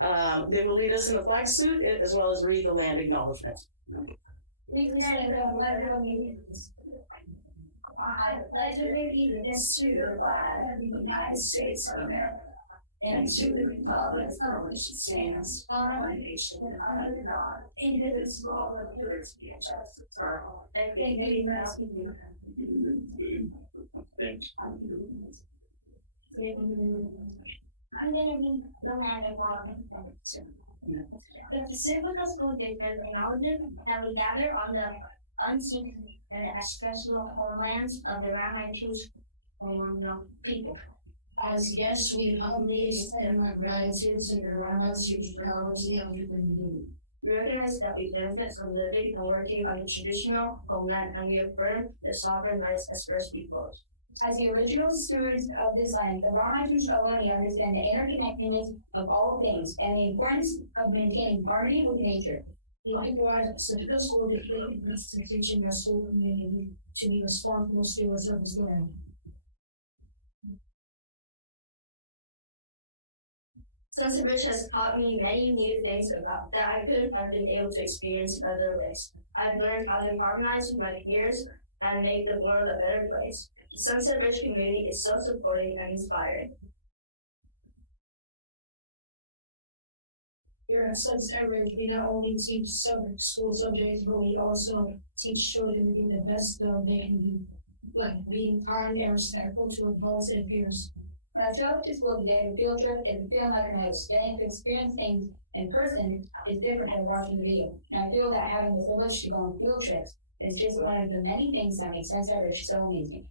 They will lead us in the flag salute as well as read the land acknowledgement. I pledge allegiance to the flag of the United States of America and to the republic for which it stands, one nation under God, indivisible, with liberty and justice for all. Thank you. I'm going to be the land acknowledgement. The Pacifica School District acknowledges that we gather on the unseen and ancestral homelands of the Ramaytush people. As guests, we humbly extend our gratitude to the Ramaytush policy of the community. We recognize that we benefit from living and working on the traditional homeland, and we affirm the sovereign rights as First Peoples. As the original stewards of this land, the Ramaytush Ohlone understand the interconnectedness of all things and the importance of maintaining harmony with nature. Likewise, Pacifica School District needs to teach in their school community to be responsible stewards of this land. Sunset Ridge has taught me many new things about that I couldn't have been able to experience in other ways. I've learned how to harmonize with my peers and make the world a better place. The Sunset Ridge community is so supporting and inspiring. Here at Sunset Ridge, we not only teach school subjects, but we also teach children to be the best they can be, like being kind and respectful to adults and peers. When I drove to school today, the field trip and feeling like I was getting to experience things in person is different than watching the video. And I feel that having the privilege to go on field trips is just one of the many things that make Sunset Ridge so amazing.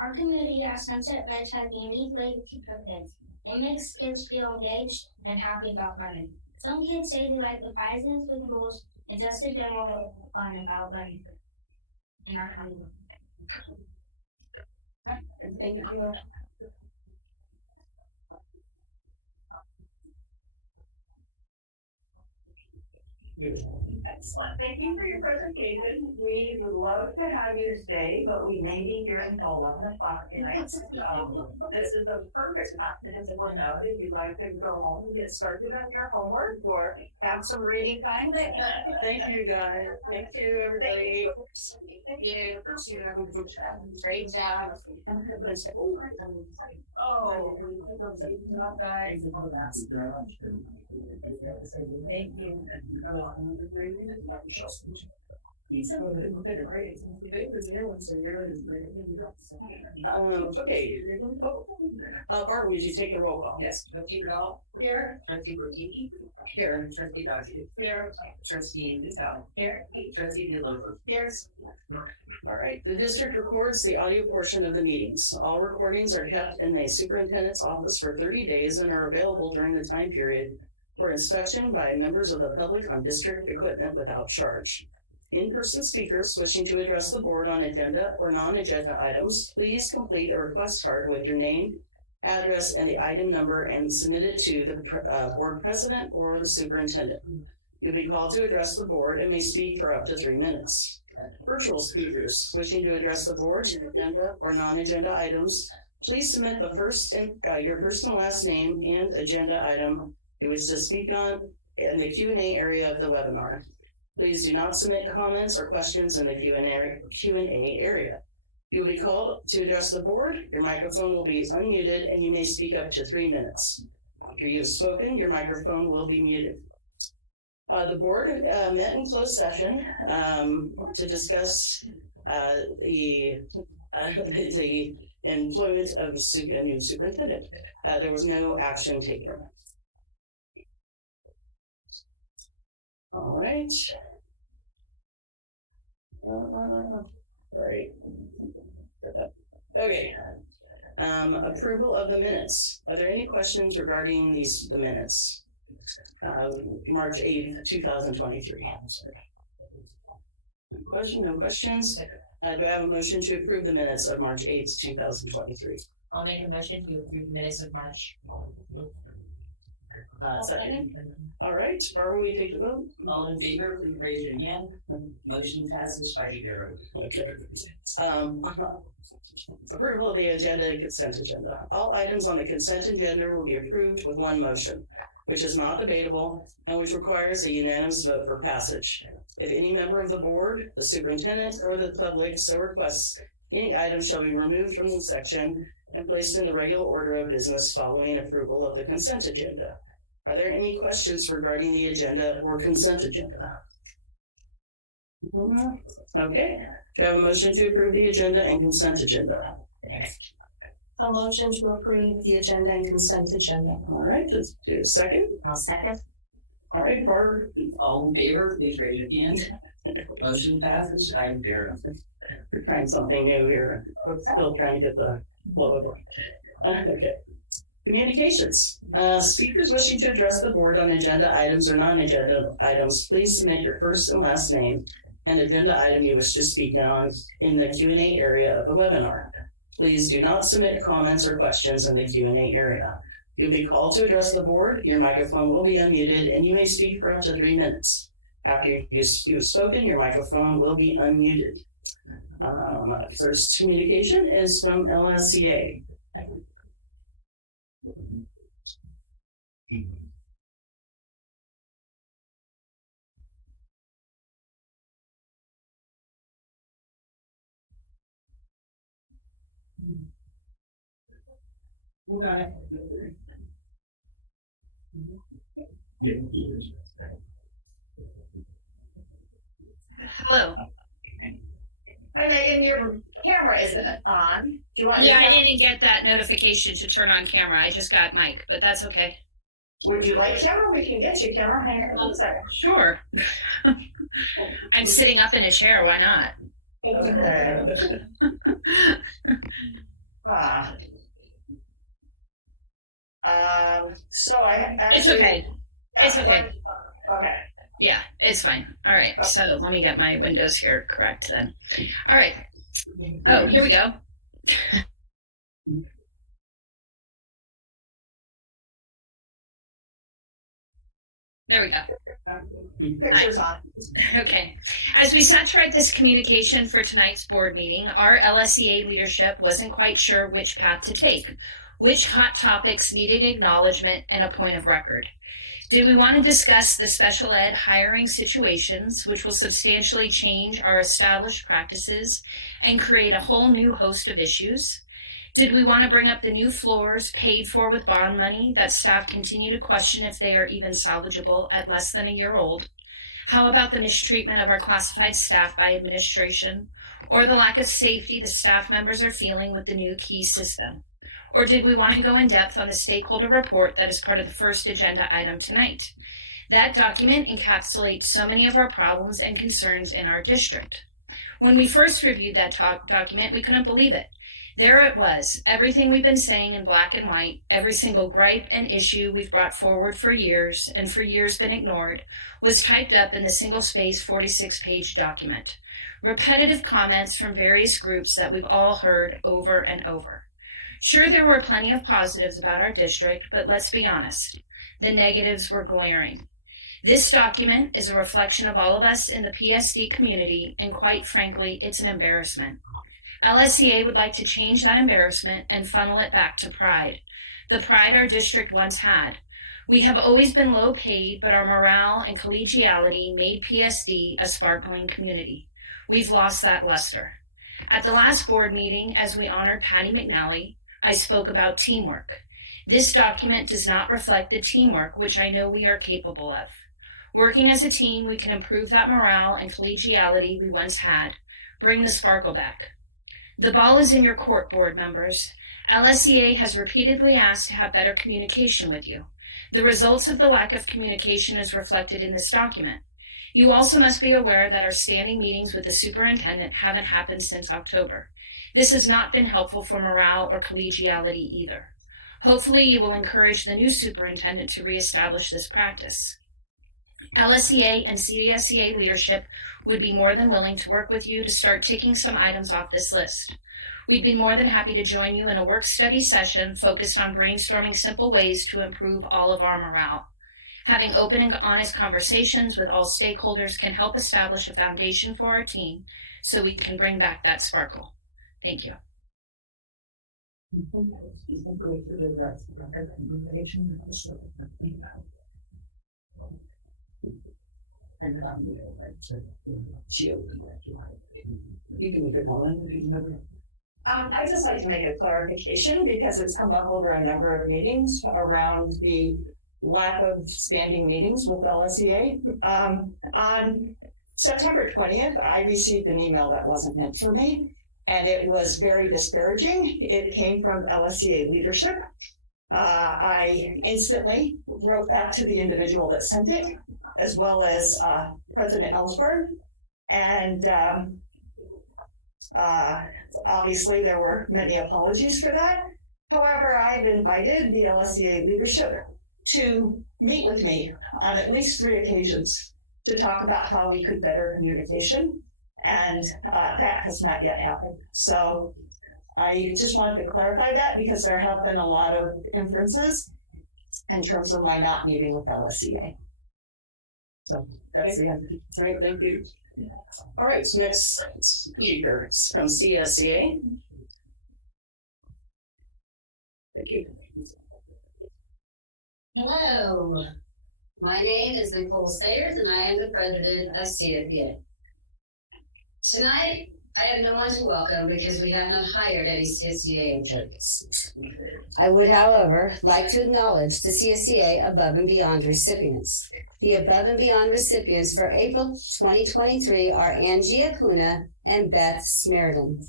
Our community at Sunset Ridge has a unique way to keep our kids. It makes kids feel engaged and happy about learning. Some kids say they like the prizes, the rules, and just the general fun about learning in our community. Thank you. Excellent. Thank you for your presentation. We would love to have you stay, but we may be here until 11 o'clock tonight. This is a perfect time to just one out if you'd like to go home and get started on your homework or have some reading time. Thank you, guys. Thank you, everybody. Thank you. Great job. Oh, guys. Thank you. Okay. Bart, would you take the roll call? Yes. Trustee Rudolph. Here. Trustee Burkini. Here. Trustee Dodge. Here. Trustee Patel. Here. Trustee DeLobo. Here. All right. The district records the audio portion of the meetings. All recordings are kept in the superintendent's office for 30 days and are available during the time period for inspection by members of the public on district equipment without charge. In-person speakers wishing to address the board on agenda or non-agenda items, please complete a request card with your name, address, and the item number and submit it to the board president or the superintendent. You'll be called to address the board and may speak for up to 3 minutes. Virtual speakers wishing to address the board on agenda or non-agenda items, please submit the your first and last name and agenda item you wish to speak on in the Q&A area of the webinar. Please do not submit comments or questions in the Q&A area. You'll be called to address the board. Your microphone will be unmuted and you may speak up to 3 minutes. After you have spoken, your microphone will be muted. The board met in closed session to discuss the employment of a new superintendent. There was no action taken. All right. All right. Okay. Approval of the minutes. Are there any questions regarding the minutes? March 8th, 2023. No questions? Do I have a motion to approve the minutes of March 8th, 2023? I'll make a motion to approve the minutes of March. Second. All right, Barbara, will you take the vote? All in favor, please raise your hand. Motion passes 5-0. Okay. Approval of the agenda and consent agenda. All items on the consent agenda will be approved with one motion. which is not debatable and which requires a unanimous vote for passage. If any member of the board, the superintendent, or the public so requests, any item shall be removed from the section and placed in the regular order of business following approval of the consent agenda. Are there any questions regarding the agenda or consent agenda? Okay. Do I have a motion to approve the agenda and consent agenda? A motion to approve the agenda and consent agenda. All right, let's do a second. I'll second. All right, Barb. All in favor, please raise your hand. Motion passes. I'm there. We're trying something new here. We're still trying to get the flow of it. Okay. Communications. Speakers wishing to address the board on agenda items or non-agenda items, please submit your first and last name and agenda item you wish to speak on in the Q&A area of the webinar. Please do not submit comments or questions in the Q&A area. You'll be called to address the board. Your microphone will be unmuted and you may speak for up to 3 minutes. After you've spoken, your microphone will be unmuted. First communication is from LSCA. Hold on. Hello. Hi Megan, your camera isn't on. Do you want? Yeah, I didn't get that notification to turn on camera. I just got mic, but that's okay. Would you like camera? We can get you camera. Hang on 1 second. Sure. I'm sitting up in a chair. Why not? Okay. So I actually. It's okay. It's okay. Okay. Yeah, it's fine. All right. So let me get my windows here correct then. All right. Oh, here we go. There we go. Pictures on. Okay. As we sat to write this communication for tonight's board meeting, our LSEA leadership wasn't quite sure which path to take, which hot topics needed acknowledgement and a point of record. Did we want to discuss the special ed hiring situations, which will substantially change our established practices and create a whole new host of issues? Did we want to bring up the new floors paid for with bond money that staff continue to question if they are even salvageable at less than a year old? How about the mistreatment of our classified staff by administration, or the lack of safety the staff members are feeling with the new key system? Or did we want to go in depth on the stakeholder report that is part of the first agenda item tonight? That document encapsulates so many of our problems and concerns in our district. When we first reviewed that document, we couldn't believe it. There it was, everything we've been saying in black and white, every single gripe and issue we've brought forward for years and for years been ignored, was typed up in the single-space 46-page document. Repetitive comments from various groups that we've all heard over and over. Sure, there were plenty of positives about our district, but let's be honest, the negatives were glaring. This document is a reflection of all of us in the PSD community, and quite frankly, it's an embarrassment. LSEA would like to change that embarrassment and funnel it back to pride, the pride our district once had. We have always been low paid, but our morale and collegiality made PSD a sparkling community. We've lost that luster. At the last board meeting, as we honored Patty McNally, I spoke about teamwork. This document does not reflect the teamwork which I know we are capable of. Working as a team, we can improve that morale and collegiality we once had. Bring the sparkle back. The ball is in your court, board members. LSEA has repeatedly asked to have better communication with you. The results of the lack of communication is reflected in this document. You also must be aware that our standing meetings with the superintendent haven't happened since October. This has not been helpful for morale or collegiality either. Hopefully, you will encourage the new superintendent to reestablish this practice. LSEA and CDSEA leadership would be more than willing to work with you to start ticking some items off this list. We'd be more than happy to join you in a work study session focused on brainstorming simple ways to improve all of our morale. Having open and honest conversations with all stakeholders can help establish a foundation for our team so we can bring back that sparkle. Thank you. You can make it one. I'd just like to make a clarification because it's come up over a number of meetings around the lack of standing meetings with LSEA. On September 20th, I received an email that wasn't meant for me, and it was very disparaging. It came from LSEA leadership. I instantly wrote back to the individual that sent it, as well as President Ellsberg, and obviously there were many apologies for that. However, I've invited the LSEA leadership to meet with me on at least 3 occasions to talk about how we could better communication, and that has not yet happened. So I just wanted to clarify that because there have been a lot of inferences in terms of my not meeting with LSEA. So that's the end. All right, thank you. All right, so next speaker is from CSCA. Thank you. Hello, my name is Nicole Sayers and I am the president of CSCA. Tonight, I have no one to welcome because we have not hired any CSCA employees. I would, however, like to acknowledge the CSCA Above and Beyond recipients. The Above and Beyond recipients for April 2023 are Angie Acuna and Beth Smerden.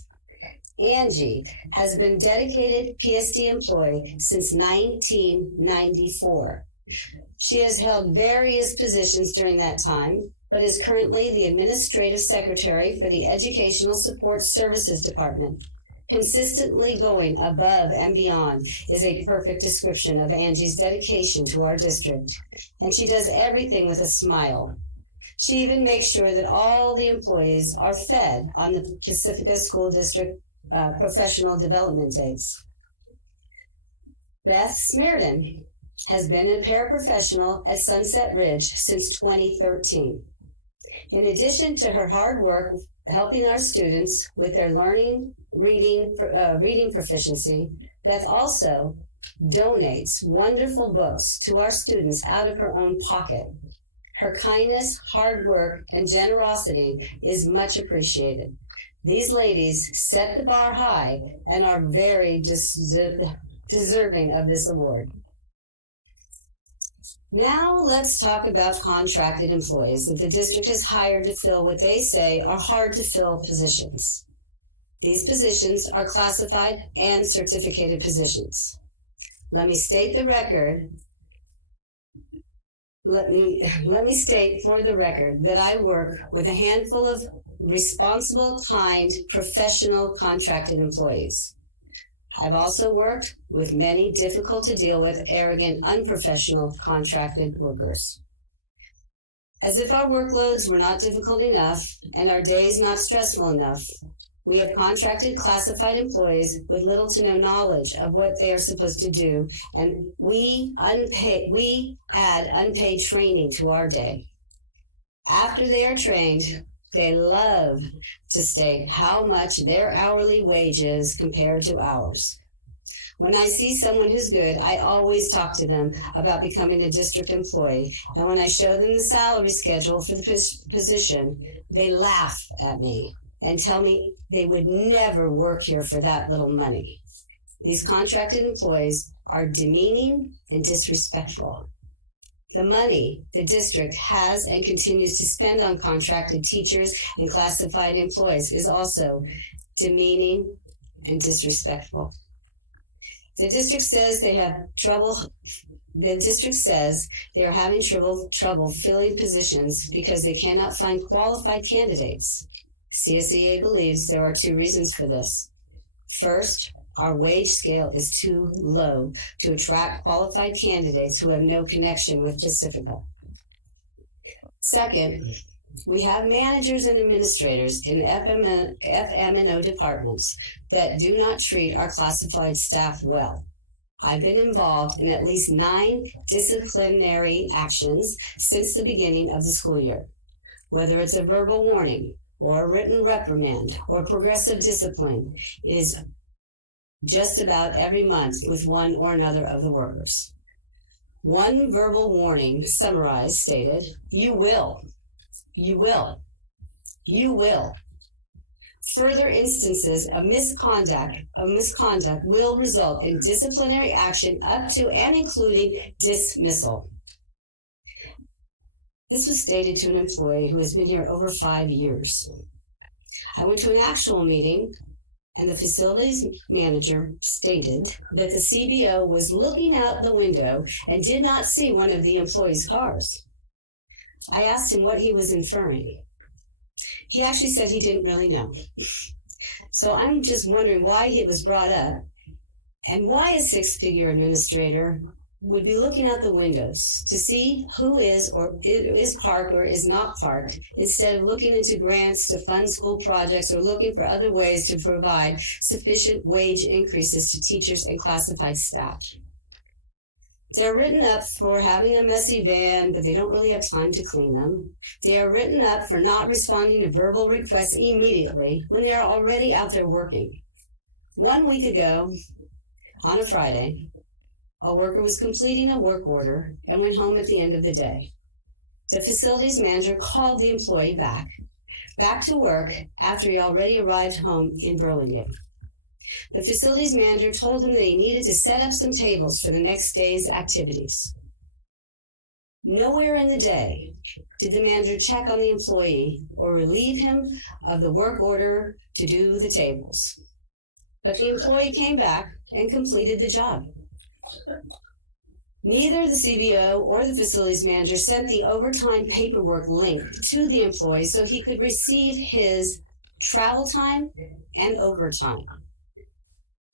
Angie has been dedicated PSD employee since 1994. She has held various positions during that time, but is currently the Administrative Secretary for the Educational Support Services Department. Consistently going above and beyond is a perfect description of Angie's dedication to our district, and she does everything with a smile. She even makes sure that all the employees are fed on the Pacifica School District professional development days. Beth Smerden has been a paraprofessional at Sunset Ridge since 2013. In addition to her hard work helping our students with their learning, reading proficiency, Beth also donates wonderful books to our students out of her own pocket. Her kindness, hard work, and generosity is much appreciated. These ladies set the bar high and are very deserving of this award. Now let's talk about contracted employees that the district has hired to fill what they say are hard to fill positions. These positions are classified and certificated positions. Let me state for the record that I work with a handful of responsible, kind, professional contracted employees. I've also worked with many difficult to deal with, arrogant, unprofessional contracted workers. As if our workloads were not difficult enough and our days not stressful enough, we have contracted classified employees with little to no knowledge of what they are supposed to do, and we add unpaid training to our day. After they are trained, they love to state how much their hourly wage is compared to ours. When I see someone who's good, I always talk to them about becoming a district employee. And when I show them the salary schedule for the position, they laugh at me and tell me they would never work here for that little money. These contracted employees are demeaning and disrespectful. The money the district has and continues to spend on contracted teachers and classified employees is also demeaning and disrespectful. The district says they are having trouble filling positions because they cannot find qualified candidates. CSEA believes there are 2 reasons for this. First, our wage scale is too low to attract qualified candidates who have no connection with Pacifica. Second, we have managers and administrators in FM&O departments that do not treat our classified staff well. I've been involved in at least 9 disciplinary actions since the beginning of the school year. Whether it's a verbal warning or a written reprimand or progressive discipline, it is just about every month with one or another of the workers. One verbal warning, summarized, stated, "You will." You will. You will. Further instances of misconduct will result in disciplinary action up to and including dismissal. This was stated to an employee who has been here over 5 years. I went to an actual meeting, and the facilities manager stated that the CBO was looking out the window and did not see one of the employees' cars. I asked him what he was inferring. He actually said he didn't really know. So I'm just wondering why it was brought up and why a six-figure administrator would be looking out the windows to see who is parked or is not parked, instead of looking into grants to fund school projects or looking for other ways to provide sufficient wage increases to teachers and classified staff. They're written up for having a messy van, but they don't really have time to clean them. They are written up for not responding to verbal requests immediately when they are already out there working. 1 week ago, on a Friday, a worker was completing a work order and went home at the end of the day. The facilities manager called the employee back to work after he already arrived home in Burlingame. The facilities manager told him that he needed to set up some tables for the next day's activities. Nowhere in the day did the manager check on the employee or relieve him of the work order to do the tables. But the employee came back and completed the job. Neither the CBO or the facilities manager sent the overtime paperwork link to the employee so he could receive his travel time and overtime.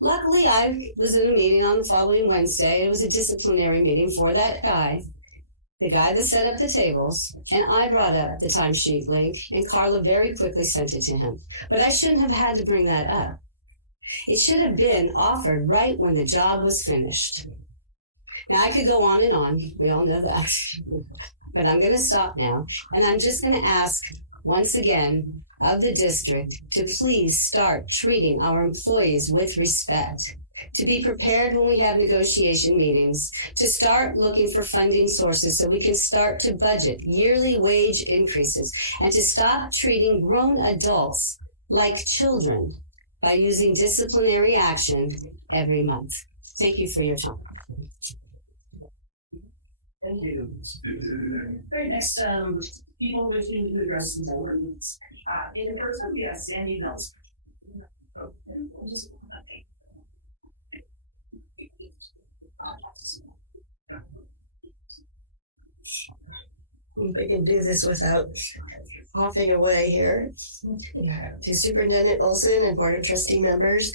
Luckily, I was in a meeting on the following Wednesday. It was a disciplinary meeting for that guy, the guy that set up the tables, and I brought up the timesheet link, and Carla very quickly sent it to him. But I shouldn't have had to bring that up. It should have been offered right when the job was finished. Now, I could go on and on. We all know that. But I'm going to stop now, and I'm just going to ask once again of the district to please start treating our employees with respect, to be prepared when we have negotiation meetings, to start looking for funding sources so we can start to budget yearly wage increases, and to stop treating grown adults like children by using disciplinary action every month. Thank you for your time. Thank you. All right, next, people wishing to address the board. In person, we have Sandy Mills. If we can do this without hopping away here. To Superintendent Olson and Board of Trustee members.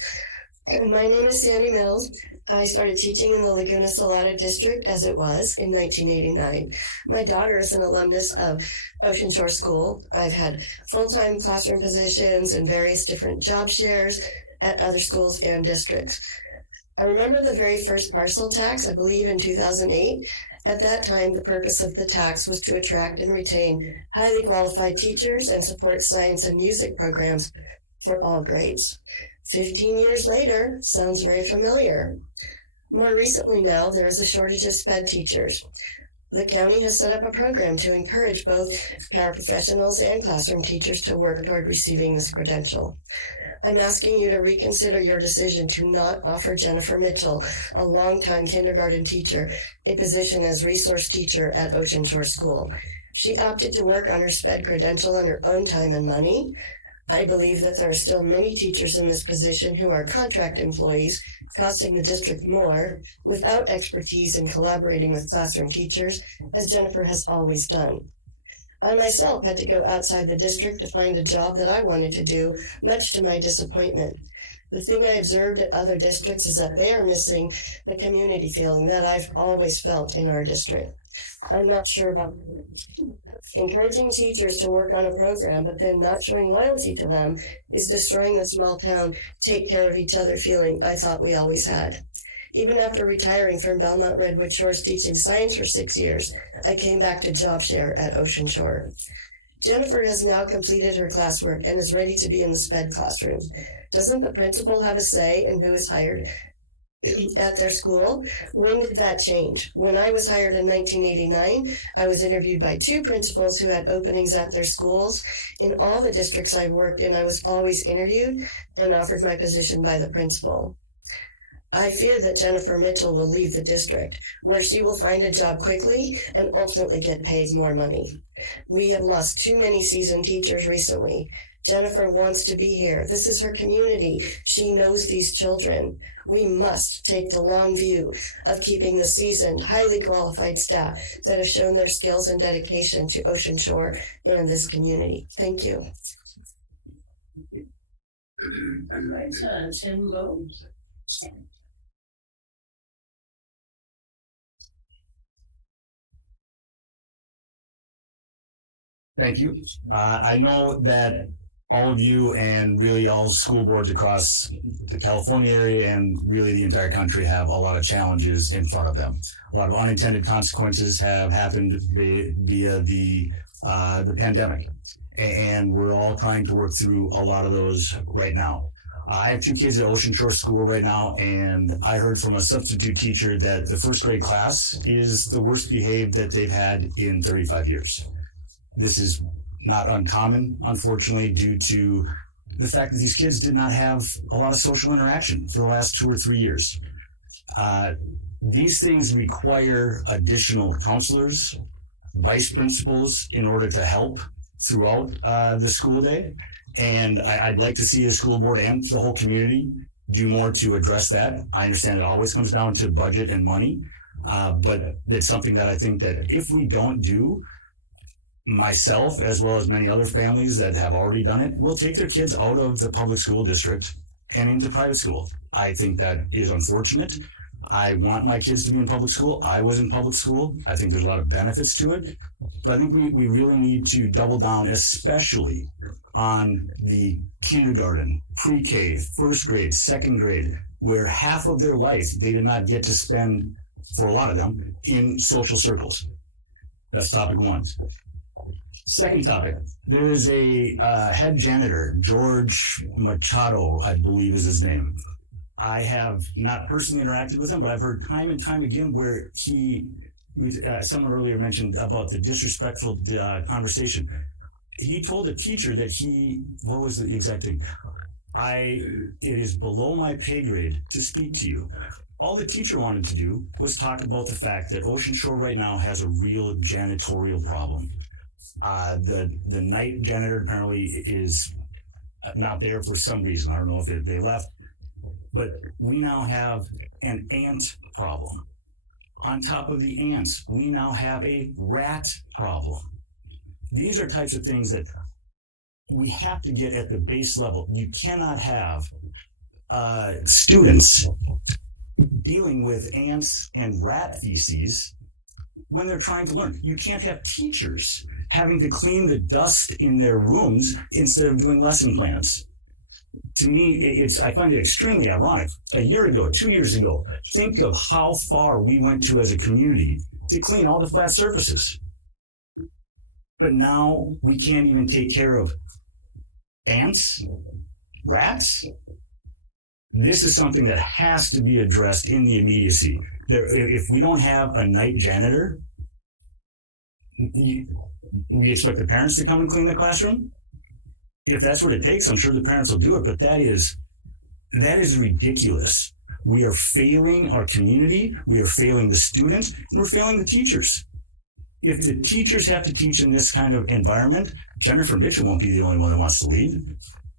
My name is Sandy Mills. I started teaching in the Laguna Salada district as it was in 1989. My daughter is an alumnus of Ocean Shore School. I've had full-time classroom positions and various different job shares at other schools and districts. I remember the very first parcel tax, I believe in 2008. At that time, the purpose of the tax was to attract and retain highly qualified teachers and support science and music programs for all grades. 15 years later, sounds very familiar. More recently now, there is a shortage of SPED teachers. The county has set up a program to encourage both paraprofessionals and classroom teachers to work toward receiving this credential. I'm asking you to reconsider your decision to not offer Jennifer Mitchell, a longtime kindergarten teacher, a position as resource teacher at Ocean Shore School. She opted to work on her SPED credential on her own time and money. I believe that there are still many teachers in this position who are contract employees, costing the district more, without expertise in collaborating with classroom teachers, as Jennifer has always done. I myself had to go outside the district to find a job that I wanted to do, much to my disappointment. The thing I observed at other districts is that they are missing the community feeling that I've always felt in our district. I'm not sure about encouraging teachers to work on a program, but then not showing loyalty to them is destroying the small town, take care of each other feeling I thought we always had. Even after retiring from Belmont Redwood Shores teaching science for 6 years, I came back to job share at Ocean Shore. Jennifer has now completed her classwork and is ready to be in the SPED classroom. Doesn't the principal have a say in who is hired at their school. When did that change? When I was hired in 1989, I was interviewed by 2 principals who had openings at their schools. In all the districts I've worked in, I was always interviewed and offered my position by the principal. I fear that Jennifer Mitchell will leave the district, where she will find a job quickly and ultimately get paid more money. We have lost too many seasoned teachers recently. Jennifer wants to be here. This is her community. She knows these children. We must take the long view of keeping the seasoned, highly qualified staff that have shown their skills and dedication to Ocean Shore and this community. Thank you. All right, Tim Lowe. Thank you. I know that all of you and really all school boards across the California area and really the entire country have a lot of challenges in front of them. A lot of unintended consequences have happened via the pandemic, and we're all trying to work through a lot of those right now. I have 2 kids at Ocean Shore School right now, and I heard from a substitute teacher that the first grade class is the worst behaved that they've had in 35 years. This is not uncommon, unfortunately, due to the fact that these kids did not have a lot of social interaction for the last 2 or 3 years. These things require additional counselors, vice principals in order to help throughout the school day. And I'd like to see the school board and the whole community do more to address that. I understand it always comes down to budget and money, but it's something that I think that if we don't do, myself, as well as many other families that have already done it, will take their kids out of the public school district and into private school. I think that is unfortunate. I want my kids to be in public school. I was in public school. I think there's a lot of benefits to it. But I think we really need to double down, especially on the kindergarten, pre-K, first grade, second grade, where half of their life they did not get to spend, for a lot of them, in social circles. That's topic 1. Second topic, there is a head janitor, George Machado, I believe is his name. I have not personally interacted with him, but I've heard time and time again where someone earlier mentioned about the disrespectful conversation. He told a teacher that what was the exact thing? It is below my pay grade to speak to you. All the teacher wanted to do was talk about the fact that Ocean Shore right now has a real janitorial problem. The night janitor apparently is not there for some reason. I don't know if they left, but we now have an ant problem. On top of the ants, we now have a rat problem. These are types of things that we have to get at the base level. You cannot have students dealing with ants and rat feces when they're trying to learn. You can't have teachers having to clean the dust in their rooms instead of doing lesson plans. To me, I find it extremely ironic. A year ago, 2 years ago, think of how far we went to as a community to clean all the flat surfaces. But now we can't even take care of ants, rats. This is something that has to be addressed in the immediacy. If we don't have a night janitor, we expect the parents to come and clean the classroom. If that's what it takes, I'm sure the parents will do it, but that is ridiculous. We are failing our community, we are failing the students, and we're failing the teachers. If the teachers have to teach in this kind of environment, Jennifer Mitchell won't be the only one that wants to leave.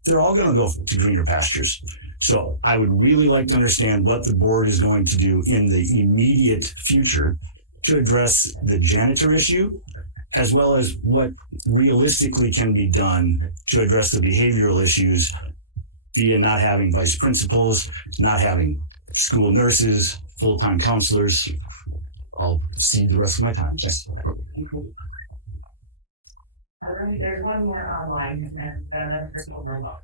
They're all going to go to greener pastures. So I would really like to understand what the board is going to do in the immediate future to address the janitor issue, as well as what realistically can be done to address the behavioral issues via not having vice principals, not having school nurses, full-time counselors. I'll cede the rest of my time. Thanks. There's one more online, and then there's one remote.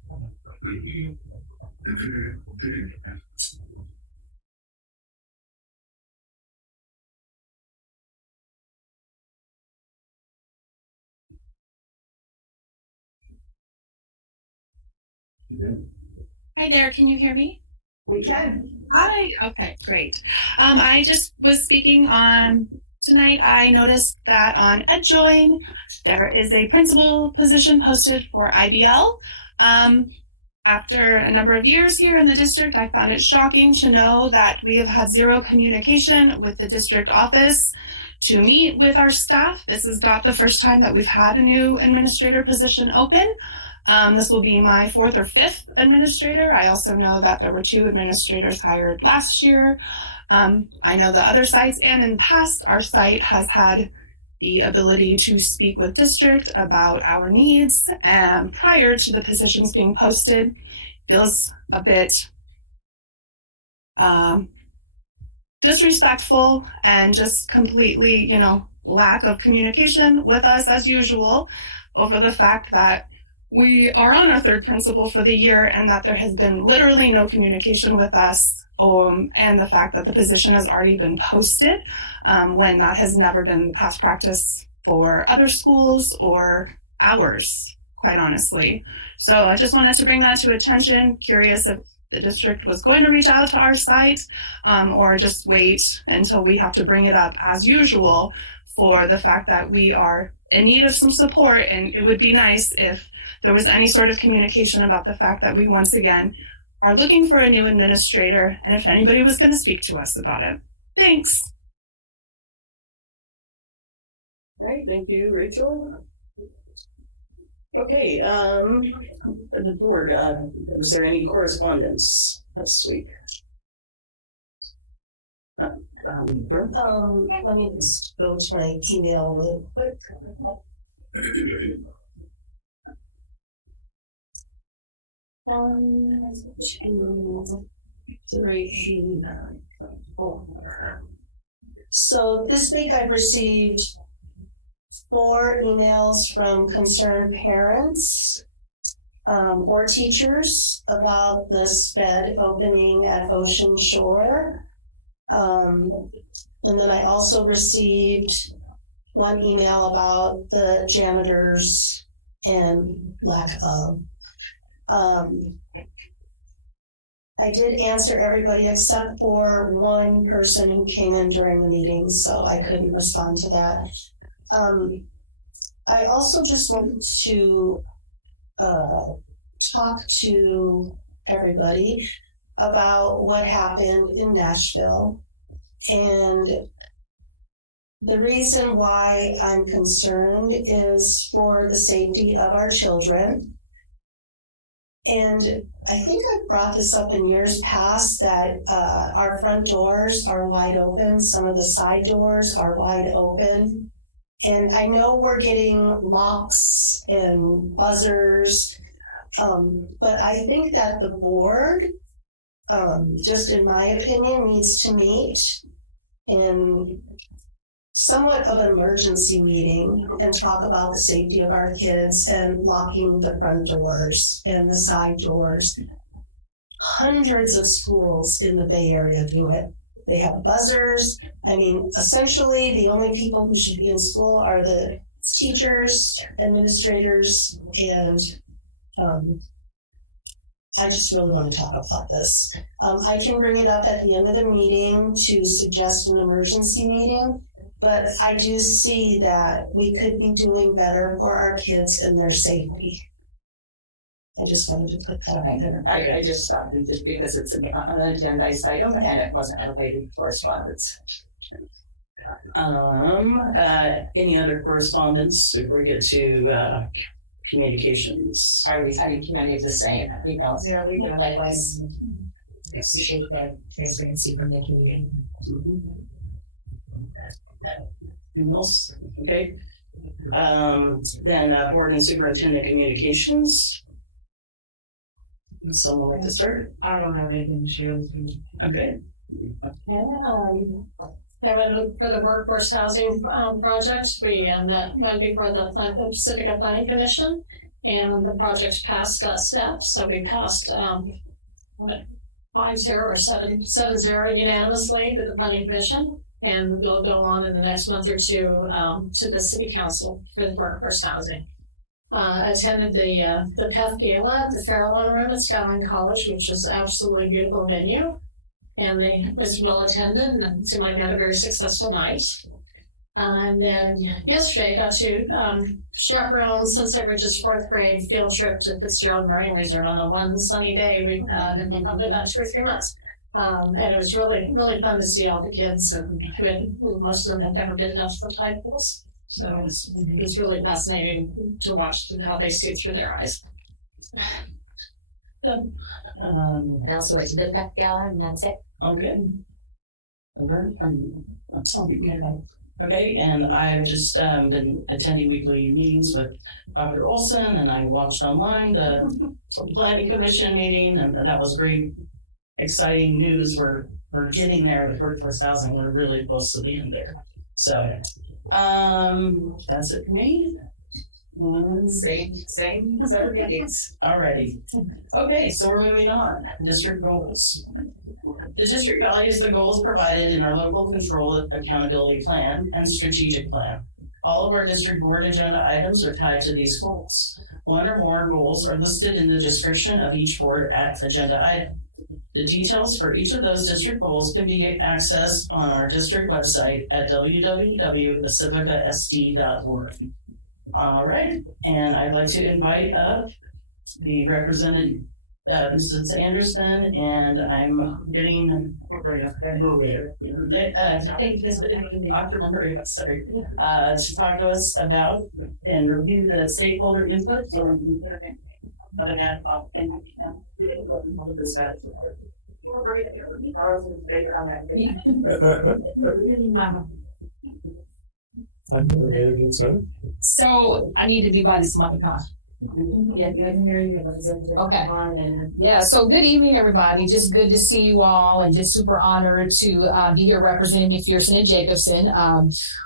Hi there, can you hear me? We can. Hi. Okay, great. I just was speaking on tonight. I noticed that on EdJoin, there is a principal position posted for IBL. After a number of years here in the district, I found it shocking to know that we have had zero communication with the district office to meet with our staff. This is not the first time that we've had a new administrator position open. This will be my 4th or 5th administrator. I also know that there were 2 administrators hired last year. I know the other sites, and in the past, our site has had the ability to speak with district about our needs, and prior to the positions being posted, feels a bit disrespectful and just completely, lack of communication with us as usual over the fact that we are on our 3rd principal for the year and that there has been literally no communication with us, and the fact that the position has already been posted when that has never been the past practice for other schools or ours, quite honestly. So I just wanted to bring that to attention. Curious if the district was going to reach out to our site or just wait until we have to bring it up as usual for the fact that we are in need of some support, and it would be nice if there was any sort of communication about the fact that we once again are looking for a new administrator, and if anybody was going to speak to us about it. Thanks. All right, thank you, Rachel. Okay, the board, was there any correspondence this week? Let me just go to my email real quick. So this week I've received 4 emails from concerned parents or teachers about the SPED opening at Ocean Shore. And then I also received 1 email about the janitors and lack of. I did answer everybody except for 1 person who came in during the meeting, so I couldn't respond to that. I also just wanted to talk to everybody about what happened in Nashville. And the reason why I'm concerned is for the safety of our children. And I think I've brought this up in years past that our front doors are wide open. Some of the side doors are wide open. And I know we're getting locks and buzzers, but I think that the board, just in my opinion, needs to meet in somewhat of an emergency meeting and talk about the safety of our kids and locking the front doors and the side doors. Hundreds of schools in the Bay Area do it. They have buzzers. I mean, essentially, the only people who should be in school are the teachers, administrators, and I just really want to talk about this. I can bring it up at the end of the meeting to suggest an emergency meeting, but I do see that we could be doing better for our kids and their safety. I just wanted to put that out there. I just stopped it just because it's an agendized item and it wasn't related to correspondence. Any other correspondence before we get to communications? I communicated the same. Likewise. Appreciate the transparency from the community. Anything else? Okay. Then board and superintendent communications. Would someone like to start? I don't have anything to share with you. Okay. I went for the workforce housing project. We went before the Pacifica Planning Commission, and the project passed steps. So we passed 5-0 or 7-0 unanimously to the Planning Commission, and we'll go on in the next month or two to the City Council for the workforce housing. attended the PEF Gala at the Farallon Room at Skyline College, which is an absolutely beautiful venue. And it was well attended, and it seemed like they had a very successful night. And then yesterday, got to chaperone since Rich's fourth grade field trip to Fitzgerald Marine Reserve on the one sunny day we've been probably about 2 or 3 months. And it was really, really fun to see all the kids who most of them had never been enough for tide pools. So it was really fascinating to watch how they see through their eyes. I also went to the PEF Gala, and that's it. Okay. Okay, and I've just been attending weekly meetings with Dr. Olson, and I watched online the Planning Commission meeting, and that was great, exciting news. We're getting there with workforce housing. We're really close to the end there. So that's it for me. Same as everybody. Alrighty. Okay, so we're moving on. District goals. The district values the goals provided in our local control accountability plan and strategic plan. All of our district board agenda items are tied to these goals. One or more goals are listed in the description of each board agenda item. The details for each of those district goals can be accessed on our district website at www.pacificasd.org. All right, and I'd like to invite up the representative, Mrs. Anderson, and I'm getting Dr. Maria, sorry, to talk to us about and review the stakeholder input. So I need to be by this mic, huh? Okay. Yeah. So good evening, everybody. Just good to see you all, and just super honored to be here representing McPherson and Jacobson.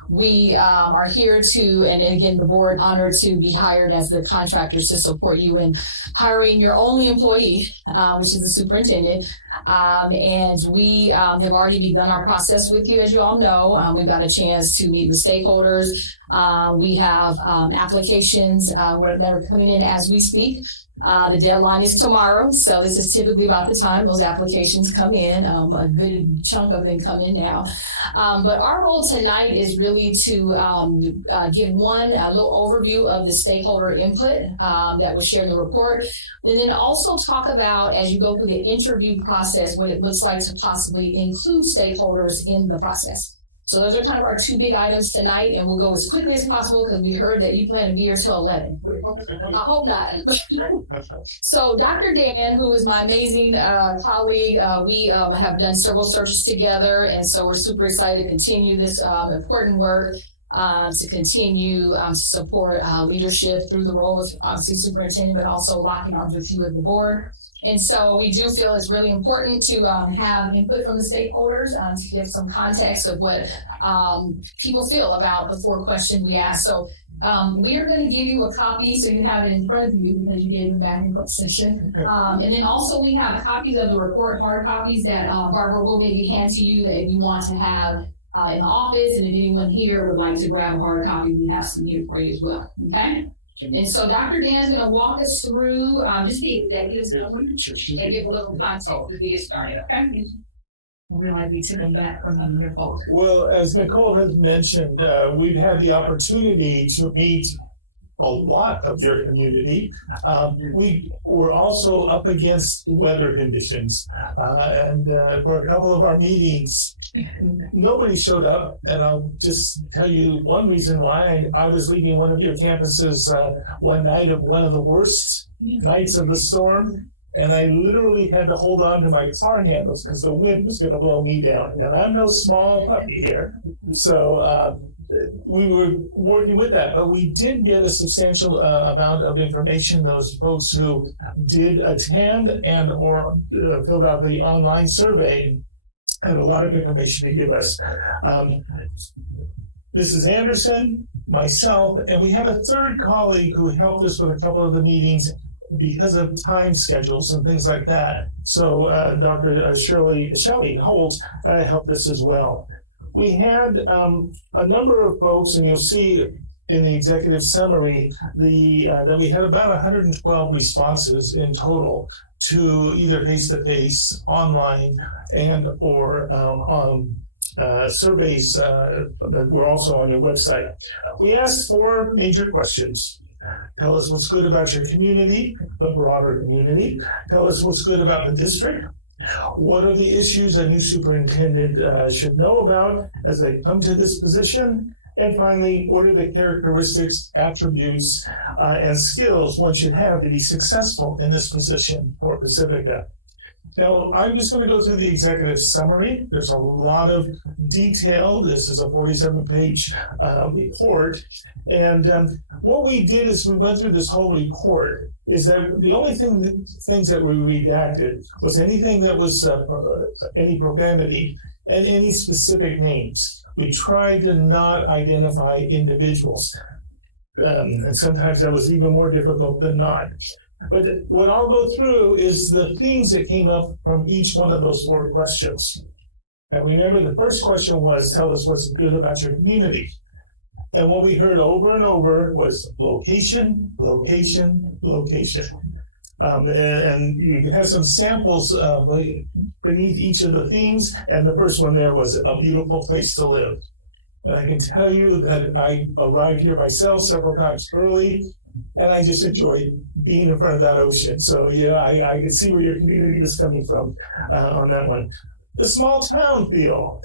We are here to, and again, the board honored to be hired as the contractors to support you in hiring your only employee, which is the superintendent. And we have already begun our process with you, as you all know. We've got a chance to meet with stakeholders. We have applications that are coming in as we speak. The deadline is tomorrow, so this is typically about the time those applications come in. A good chunk of them come in now. But our role tonight is really to give a little overview of the stakeholder input that was shared in the report, and then also talk about, as you go through the interview process, what it looks like to possibly include stakeholders in the process. So those are kind of our 2 big items tonight, and we'll go as quickly as possible because we heard that you plan to be here till 11. I hope not. So Dr. Dan, who is my amazing colleague, we have done several searches together, and so we're super excited to continue this important work, to continue to support leadership through the role of obviously superintendent, but also locking arms with you at the board. And so we do feel it's really important to have input from the stakeholders to give some context of what people feel about the 4 questions we asked. So we are going to give you a copy so you have it in front of you because you gave it back in session. And then also we have copies of the report, hard copies that Barbara will maybe hand to you that if you want to have in the office, and if anyone here would like to grab a hard copy, we have some here for you as well. Okay? And so Dr. Dan is going to walk us through just the executive summary and give a little context as we get started, okay? I realize we took them back from your folks. Well, as Nicole has mentioned, we've had the opportunity to meet a lot of your community. We were also up against weather conditions, and for a couple of our meetings, nobody showed up. And I'll just tell you one reason why. I was leaving one of your campuses one night of one of the worst nights of the storm, and I literally had to hold on to my car handles because the wind was going to blow me down. And I'm no small puppy here, so we were working with that, but we did get a substantial amount of information. Those folks who did attend and or filled out the online survey had a lot of information to give us. Mrs. Anderson, myself, and we have a 3rd colleague who helped us with a couple of the meetings because of time schedules and things like that. So Dr. Shelley Holt helped us as well. We had a number of folks, and you'll see in the executive summary that we had about 112 responses in total to either face-to-face, online, and or surveys that were also on your website. We asked 4 major questions. Tell us what's good about your community, the broader community. Tell us what's good about the district. What are the issues a new superintendent should know about as they come to this position? And finally, what are the characteristics, attributes, and skills one should have to be successful in this position for Pacifica? Now, I'm just going to go through the executive summary. There's a lot of detail. This is a 47-page report. And what we did is we went through this whole report is that the only things that we redacted was anything that was any profanity and any specific names. We tried to not identify individuals. And sometimes that was even more difficult than not. But what I'll go through is the themes that came up from each one of those 4 questions. And remember, the first question was, tell us what's good about your community. And what we heard over and over was location, location, location. And you have some samples beneath each of the themes. And the first one there was a beautiful place to live. And I can tell you that I arrived here myself several times early, and I just enjoyed being in front of that ocean. So yeah, I can see where your community is coming from on that one. The small town feel.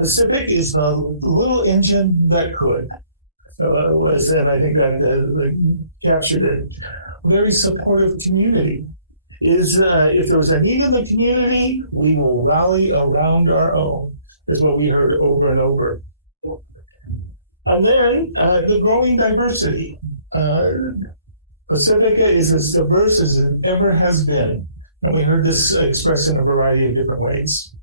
Pacific is the little engine that could. And I think that captured it. Very supportive community. If there was a need in the community, we will rally around our own, is what we heard over and over. And then the growing diversity. Pacifica is as diverse as it ever has been. And we heard this expressed in a variety of different ways.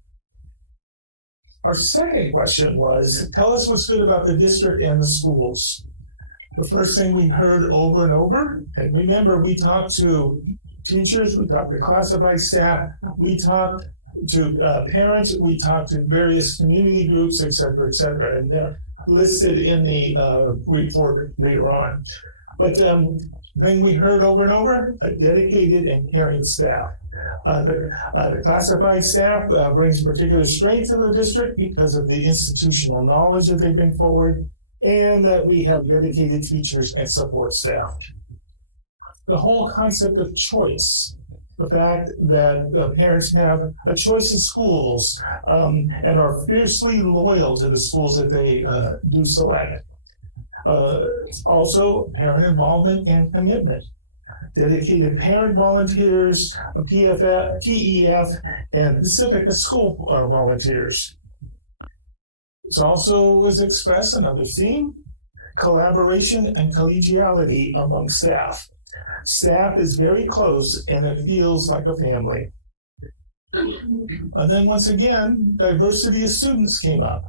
Our second question was, tell us what's good about the district and the schools. The first thing we heard over and over, and remember, we talked to teachers, we talked to classified staff, we talked to parents, we talked to various community groups, et cetera, and they're listed in the report later on. But thing we heard over and over, a dedicated and caring staff. The classified staff brings particular strength to the district because of the institutional knowledge that they bring forward, and that we have dedicated teachers and support staff. The whole concept of choice, the fact that parents have a choice of schools and are fiercely loyal to the schools that they do select. Also, parent involvement and commitment. Dedicated parent volunteers, PEF, and Pacifica school volunteers. It also was expressed another theme, collaboration and collegiality among staff. Staff is very close and it feels like a family. And then once again, diversity of students came up.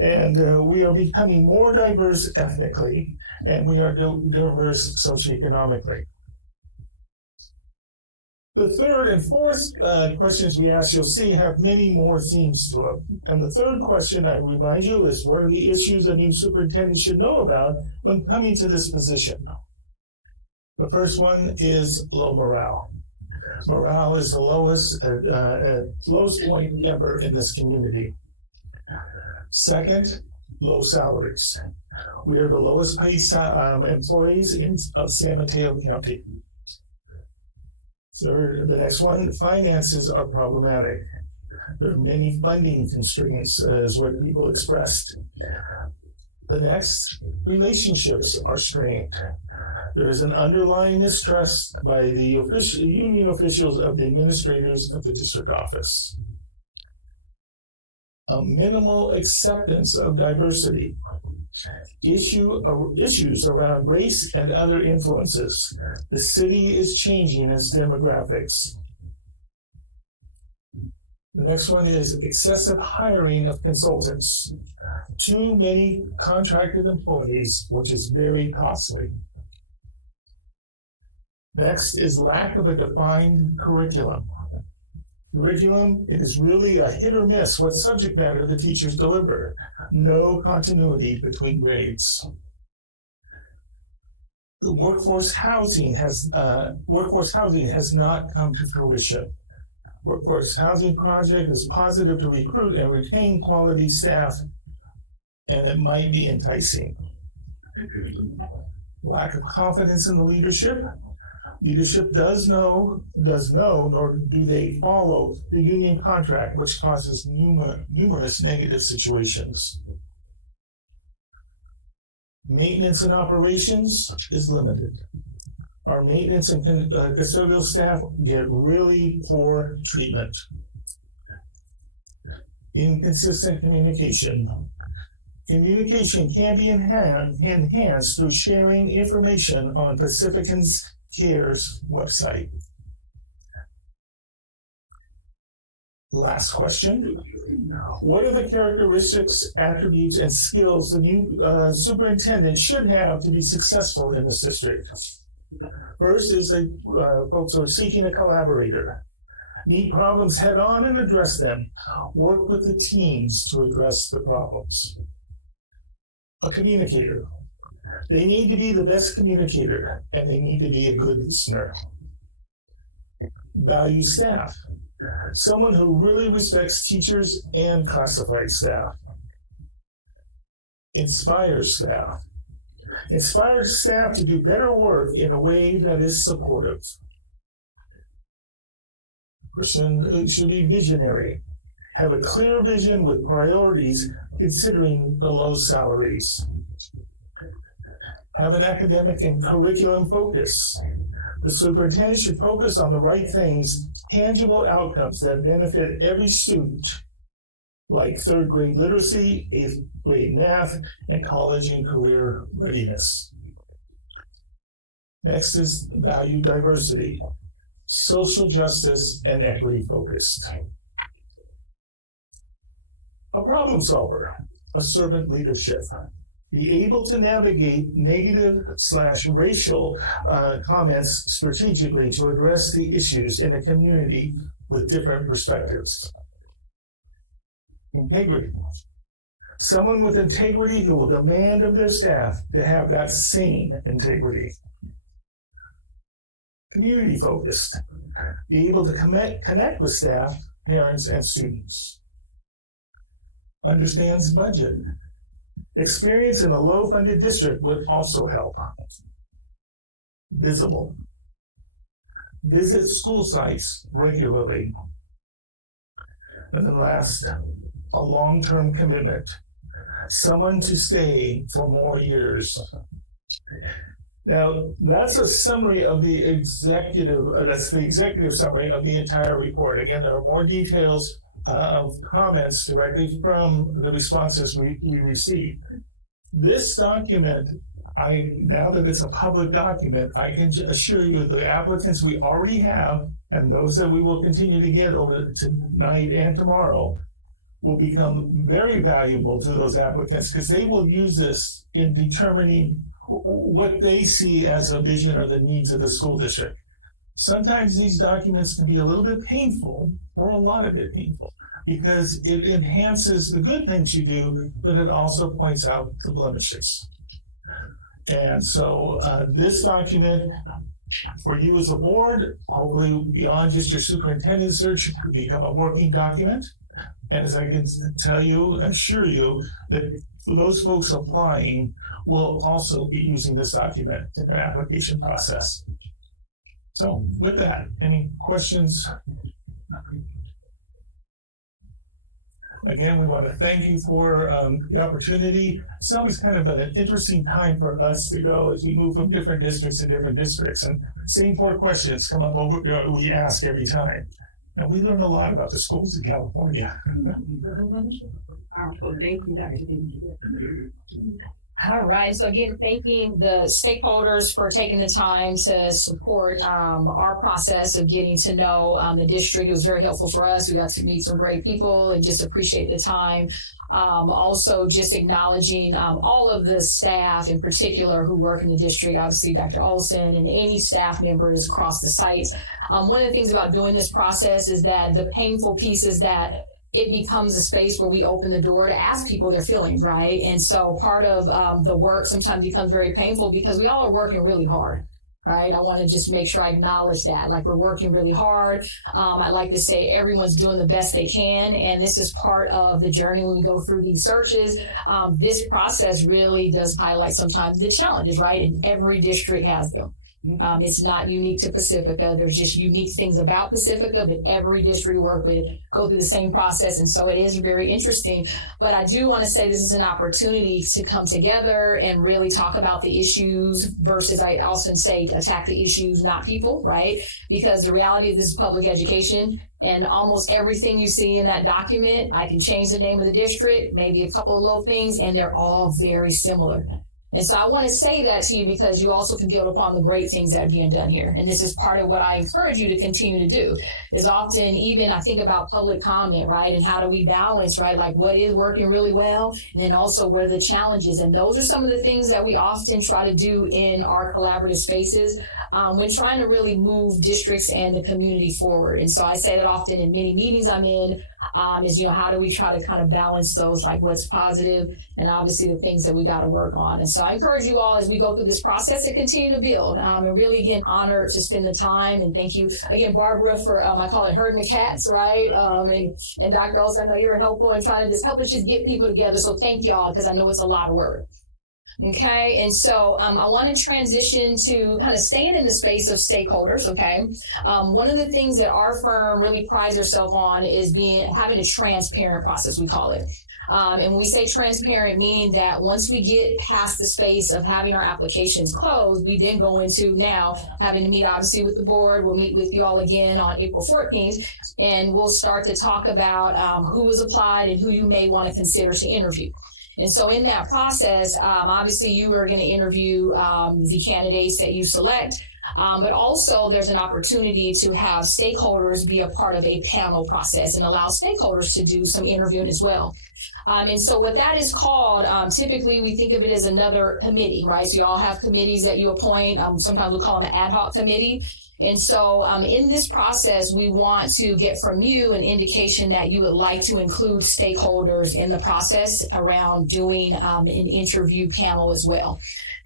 And we are becoming more diverse ethnically, and we are diverse socioeconomically. The third and fourth questions we asked, you'll see, have many more themes to them. And the third question, I remind you, is what are the issues a new superintendent should know about when coming to this position? The first one is low morale. Morale is the lowest point ever in this community. Second, low salaries. We are the lowest paid employees of San Mateo County. Third, the next one, finances are problematic. There are many funding constraints, is what people expressed. The next, relationships are strained. There is an underlying mistrust by the union officials of the administrators of the district office. A minimal acceptance of diversity. Issues around race and other influences. The city is changing its demographics. The next one is excessive hiring of consultants. Too many contracted employees, which is very costly. Next is lack of a defined curriculum. Curriculum, it is really a hit or miss what subject matter the teachers deliver. No continuity between grades. The workforce housing has not come to fruition. Workforce housing project is positive to recruit and retain quality staff, and it might be enticing. Lack of confidence in the leadership. Leadership does know, nor do they follow the union contract, which causes numerous negative situations. Maintenance and operations is limited. Our maintenance and custodial staff get really poor treatment. Inconsistent communication. Communication can be enhanced through sharing information on Pacifica's Cares website. Last question. What are the characteristics, attributes, and skills the new superintendent should have to be successful in this district? First is folks are seeking a collaborator. Meet problems head on and address them. Work with the teams to address the problems. A communicator. They need to be the best communicator, and they need to be a good listener. Value staff. Someone who really respects teachers and classified staff. Inspire staff. Inspire staff to do better work in a way that is supportive. Person should be visionary. Have a clear vision with priorities considering the low salaries. Have an academic and curriculum focus. The superintendent should focus on the right things, tangible outcomes that benefit every student, like third grade literacy, eighth grade math, and college and career readiness. Next is value diversity, social justice, and equity focused. A problem solver, a servant leadership. Be able to navigate negative/racial comments strategically to address the issues in a community with different perspectives. Integrity. Someone with integrity who will demand of their staff to have that same integrity. Community focused. Be able to connect with staff, parents, and students. Understands budget. Experience in a low-funded district would also help. Visible. Visit school sites regularly. And then last, a long-term commitment. Someone to stay for more years. Now, that's a summary of the executive, that's the executive summary of the entire report. Again, there are more details of comments directly from the responses we received. This document, now that it's a public document, I can assure you the applicants we already have and those that we will continue to get over tonight and tomorrow will become very valuable to those applicants because they will use this in determining what they see as a vision or the needs of the school district. Sometimes these documents can be a little bit painful, or a lot of it painful, because it enhances the good things you do, but it also points out the blemishes. And so this document, for you as a board, hopefully beyond just your superintendent search, could become a working document. And as I can assure you, that those folks applying will also be using this document in their application process. So with that, any questions? Again, we want to thank you for the opportunity. It's always kind of an interesting time for us to go as we move from different districts to different districts. And same 4 questions come up we ask every time. And we learn a lot about the schools in California. All right. So again, thanking the stakeholders for taking the time to support our process of getting to know the district. It was very helpful for us. We got to meet some great people and just appreciate the time. Also, just acknowledging all of the staff in particular who work in the district, obviously Dr. Olson and any staff members across the sites. One of the things about doing this process is that the painful pieces that it becomes a space where we open the door to ask people their feelings, right? And so part of the work sometimes becomes very painful because we all are working really hard. Right. I want to just make sure I acknowledge that. Like, we're working really hard. I like to say everyone's doing the best they can. And this is part of the journey when we go through these searches. This process really does highlight sometimes the challenges, right? And every district has them. It's not unique to Pacifica. There's just unique things about Pacifica, but every district we work with go through the same process. And so it is very interesting. But I do want to say this is an opportunity to come together and really talk about the issues versus, I often say, attack the issues, not people, right? Because the reality is this is public education. And almost everything you see in that document, I can change the name of the district, maybe a couple of little things, and they're all very similar. And so I want to say that to you because you also can build upon the great things that are being done here. And this is part of what I encourage you to continue to do is often even I think about public comment, right? And how do we balance, right? Like what is working really well and then also what are the challenges? And those are some of the things that we often try to do in our collaborative spaces when trying to really move districts and the community forward. And so I say that often in many meetings I'm in is, how do we try to kind of balance those, like what's positive and obviously the things that we got to work on. And so I encourage you all as we go through this process to continue to build and really, again, honored to spend the time. And thank you again, Barbara, for, I call it herding the cats, right? And Dr. Olson, I know you're helpful in trying to just help us just get people together. So thank y'all, because I know it's a lot of work. Okay, and so I want to transition to kind of staying in the space of stakeholders, okay? One of the things that our firm really prides ourselves on is having a transparent process, we call it. And when we say transparent, meaning that once we get past the space of having our applications closed, we then go into now having to meet obviously with the board. We'll meet with you all again on April 14th, and we'll start to talk about who has applied and who you may want to consider to interview. And so in that process, obviously you are going to interview the candidates that you select, but also there's an opportunity to have stakeholders be a part of a panel process and allow stakeholders to do some interviewing as well. And so what that is called, typically we think of it as another committee, right? So you all have committees that you appoint. Sometimes we call them an ad hoc committee. And so in this process, we want to get from you an indication that you would like to include stakeholders in the process around doing an interview panel as well.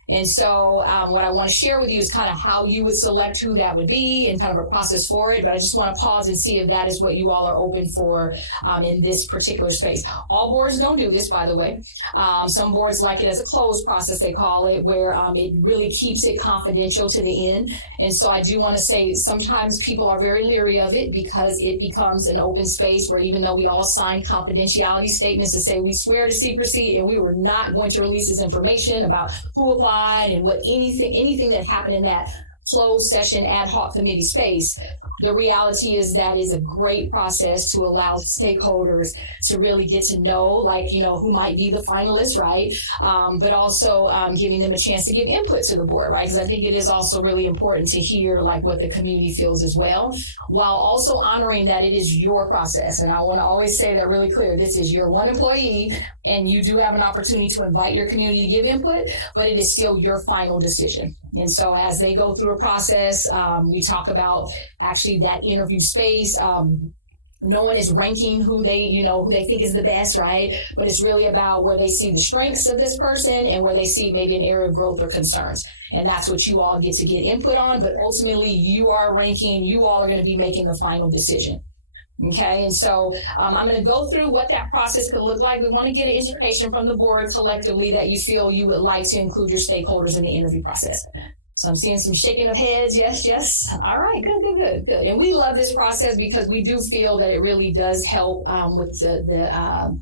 And so what I want to share with you is kind of how you would select who that would be and kind of a process for it. But I just want to pause and see if that is what you all are open for in this particular space. All boards don't do this, by the way. Some boards like it as a closed process, they call it, where it really keeps it confidential to the end. And so I do want to say sometimes people are very leery of it because it becomes an open space where even though we all sign confidentiality statements to say we swear to secrecy and we were not going to release this information about who applied and what anything that happened in that closed session ad hoc committee space, the reality is that is a great process to allow stakeholders to really get to know, like, who might be the finalists, right? But also giving them a chance to give input to the board, right? Because I think it is also really important to hear like what the community feels as well, while also honoring that it is your process. And I want to always say that really clear. This is your one employee and you do have an opportunity to invite your community to give input, but it is still your final decision. And so as they go through a process, we talk about actually that interview space. No one is ranking who they think is the best, right? But it's really about where they see the strengths of this person and where they see maybe an area of growth or concerns. And that's what you all get to get input on. But ultimately, you are ranking. You all are going to be making the final decision. Okay, and so I'm going to go through what that process could look like. We want to get an indication from the board collectively that you feel you would like to include your stakeholders in the interview process. So I'm seeing some shaking of heads. Yes, yes. All right, good. And we love this process because we do feel that it really does help with the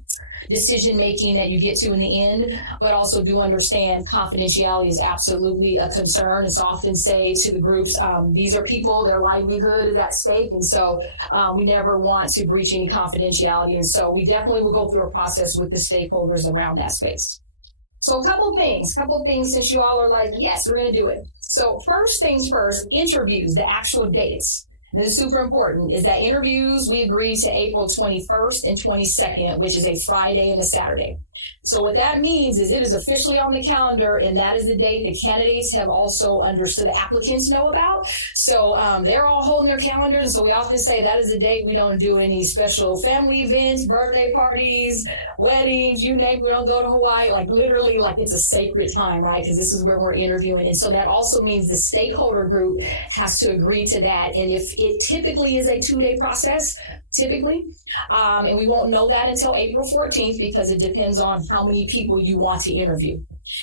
decision making that you get to in the end, but also do understand confidentiality is absolutely a concern. It's often say to the groups, these are people, their livelihood is at stake. And so we never want to breach any confidentiality. And so we definitely will go through a process with the stakeholders around that space. So a couple things since you all are like, yes, we're going to do it. So first things first, interviews, the actual dates. This is super important, is that interviews, we agreed to April 21st and 22nd, which is a Friday and a Saturday. So what that means is it is officially on the calendar, and that is the date the candidates have also understood, the applicants know about. So they're all holding their calendars. And so we often say that is the date we don't do any special family events, birthday parties, weddings, you name it. We don't go to Hawaii. Like literally, like it's a sacred time, right? Because this is where we're interviewing. And so that also means the stakeholder group has to agree to that. And if it typically is a 2-day process, typically, and we won't know that until April 14th because it depends on how many people you want to interview.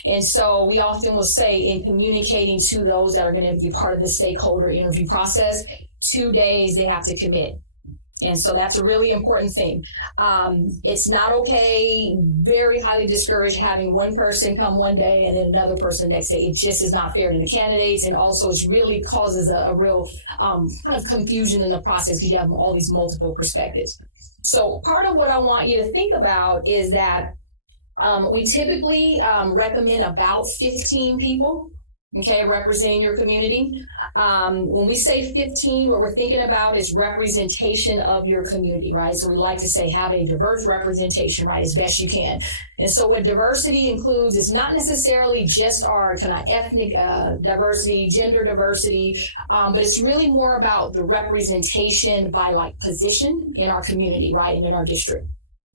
And so we often will say in communicating to those that are going to be part of the stakeholder interview process, 2 days they have to commit. And so that's a really important thing. It's not okay, very highly discouraged having one person come one day and then another person the next day. It just is not fair to the candidates. And also it really causes a real kind of confusion in the process because you have all these multiple perspectives. So part of what I want you to think about is that we typically recommend about 15 people, okay, representing your community. When we say 15, what we're thinking about is representation of your community, right? So we like to say have a diverse representation, right, as best you can. And so what diversity includes is not necessarily just our kind of ethnic diversity, gender diversity, but it's really more about the representation by like position in our community, right, and in our district.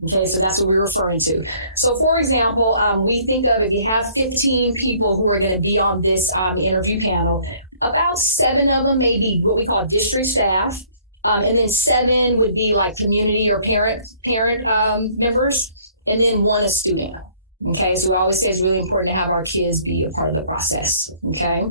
Okay, so that's what we're referring to. So, for example, we think of if you have 15 people who are going to be on this interview panel, about 7 of them may be what we call district staff, and then 7 would be like community or parent members, and then 1 a student. Okay, so we always say it's really important to have our kids be a part of the process. Okay,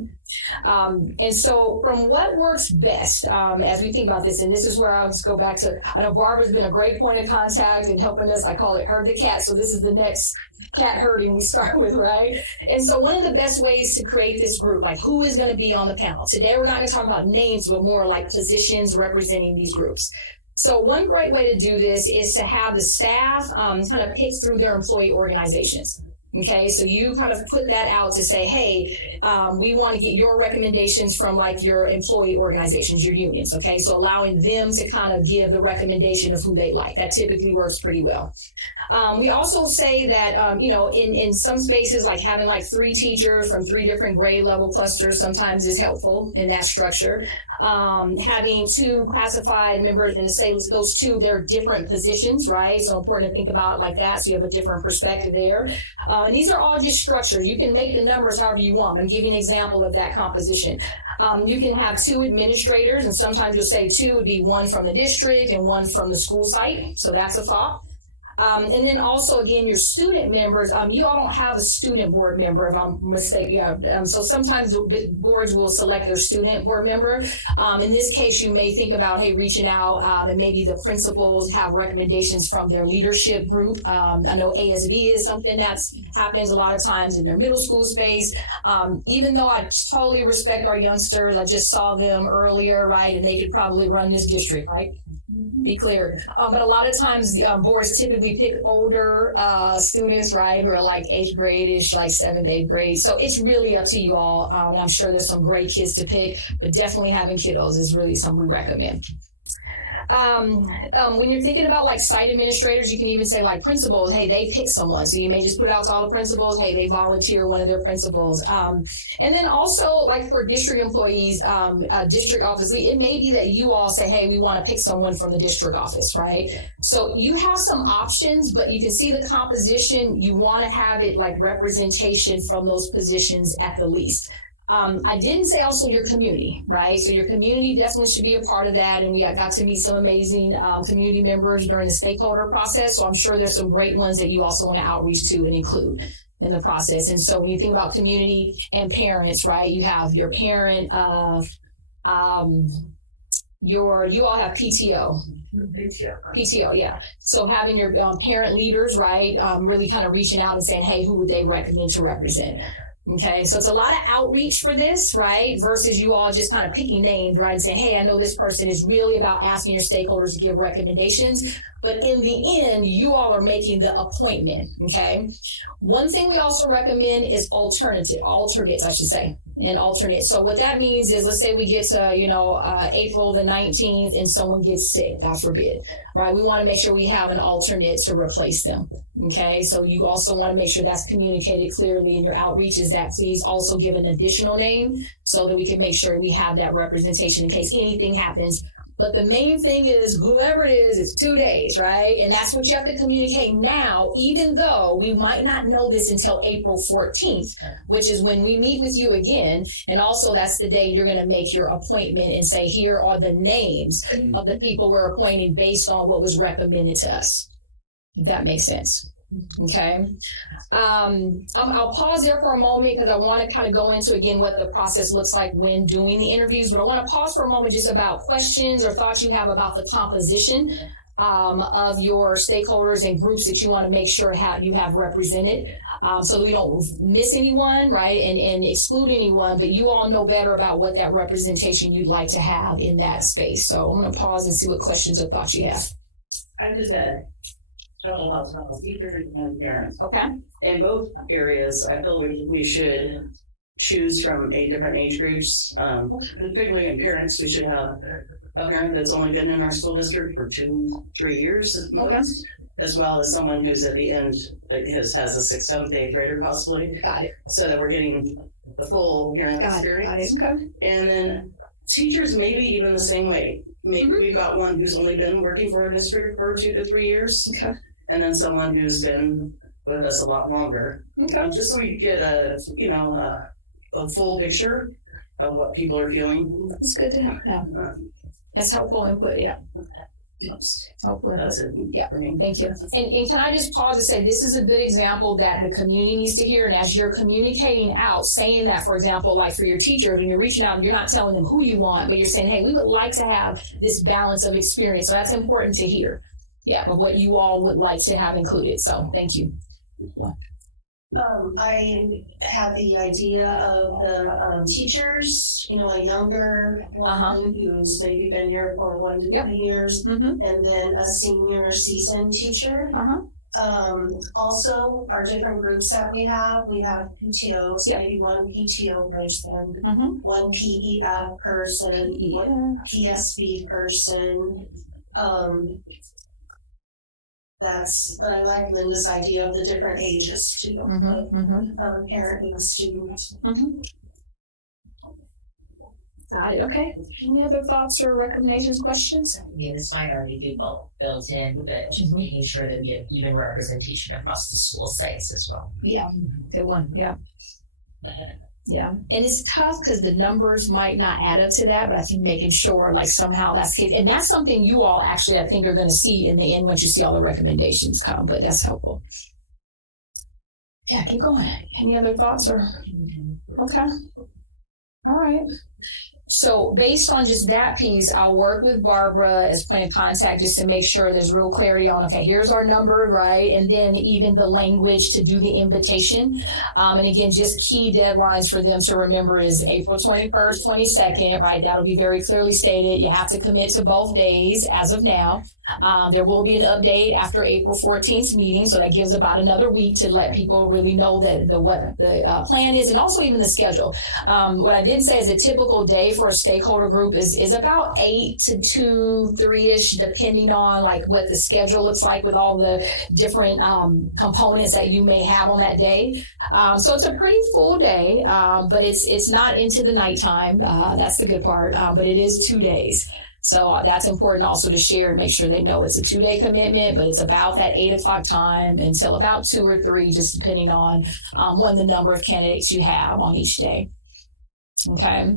and so from what works best as we think about this, and this is where I'll just go back to, I know Barbara's been a great point of contact in helping us. I call it herd the cat. So this is the next cat herding we start with, right? And so one of the best ways to create this group, like who is going to be on the panel. Today, we're not going to talk about names, but more like positions representing these groups. So one great way to do this is to have the staff kind of pick through their employee organizations. Okay, so you kind of put that out to say, hey, we want to get your recommendations from like your employee organizations, your unions. Okay, so allowing them to kind of give the recommendation of who they like. That typically works pretty well. We also say that, you know, in some spaces, like having like 3 teachers from 3 different grade level clusters sometimes is helpful in that structure. Having 2 classified members, and to say those 2, they're different positions, right? So important to think about it like that, so you have a different perspective there. And these are all just structured. You can make the numbers however you want. I'm giving an example of that composition. You can have 2 administrators, and sometimes you'll say 2 would be 1 from the district and 1 from the school site. So that's a thought. And then also, again, your student members, you all don't have a student board member, if I'm mistaken. So sometimes the boards will select their student board member. In this case, you may think about, hey, reaching out, and maybe the principals have recommendations from their leadership group. I know ASB is something that happens a lot of times in their middle school space. Even though I totally respect our youngsters, I just saw them earlier, right? And they could probably run this district, right? Be clear. But a lot of times boards typically pick older students, right, who are like 8th grade-ish, like 7th, 8th grade. So it's really up to you all. And I'm sure there's some great kids to pick, but definitely having kiddos is really something we recommend. When you're thinking about like site administrators, you can even say like principals, hey, they pick someone. So you may just put it out to all the principals, hey, they volunteer one of their principals. And then also like for district employees, district obviously, it may be that you all say, hey, we want to pick someone from the district office, right? So you have some options, but you can see the composition. You want to have it like representation from those positions at the least. I didn't say also your community, right? So your community definitely should be a part of that. And we got to meet some amazing community members during the stakeholder process. So I'm sure there's some great ones that you also want to outreach to and include in the process. And so when you think about community and parents, right, you have your parent, you all have PTO. PTO, yeah. So having your parent leaders, right, really kind of reaching out and saying, hey, who would they recommend to represent? Okay, so it's a lot of outreach for this, right, versus you all just kind of picking names, right, and saying, hey, I know this person is really about asking your stakeholders to give recommendations, but in the end, you all are making the appointment, okay? One thing we also recommend is alternates, I should say. An alternate. So what that means is, let's say we get to, April the 19th and someone gets sick, God forbid, right? We want to make sure we have an alternate to replace them. Okay. So you also want to make sure that's communicated clearly in your outreach, is that please also give an additional name so that we can make sure we have that representation in case anything happens. But the main thing is, whoever it is, it's 2 days, right? And that's what you have to communicate now, even though we might not know this until April 14th, which is when we meet with you again. And also that's the day you're going to make your appointment and say, here are the names of the people we're appointing based on what was recommended to us. If that makes sense. Okay. I'll pause there for a moment because I want to kind of go into again what the process looks like when doing the interviews, but I want to pause for a moment just about questions or thoughts you have about the composition of your stakeholders and groups that you want to make sure you have represented, so that we don't miss anyone, right, and exclude anyone, but you all know better about what that representation you'd like to have in that space. So I'm going to pause and see what questions or thoughts you have. I just had total house teachers and parents. Okay. In both areas, I feel we should choose from 8 different age groups. Particularly in parents, we should have a parent that's only been in our school district for 2-3 years at most, as well as someone who's at the end that has a 6th, 7th, 8th grader possibly. Got it. So that we're getting the full parent experience. Got it. Okay. And then teachers, maybe even the same way. Maybe we've got one who's only been working for a district for 2 to 3 years. Okay. And then someone who's been with us a lot longer. Okay. Just so we get a full picture of what people are feeling. That's good to have. Yeah. That's helpful input. Yeah. Helpful input. That's it. Yeah. Thank you. And can I just pause and say, this is a good example that the community needs to hear. And as you're communicating out, saying that, for example, like for your teachers, when you're reaching out, you're not telling them who you want, but you're saying, hey, we would like to have this balance of experience. So that's important to hear. Yeah, but what you all would like to have included. So thank you. I had the idea of the teachers, a younger one who's maybe been here for 1 to 2 years, and then a senior seasoned teacher. Also, our different groups that we have PTOs, maybe one PTO person, one PEF person, one PSB person. But I like Linda's idea of the different ages too, parent and student. Got it. Okay. Any other thoughts or recommendations, questions? This might already be built in, but just making sure that we have even representation across the school sites as well. Yeah, good one. Yeah. Yeah. And it's tough because the numbers might not add up to that, but I think making sure like somehow that's the case. And that's something you all actually, I think, are going to see in the end once you see all the recommendations come, but that's helpful. Yeah, keep going. Any other thoughts or? Okay. All right. So based on just that piece, I'll work with Barbara as point of contact just to make sure there's real clarity on, okay, here's our number, right? And then even the language to do the invitation. And again, just key deadlines for them to remember is April 21st, 22nd, right? That'll be very clearly stated. You have to commit to both days as of now. There will be an update after April 14th meeting, so that gives about another week to let people really know that what the plan is, and also even the schedule. What I did say is a typical day for a stakeholder group is about 8 to 2, 3-ish, depending on like what the schedule looks like with all the different components that you may have on that day. So it's a pretty full day, but it's not into the nighttime. That's the good part, but it is 2 days. So that's important also to share and make sure they know it's a 2-day commitment, but it's about that 8 o'clock time until about 2 or 3, just depending on the number of candidates you have on each day. Okay.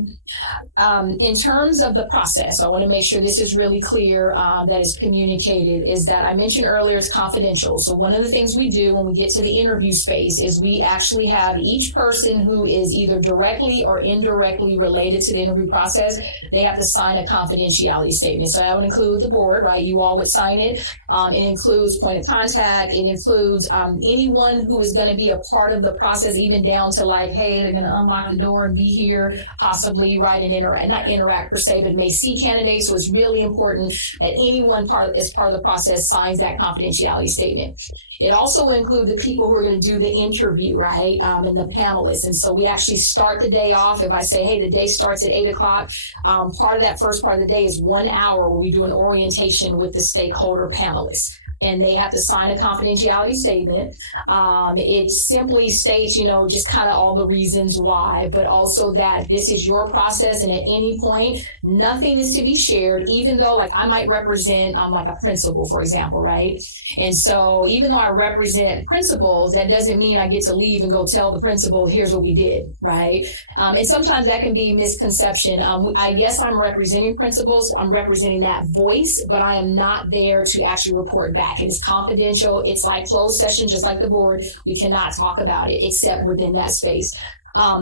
In terms of the process, I want to make sure this is really clear, that is communicated, is that I mentioned earlier it's confidential. So one of the things we do when we get to the interview space is we actually have each person who is either directly or indirectly related to the interview process, they have to sign a confidentiality statement. So that would include the board, right? You all would sign it. It includes point of contact. It includes anyone who is going to be a part of the process, even down to like, hey, they're going to unlock the door and be here here, possibly, right, and not interact per se, but may see candidates. So it's really important that anyone as part of the process signs that confidentiality statement. It also will include the people who are going to do the interview, right, and the panelists. And so we actually start the day off. If I say, hey, the day starts at 8 o'clock, part of that first part of the day is 1 hour where we do an orientation with the stakeholder panelists. And they have to sign a confidentiality statement. It simply states, just kind of all the reasons why, but also that this is your process. And at any point, nothing is to be shared, even though like I might represent, like a principal, for example, right? And so even though I represent principals, that doesn't mean I get to leave and go tell the principal, here's what we did, right? And sometimes that can be misconception. I guess I'm representing principals. I'm representing that voice, but I am not there to actually report back. It is confidential. It's like closed session, just like the board. We cannot talk about it except within that space.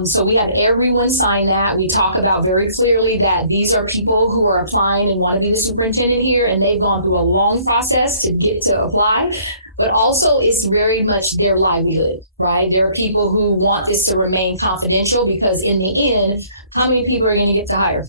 So we have everyone sign that. We talk about very clearly that these are people who are applying and want to be the superintendent here, and they've gone through a long process to get to apply. But also it's very much their livelihood, right? There are people who want this to remain confidential because in the end, how many people are going to get to hire?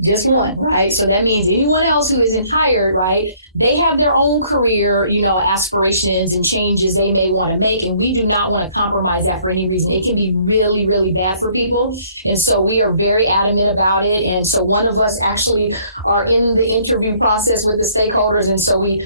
Just one, right? So that means anyone else who isn't hired, right? They have their own career, aspirations and changes they may want to make. And we do not want to compromise that for any reason. It can be really, really bad for people. And so we are very adamant about it. And so one of us actually are in the interview process with the stakeholders. And so we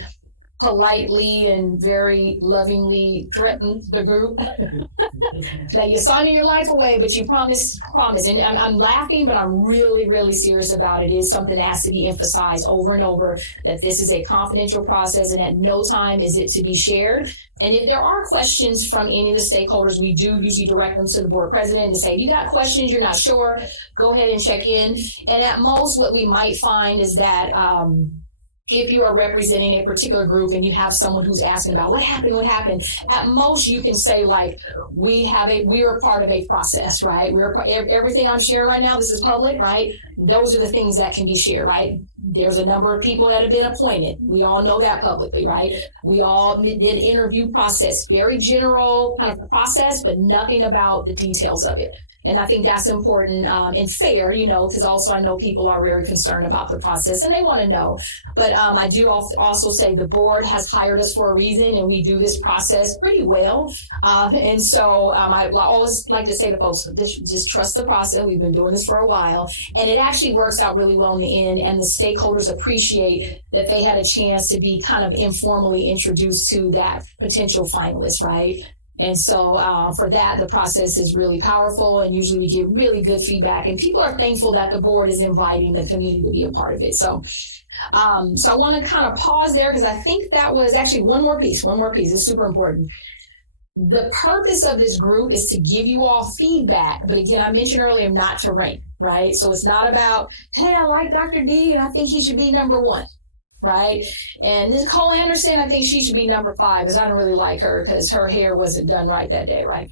politely and very lovingly threaten the group that you're signing your life away, but you promise. And I'm laughing, but I'm really, really serious about it. It is something that has to be emphasized over and over, that this is a confidential process and at no time is it to be shared. And if there are questions from any of the stakeholders, we do usually direct them to the board president to say, if you got questions, you're not sure, go ahead and check in. And at most, what we might find is that, if you are representing a particular group and you have someone who's asking about what happened, at most you can say like, we are part of a process, right? Everything I'm sharing right now, this is public, right? Those are the things that can be shared, right? There's a number of people that have been appointed. We all know that publicly, right? We all did an interview process, very general kind of process, but nothing about the details of it. And I think that's important and fair, because also I know people are very concerned about the process and they want to know. But I do also say the board has hired us for a reason, and we do this process pretty well. And so I always like to say to folks, just trust the process. We've been doing this for a while, and it actually works out really well in the end. And the stakeholders appreciate that they had a chance to be kind of informally introduced to that potential finalist, right? And so for that, the process is really powerful, and usually we get really good feedback, and people are thankful that the board is inviting the community to be a part of it. So I want to kind of pause there because I think that was actually one more piece. It's super important. The purpose of this group is to give you all feedback. But again, I mentioned earlier, not to rank, right? So it's not about, hey, I like Dr. D and I think he should be number one. Right. And Nicole Anderson, I think she should be number 5 because I don't really like her because her hair wasn't done right that day. Right.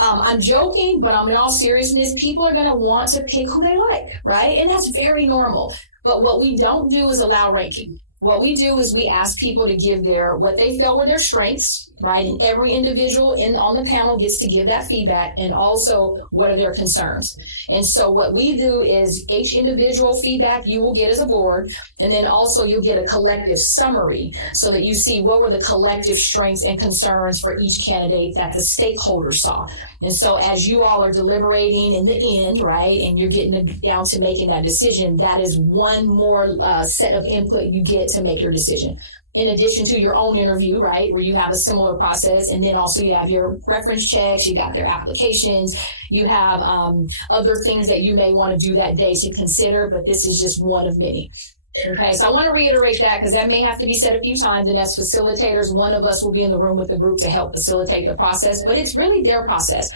I'm joking, but in all seriousness, people are going to want to pick who they like. Right. And that's very normal. But what we don't do is allow ranking. What we do is we ask people to give what they felt were their strengths, right? And every individual on the panel gets to give that feedback, and also what are their concerns. And so what we do is each individual feedback you will get as a board, and then also you'll get a collective summary so that you see what were the collective strengths and concerns for each candidate that the stakeholders saw. And so as you all are deliberating in the end, right, and you're getting down to making that decision, that is one more set of input you get to make your decision. In addition to your own interview, right, where you have a similar process, and then also you have your reference checks, you got their applications, you have other things that you may want to do that day to consider, but this is just one of many. Okay, so I want to reiterate that because that may have to be said a few times, and as facilitators, one of us will be in the room with the group to help facilitate the process, but it's really their process.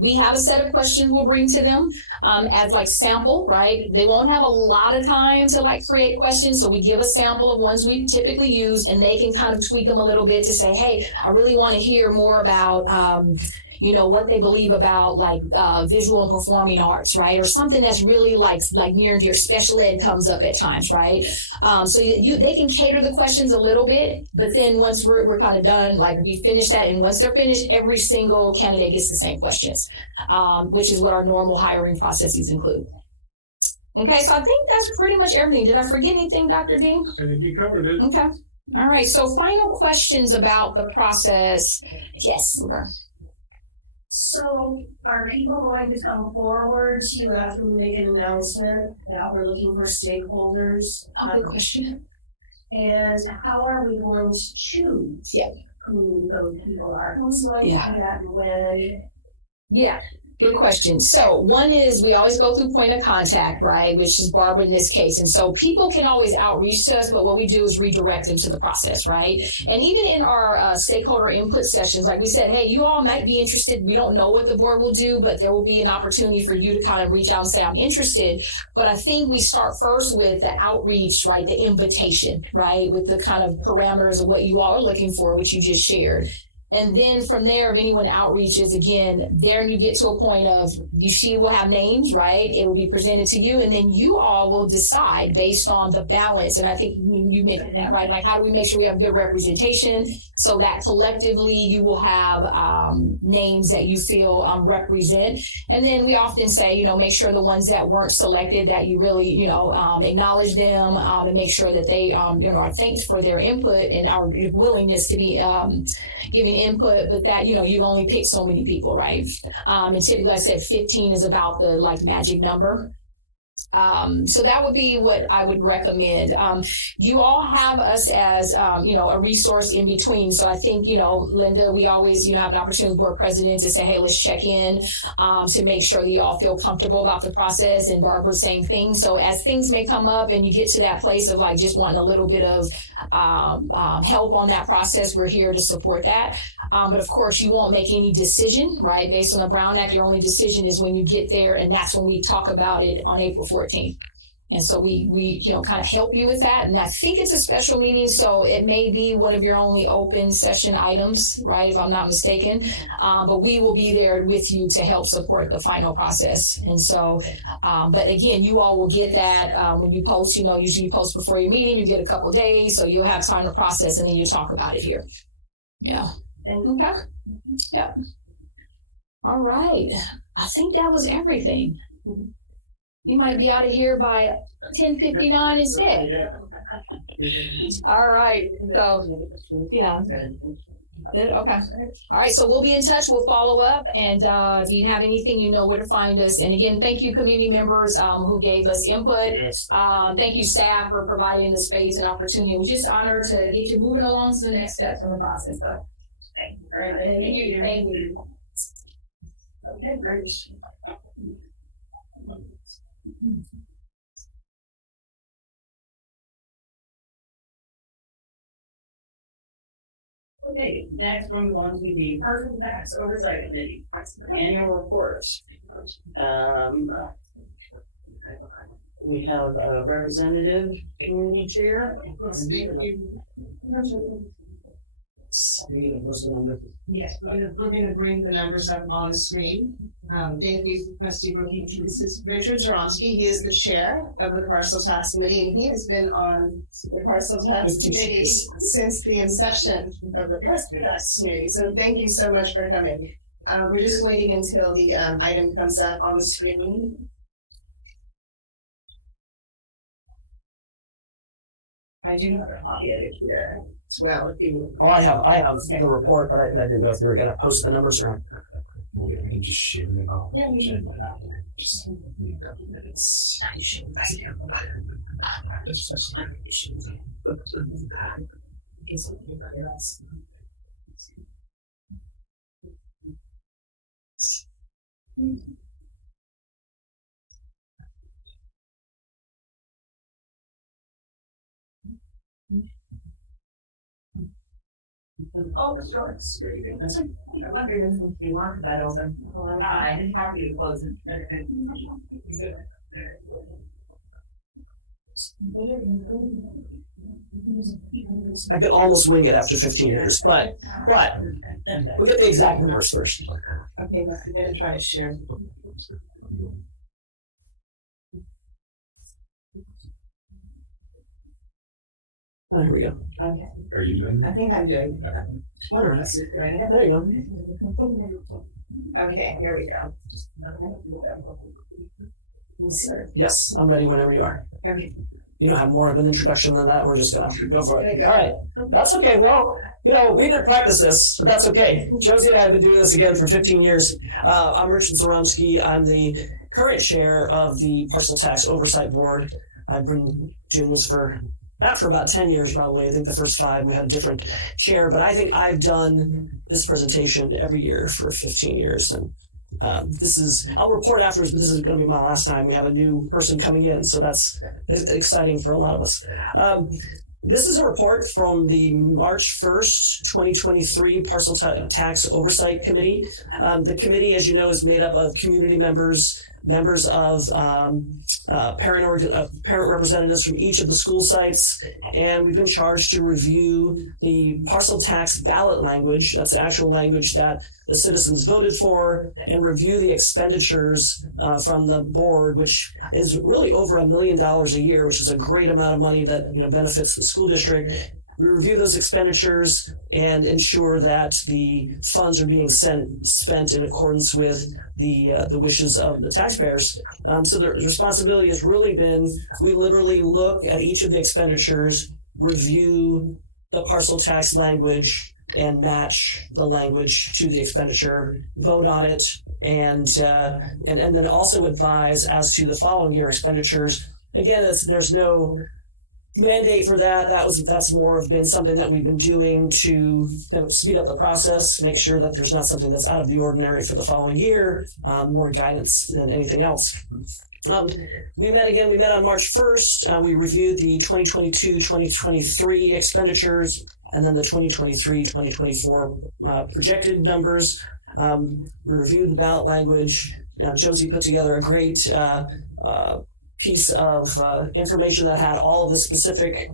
We have a set of questions we'll bring to them as like sample, right? They won't have a lot of time to create questions, so we give a sample of ones we typically use, and they can kind of tweak them a little bit to say, hey, I really want to hear more about what they believe about like visual and performing arts, right? Or something that's really like near and dear. Special ed comes up at times, right? So they can cater the questions a little bit, but then once we're kind of done, like we finish that, and once they're finished, every single candidate gets the same questions, which is what our normal hiring processes include. Okay, so I think that's pretty much everything. Did I forget anything, Dr. D? I think you covered it. Okay. All right. So final questions about the process. Yes. So are people going to come forward to after we make an announcement that we're looking for stakeholders? Good question. And how are we going to choose who those people are? Who's going to do that and when? Yeah. Good question. So one is we always go through point of contact, right, which is Barbara in this case. And so people can always outreach to us, but what we do is redirect them to the process, right? And even in our stakeholder input sessions, like we said, hey, you all might be interested. We don't know what the board will do, but there will be an opportunity for you to kind of reach out and say, I'm interested. But I think we start first with the outreach, right, the invitation, right, with the kind of parameters of what you all are looking for, which you just shared. And then from there, if anyone outreaches, again, there you get to a point of she will have names, right? It will be presented to you, and then you all will decide based on the balance. And I think you mentioned that, right? Like, how do we make sure we have good representation so that collectively you will have names that you feel represent. And then we often say, make sure the ones that weren't selected, that you really, acknowledge them and make sure that they, are thanked for their input and our willingness to be giving input, but that, you only pick so many people, right? And typically I said 15 is about the magic number. So that would be what I would recommend. You all have us as, a resource in between. So I think, Linda, we always, have an opportunity with board president to say, hey, let's check in, to make sure that you all feel comfortable about the process, and Barbara, same thing. So as things may come up and you get to that place of just wanting a little bit of, help on that process, we're here to support that. But of course you won't make any decision, right? Based on the Brown Act, your only decision is when you get there. And that's when we talk about it on April 14th. And so we kind of help you with that. And I think it's a special meeting, so it may be one of your only open session items, right, if I'm not mistaken. But we will be there with you to help support the final process. And so, but again, you all will get that when you post, usually you post before your meeting, you get a couple of days, so you'll have time to process, and then you talk about it here. Yeah. Okay. Yeah. All right. I think that was everything. You might be out of here by 10:59 instead. All right. So, yeah. Good. Okay. All right. So we'll be in touch. We'll follow up. And if you have anything, you know where to find us. And again, thank you, community members who gave us input. Yes. Thank you, staff, for providing the space and opportunity. We're just honored to get you moving along to the next steps in the process. So, thank you. All right. Thank you. Thank you. Okay, great. Okay, next we're going to the Personal Tax Oversight Committee annual report. We have a representative community chair. Yes, we're going to bring the numbers up on the screen. Thank you, Trustee Brookie. This is Richard Zoronsky. He is the chair of the Parcel Tax Committee, and he has been on the Parcel Tax Committee since the inception of the Parcel Tax Committee. So thank you so much for coming. We're just waiting until the item comes up on the screen. I do have a copy of it here as well. If you I have the report, but I didn't know if you were going to post the numbers around. just share it out. Yeah, we should. Just Oh, sure. I wondered if you wanted that open. I didn't have to close it. I could almost wing it after 15 years, but we'll get the exact numbers first. Okay, I'm gonna try to share. Oh, here we go. Okay. Are you doing I think I'm doing. All right. There you go. Okay, here we go. Yes, I'm ready whenever you are. Okay. You don't have more of an introduction than that. We're just gonna go for it. Go. All right. That's okay. Well, we didn't practice this, but that's okay. Josie and I have been doing this again for 15 years. I'm Richard Zaromsky. I'm the current chair of the Parcel Tax Oversight Board. I've been doing this for about 10 years, probably. I think the first 5 we had a different chair, but I think I've done this presentation every year for 15 years. And I'll report afterwards, but this is going to be my last time. We have a new person coming in, so that's exciting for a lot of us. This is a report from the March 1st, 2023 Parcel Tax Oversight Committee. The committee, as you know, is made up of community members of parent representatives from each of the school sites, and we've been charged to review the parcel tax ballot language, that's the actual language that the citizens voted for, and review the expenditures from the board, which is really over $1 million a year, which is a great amount of money that benefits the school district. We review those expenditures and ensure that the funds are being spent in accordance with the wishes of the taxpayers. So the responsibility has really been, we literally look at each of the expenditures, review the parcel tax language, and match the language to the expenditure, vote on it, and then also advise as to the following year expenditures. Again, there's no mandate for that. That's more of been something that we've been doing to speed up the process, make sure that there's not something that's out of the ordinary for the following year, more guidance than anything else. We met on March 1st. We reviewed the 2022-2023 expenditures and then the 2023-2024 projected numbers. We reviewed the ballot language. Josie put together a great piece of information that had all of the specific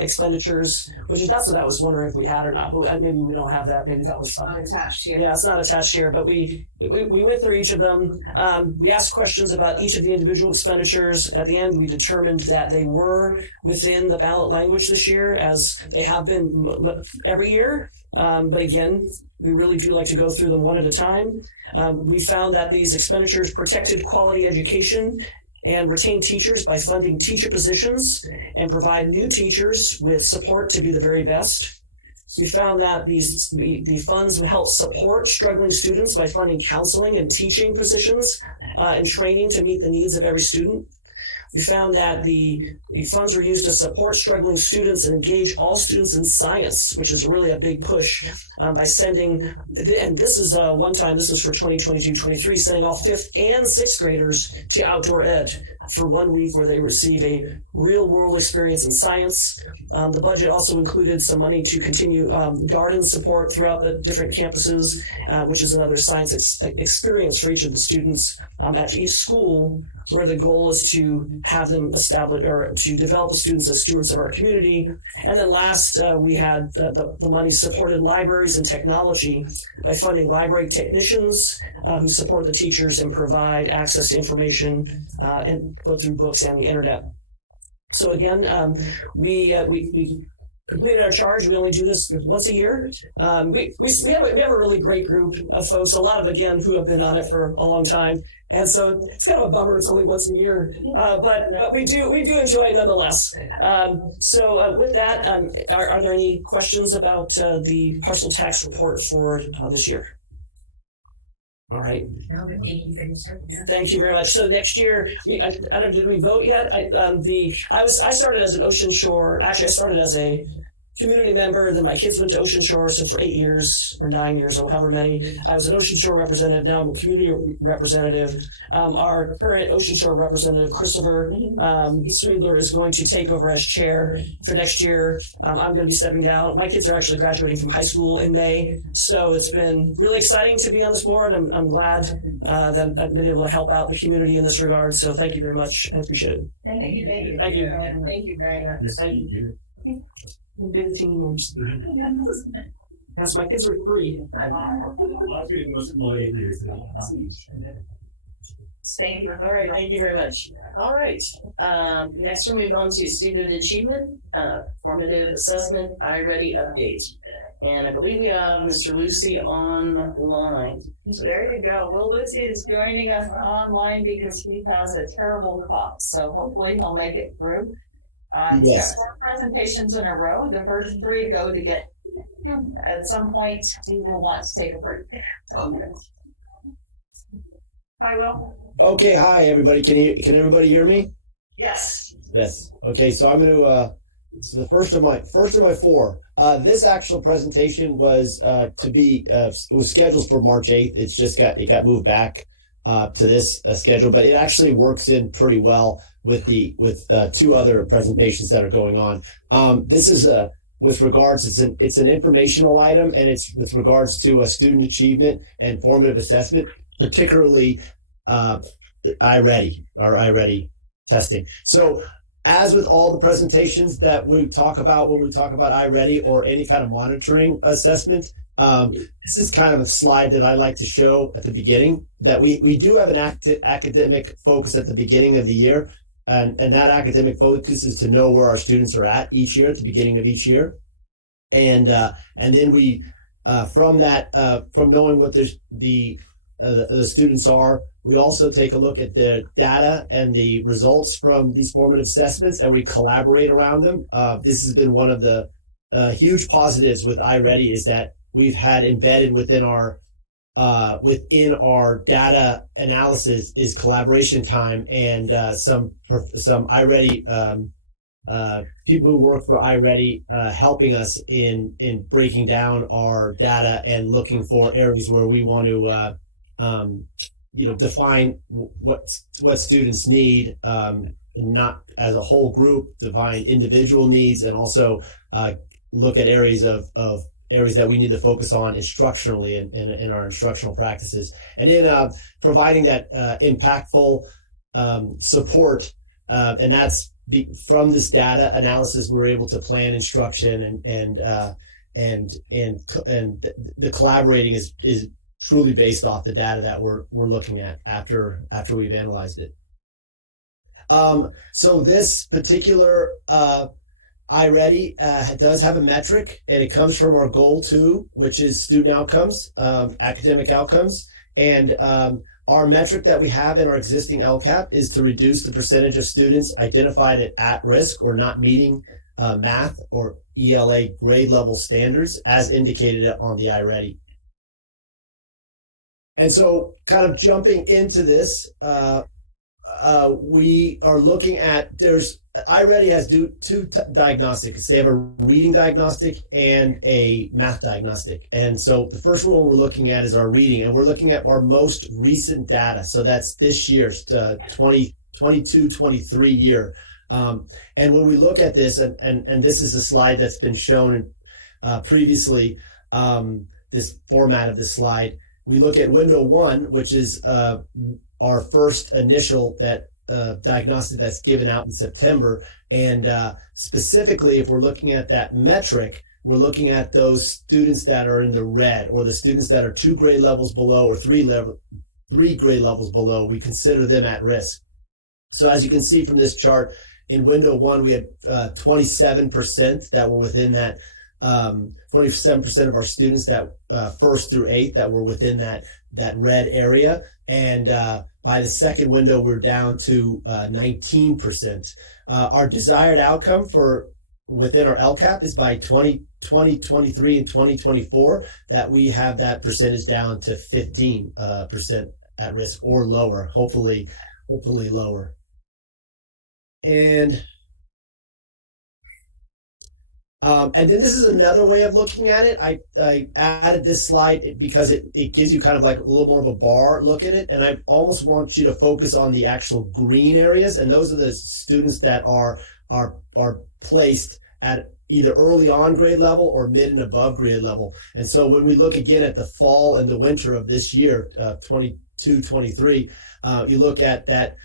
expenditures, that's what I was wondering if we had or not. But maybe we don't have that. Maybe that was not attached here. Yeah, it's not attached here. But we went through each of them. We asked questions about each of the individual expenditures. At the end, we determined that they were within the ballot language this year, as they have been every year. But again, we really do like to go through them one at a time. We found that these expenditures protected quality education and retain teachers by funding teacher positions and provide new teachers with support to be the very best. We found that the funds will help support struggling students by funding counseling and teaching positions and training to meet the needs of every student. We found that the funds were used to support struggling students and engage all students in science, which is really a big push by sending, and this is one time, this was for 2022-23, sending all 5th and 6th graders to outdoor ed for 1 week where they receive a real world experience in science. The budget also included some money to continue garden support throughout the different campuses, which is another science experience for each of the students at each school, where the goal is to have them establish or to develop the students as stewards of our community. And then last, we had the money supported libraries and technology by funding library technicians who support the teachers and provide access to information and both through books and the internet. So again, we completed our charge. We only do this once a year. We have a really great group of folks, a lot of, again, who have been on it for a long time. And so it's kind of a bummer it's only once a year, but we do enjoy it nonetheless. So with that, are there any questions about the parcel tax report for this year? All right. Thank you very much. So next year, I don't know, did we vote yet? I started as an Ocean Shore. Actually, I started as a community member. Then my kids went to Ocean Shore, so for 8 years or 9 years or however many, I was an Ocean Shore representative. Now I'm a community representative. Our current Ocean Shore representative, Christopher Sweedler, is going to take over as chair for next year. I'm going to be stepping down. My kids are actually graduating from high school in May, so it's been really exciting to be on this board. I'm glad that I've been able to help out the community in this regard. So thank you very much. I appreciate it. Thank you. Thank you. Thank you very much. Thank you. 15 years. Yes, my kids were 3. Thank you. All right. Thank you very much. All right. Next, we'll move on to student achievement, formative assessment, iReady update. And I believe we have Mr. Lucy online. There you go. Well, Lucy is joining us online because he has a terrible cough. So hopefully he'll make it through. He's got 4 presentations in a row. The first 3 go to get, at some point, he will want to take a break. Okay. Hi, Will. Okay, hi everybody. Can everybody hear me? Yes. Yes. Okay, so I'm going to. It's the first of my 4. This actual presentation was to be. It was scheduled for March 8th. It got moved back to this schedule, but it actually works in pretty well with 2 other presentations that are going on. This is with regards. It's an informational item, and it's with regards to student achievement and formative assessment, particularly iReady testing. So as with all the presentations that we talk about when we talk about iReady or any kind of monitoring assessment, this is kind of a slide that I like to show at the beginning, that we do have an academic focus at the beginning of the year. And that academic focus is to know where our students are at each year, at the beginning of each year. And then we, from knowing what the students are, we also take a look at the data and the results from these formative assessments, and we collaborate around them. This has been one of the huge positives with iReady, is that we've had embedded within our data analysis is collaboration time, and some iReady people who work for iReady helping us in breaking down our data and looking for areas where we want to define what students need, not as a whole group, define individual needs, and also look at areas of areas that we need to focus on instructionally in our instructional practices, and then providing that impactful support, and that's from this data analysis we're able to plan instruction, and the collaborating is truly based off the data that we're looking at after we've analyzed it. So this particular iReady does have a metric, and it comes from our goal 2, which is student outcomes, academic outcomes. And our metric that we have in our existing LCAP is to reduce the percentage of students identified at risk or not meeting math or ELA grade level standards as indicated on the iReady. And so kind of jumping into this, we are looking at, iReady has 2 diagnostics. They have a reading diagnostic and a math diagnostic. And so the first one we're looking at is our reading, and we're looking at our most recent data. So that's this year's 22-23 year. And when we look at this, and this is a slide that's been shown previously, this format of the slide, we look at window 1, which is our first initial diagnostic that's given out in September. And specifically, if we're looking at that metric, we're looking at those students that are in the red, or the students that are 2 grade levels below or 3 grade levels below. We consider them at risk. So as you can see from this chart, in window 1, we had 27% that were within that. 27% of our students that 1st through 8th that were within that red area, and by the second window we're down to 19%. Our desired outcome for within our LCAP is by 2023 and 2024 that we have that percentage down to 15% at risk or lower, hopefully lower. And And then this is another way of looking at it. I added this slide because it gives you kind of like a little more of a bar look at it. And I almost want you to focus on the actual green areas. And those are the students that are placed at either early on grade level or mid and above grade level. And so when we look again at the fall and the winter of this year, 22-23, you look at that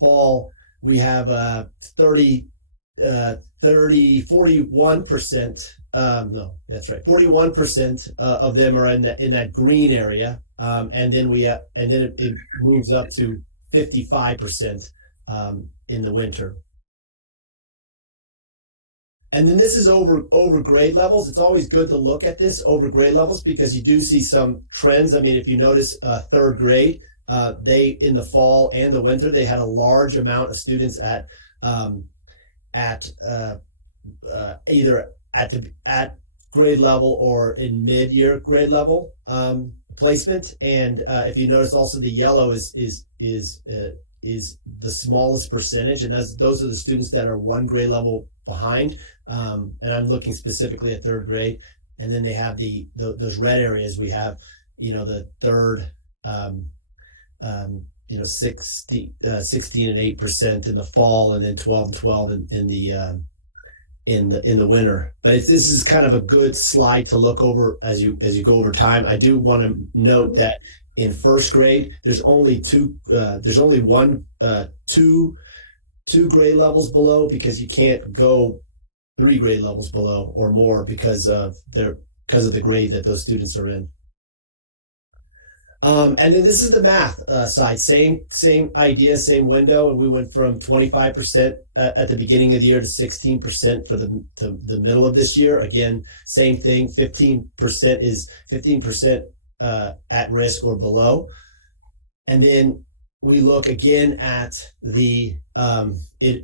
fall, we have 41%. No, that's right. 41% of them are in that green area, and then it moves up to 55% in the winter. And then this is over grade levels. It's always good to look at this over grade levels because you do see some trends. I mean, if you notice third grade, they in the fall and the winter, they had a large amount of students at either at grade level or in mid-year grade level placement. And if you notice, also the yellow is the smallest percentage, and those are the students that are one grade level behind. And I'm looking specifically at third grade. And then they have those red areas. We have, the third, 16 and 8% in the fall, and then 12 and 12 in the winter. But this is kind of a good slide to look over as you go over time. I do want to note that in first grade, there's only two grade levels below, because you can't go 3 grade levels below or more because of the grade that those students are in. And then this is the math side, same idea, same window, and we went from 25% at the beginning of the year to 16% for the middle of this year. Again, same thing. 15% at risk or below, and then we look again at the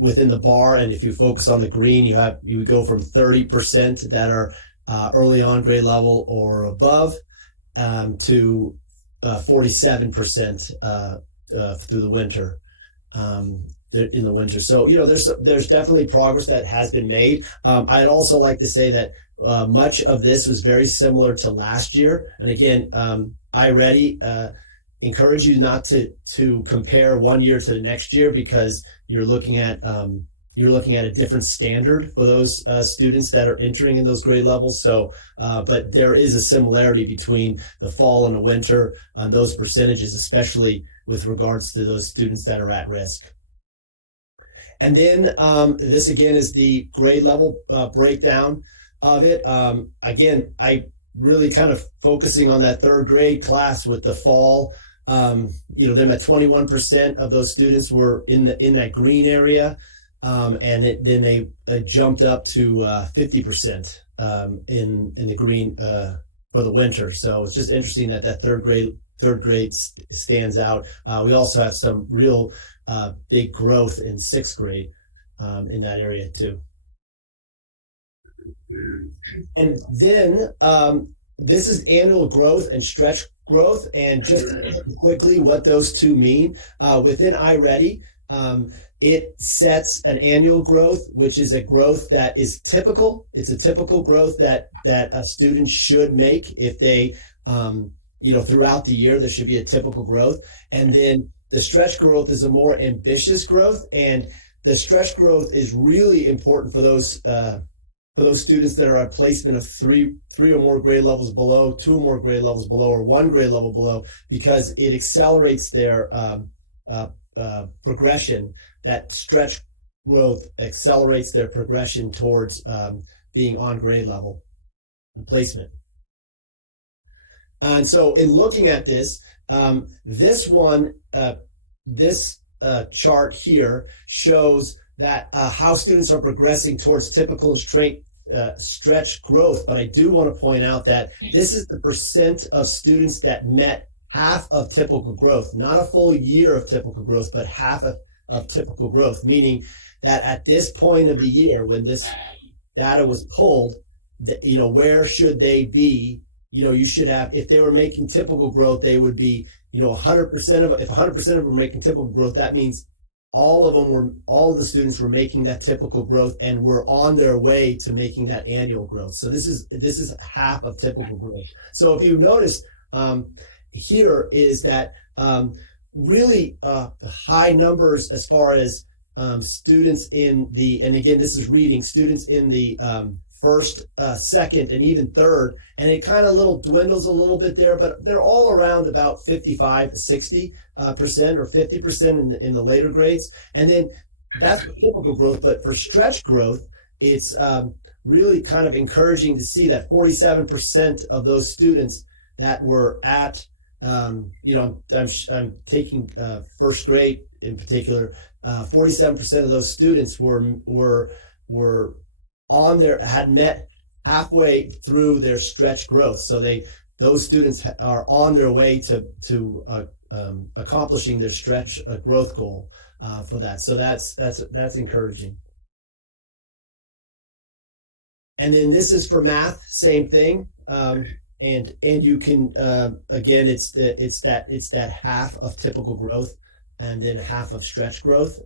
within the bar, and if you focus on the green, you go from 30% that are early on grade level or above to 47% through the winter, in the winter. So there's definitely progress that has been made. I'd also like to say that much of this was very similar to last year, and again, iReady encourage you not to compare one year to the next year, because you're looking at a different standard for those students that are entering in those grade levels. So, but there is a similarity between the fall and the winter on those percentages, especially with regards to those students that are at risk. And then this again is the grade level breakdown of it. Again, I really kind of focusing on that third grade class with the fall. Them at 21% of those students were in that green area. Then they jumped up to 50% in the green for the winter. So it's just interesting that third grade stands out. We also have some real big growth in sixth grade in that area too. And then this is annual growth and stretch growth, and just quickly what those two mean. Within iReady, it sets an annual growth, which is a growth that is typical. It's a typical growth that a student should make if they, throughout the year, there should be a typical growth. And then the stretch growth is a more ambitious growth, and the stretch growth is really important for those students that are at placement of three or more grade levels below, 2 or more grade levels below, or 1 grade level below, because it accelerates their progression. That stretch growth accelerates their progression towards being on grade level placement. And so in looking at this, this chart here shows that how students are progressing towards typical and stretch growth. But I do want to point out that this is the percent of students that met half of typical growth, not a full year of typical growth, but half of typical growth, meaning that at this point of the year, when this data was pulled, where should they be? You should have, if they were making typical growth, they would be, 100% of, if 100% of them are making typical growth, that means all of the students were making that typical growth and were on their way to making that annual growth. So this is half of typical growth. So if you notice, here is that really high numbers as far as students in the, and again, this is reading, students in the first, second, and even third, and it kind of dwindles a little bit there, but they're all around about 55 to 60% or 50% in the later grades. And then that's typical growth, but for stretch growth, it's really kind of encouraging to see that 47% of those students that were at, I'm taking first grade in particular, 47% of those students were had met halfway through their stretch growth. So those students are on their way to accomplishing their stretch growth goal for that. So that's encouraging. And then this is for math, same thing. And you can again, it's that half of typical growth and then half of stretch growth.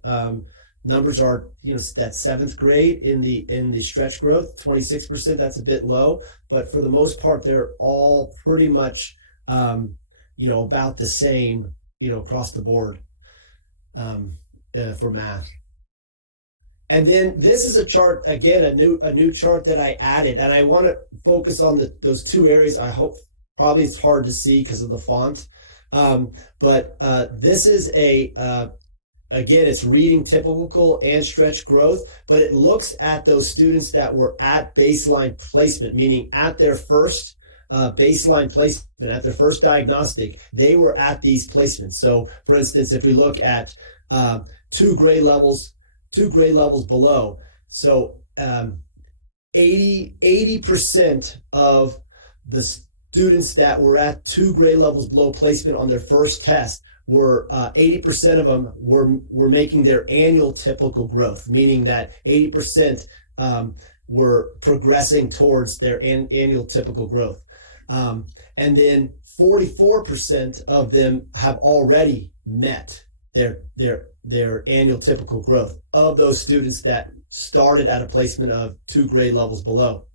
Numbers are, that seventh grade in the stretch growth, 26%. That's a bit low, but for the most part, they're all pretty much, about the same, across the board for math. And then this is a chart, again, a new chart that I added, and I want to focus on those two areas. I hope probably it's hard to see because of the font, but this is again, it's reading typical and stretch growth, but it looks at those students that were at baseline placement, meaning at their first baseline placement, at their first diagnostic, they were at these placements. So, for instance, if we look at two grade levels below, so 80% of the students that were at 2 grade levels below placement on their first test were 80% of them were making their annual typical growth, meaning that 80% were progressing towards their annual typical growth. And then 44% of them have already met their annual typical growth of those students that started at a placement of 2 grade levels below.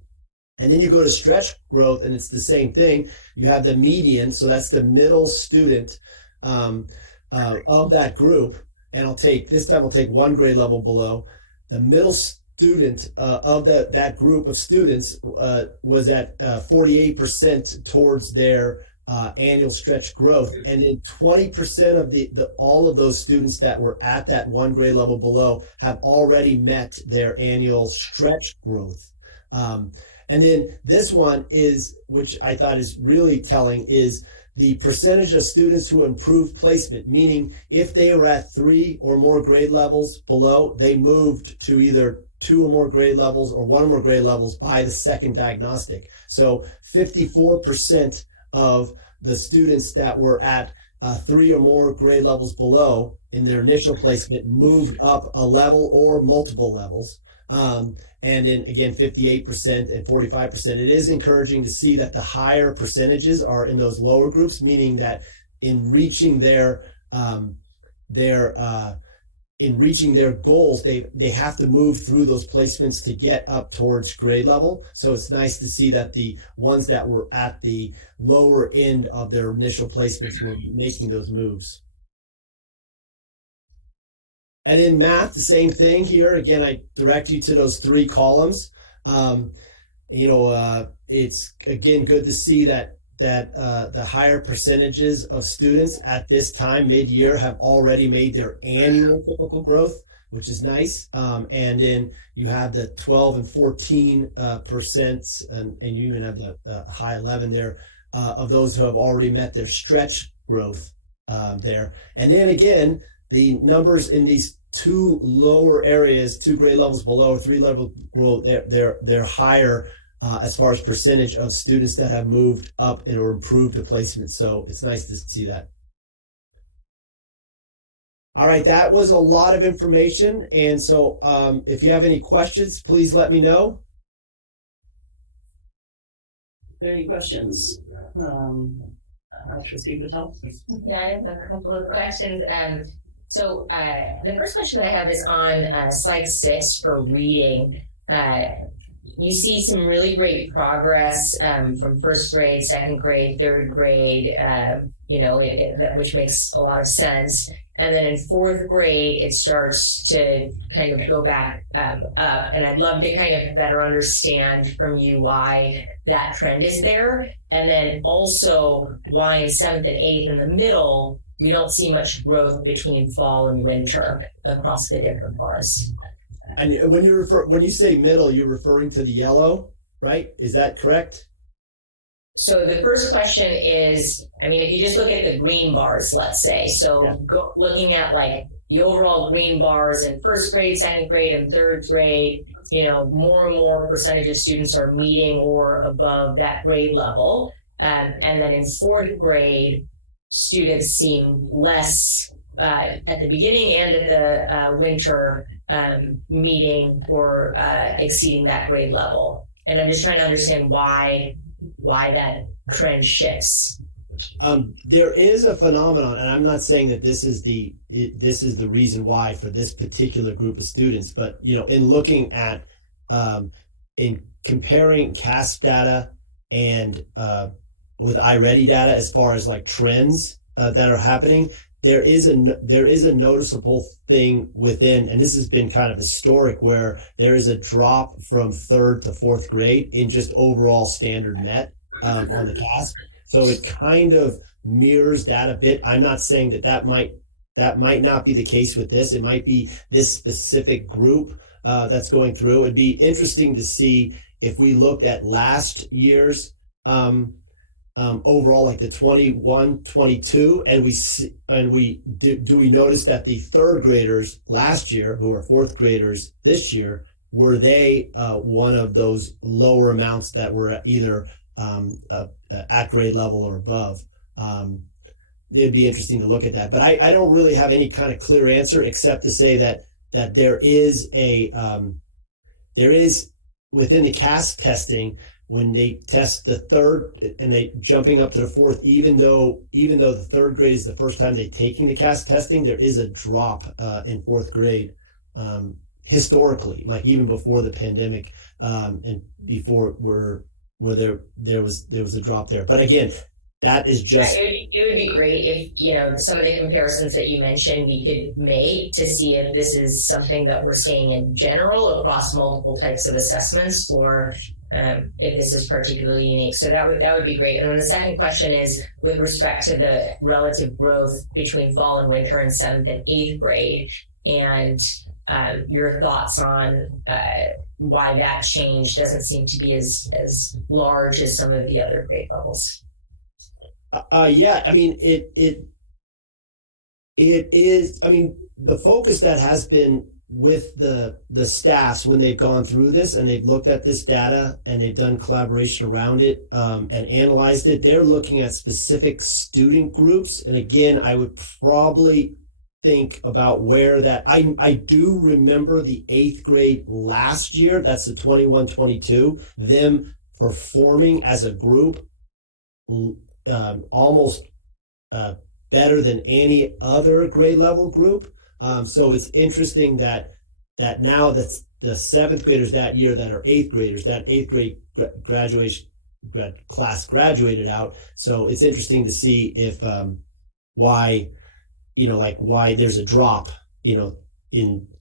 And then you go to stretch growth, and it's the same thing. You have the median, so that's the middle student of that group, and I'll take 1 grade level below. The middle student of that group of students was at 48% towards their annual stretch growth, and then 20% of all of those students that were at that 1 grade level below have already met their annual stretch growth. And then this one is, which I thought is really telling, is the percentage of students who improved placement, meaning if they were at 3 or more grade levels below, they moved to either 2 or more grade levels or 1 or more grade levels by the second diagnostic. So 54% of the students that were at 3 or more grade levels below in their initial placement moved up a level or multiple levels. And then again, 58% and 45%. It is encouraging to see that the higher percentages are in those lower groups, meaning that in reaching their goals, they have to move through those placements to get up towards grade level. So it's nice to see that the ones that were at the lower end of their initial placements were making those moves. And in math, the same thing here. Again, I direct you to those 3 columns. It's again good to see that the higher percentages of students at this time, mid-year, have already made their annual typical growth, which is nice. And then you have the 12 and 14%, and you even have the high 11 there, of those who have already met their stretch growth there. And then again, the numbers in these 2 lower areas, 2 grade levels below or 3 level below, they're higher as far as percentage of students that have moved up or improved a placement. So it's nice to see that. All right, that was a lot of information. And so if you have any questions, please let me know. Are there any questions? Trustee Patel? Yeah, I have a couple of questions. So the first question that I have is on slide 6 for reading. You see some really great progress from first grade, second grade, third grade, which makes a lot of sense. And then in fourth grade, it starts to kind of go back up. And I'd love to kind of better understand from you why that trend is there. And then also why in 7th and 8th in the middle, we don't see much growth between fall and winter across the different bars. And when you say middle, you're referring to the yellow, right? Is that correct? So the first question is, if you just look at the green bars, let's say, looking at like the overall green bars in first grade, second grade, and third grade, more and more percentage of students are meeting or above that grade level. And then in fourth grade, students seem less at the beginning and at the winter meeting or exceeding that grade level. And I'm just trying to understand why that trend shifts. There is a phenomenon, and I'm not saying that this is the reason why for this particular group of students, but in looking at in comparing CASP data and with iReady data as far as like trends that are happening, there is a noticeable thing within, and this has been kind of historic, where there is a drop from third to fourth grade in just overall standard met on the CASP. So it kind of mirrors that a bit. I'm not saying that might not be the case with this. It might be this specific group that's going through. It'd be interesting to see if we looked at last year's overall, like the 21-22, and we notice that the third graders last year, who are fourth graders this year, were they one of those lower amounts that were either at grade level or above? It'd be interesting to look at that, but I don't really have any kind of clear answer except to say that there is within the CASP testing, when they test the third and they jumping up to the fourth, even though the third grade is the first time they're taking the CASP testing, there is a drop in fourth grade historically, like even before the pandemic and before where there was a drop there. But again, that is just. It would be great if, some of the comparisons that you mentioned we could make to see if this is something that we're seeing in general across multiple types of assessments, or if this is particularly unique. So that would be great. And then the second question is with respect to the relative growth between fall and winter in 7th and 8th grade, and your thoughts on why that change doesn't seem to be as large as some of the other grade levels. It is. The focus that has been with the staffs when they've gone through this and they've looked at this data and they've done collaboration around it and analyzed it, they're looking at specific student groups. And again, I would probably think about where that I do remember the 8th grade last year, that's the 21-22, them performing as a group almost better than any other grade level group. So it's interesting that now that the 7th graders that year that are 8th graders, that 8th grade class graduated out. So it's interesting to see if why there's a drop, in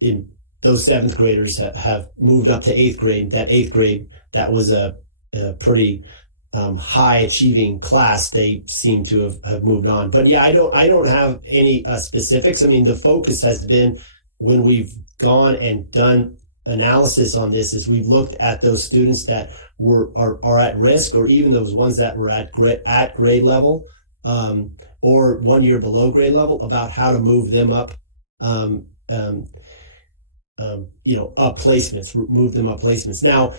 those 7th graders have moved up to 8th grade. That 8th grade, that was a pretty high achieving class, they seem to have moved on. But yeah, I don't have any specifics. The focus has been, when we've gone and done analysis on this, is we've looked at those students that are at risk, or even those ones that were at grade level or 1 year below grade level, about how to move them up up placements, move them up placements. Now,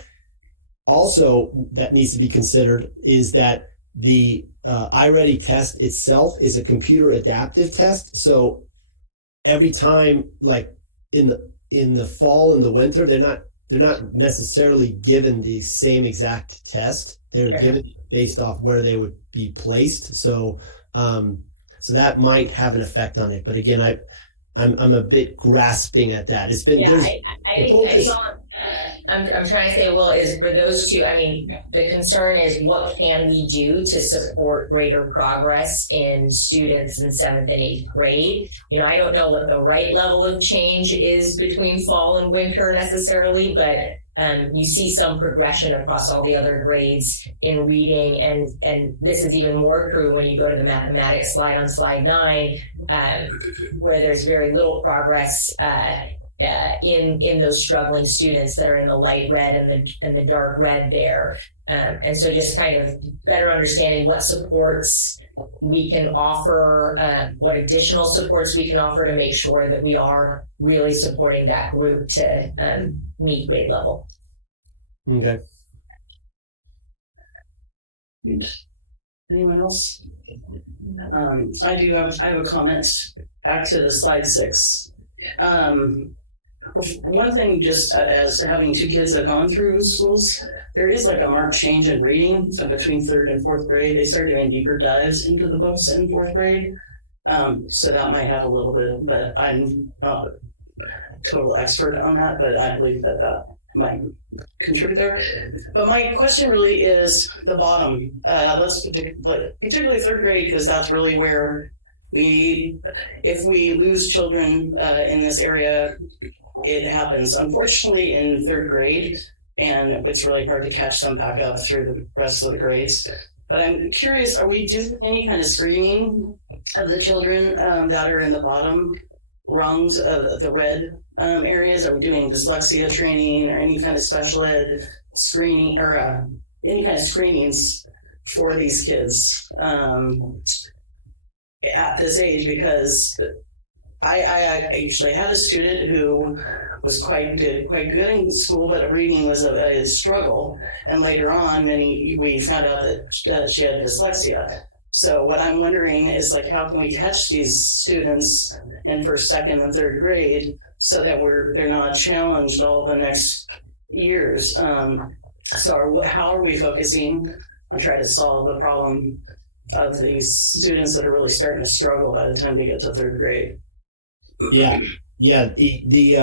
also, that needs to be considered is that the iReady test itself is a computer adaptive test. So every time, like in the fall and the winter, they're not necessarily given the same exact test. They're given based off where they would be placed. So that might have an effect on it. But again, I'm a bit grasping at that. It's been, yeah, I'm trying to say, well, is for those two, I mean, the concern is what can we do to support greater progress in students in 7th and 8th grade? You know, I don't know what the right level of change is between fall and winter necessarily, but you see some progression across all the other grades in reading, and this is even more true when you go to the mathematics slide on slide 9, where there's very little progress in those struggling students that are in the light red and the dark red there. And so just kind of better understanding what supports we can offer, what additional supports we can offer to make sure that we are really supporting that group to meet grade level. Okay. Anyone else? I have a comment back to the slide 6. One thing, just as having 2 kids that have gone through schools, there is like a marked change in reading between 3rd and 4th grade. They start doing deeper dives into the books in 4th grade. So that might have a little bit, but I'm not a total expert on that, but I believe that might contribute there. But my question really is the bottom. Particularly 3rd grade, because that's really where if we lose children in this area, it happens, unfortunately, in 3rd grade, and it's really hard to catch them back up through the rest of the grades. But I'm curious, are we doing any kind of screening of the children that are in the bottom rungs of the red areas? Are we doing dyslexia training or any kind of special ed screening or any kind of screenings for these kids at this age? Because I actually had a student who was quite good in school, but reading was a struggle. And later on, we found out that she had dyslexia. So what I'm wondering is, like, how can we catch these students in 1st, 2nd, and 3rd grade so that they're not challenged all the next years? So how are we focusing on trying to solve the problem of these students that are really starting to struggle by the time they get to 3rd grade? Yeah. The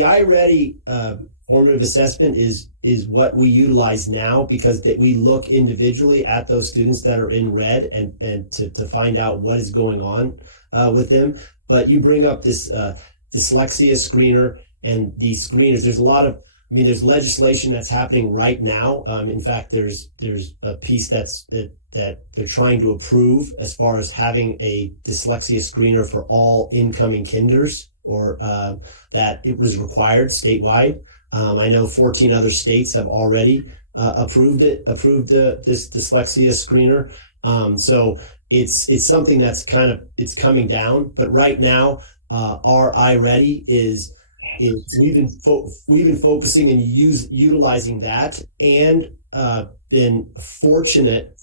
iReady formative assessment is what we utilize now, because we look individually at those students that are in red and to find out what is going on with them. But you bring up this dyslexia screener and these screeners. There's a lot of, there's legislation that's happening right now. In fact, there's a piece that they're trying to approve as far as having a dyslexia screener for all incoming kinders, or that it was required statewide. I know 14 other states have already approved this dyslexia screener. So it's something that's it's coming down. But right now, our iReady is we've been focusing and utilizing that, and been fortunate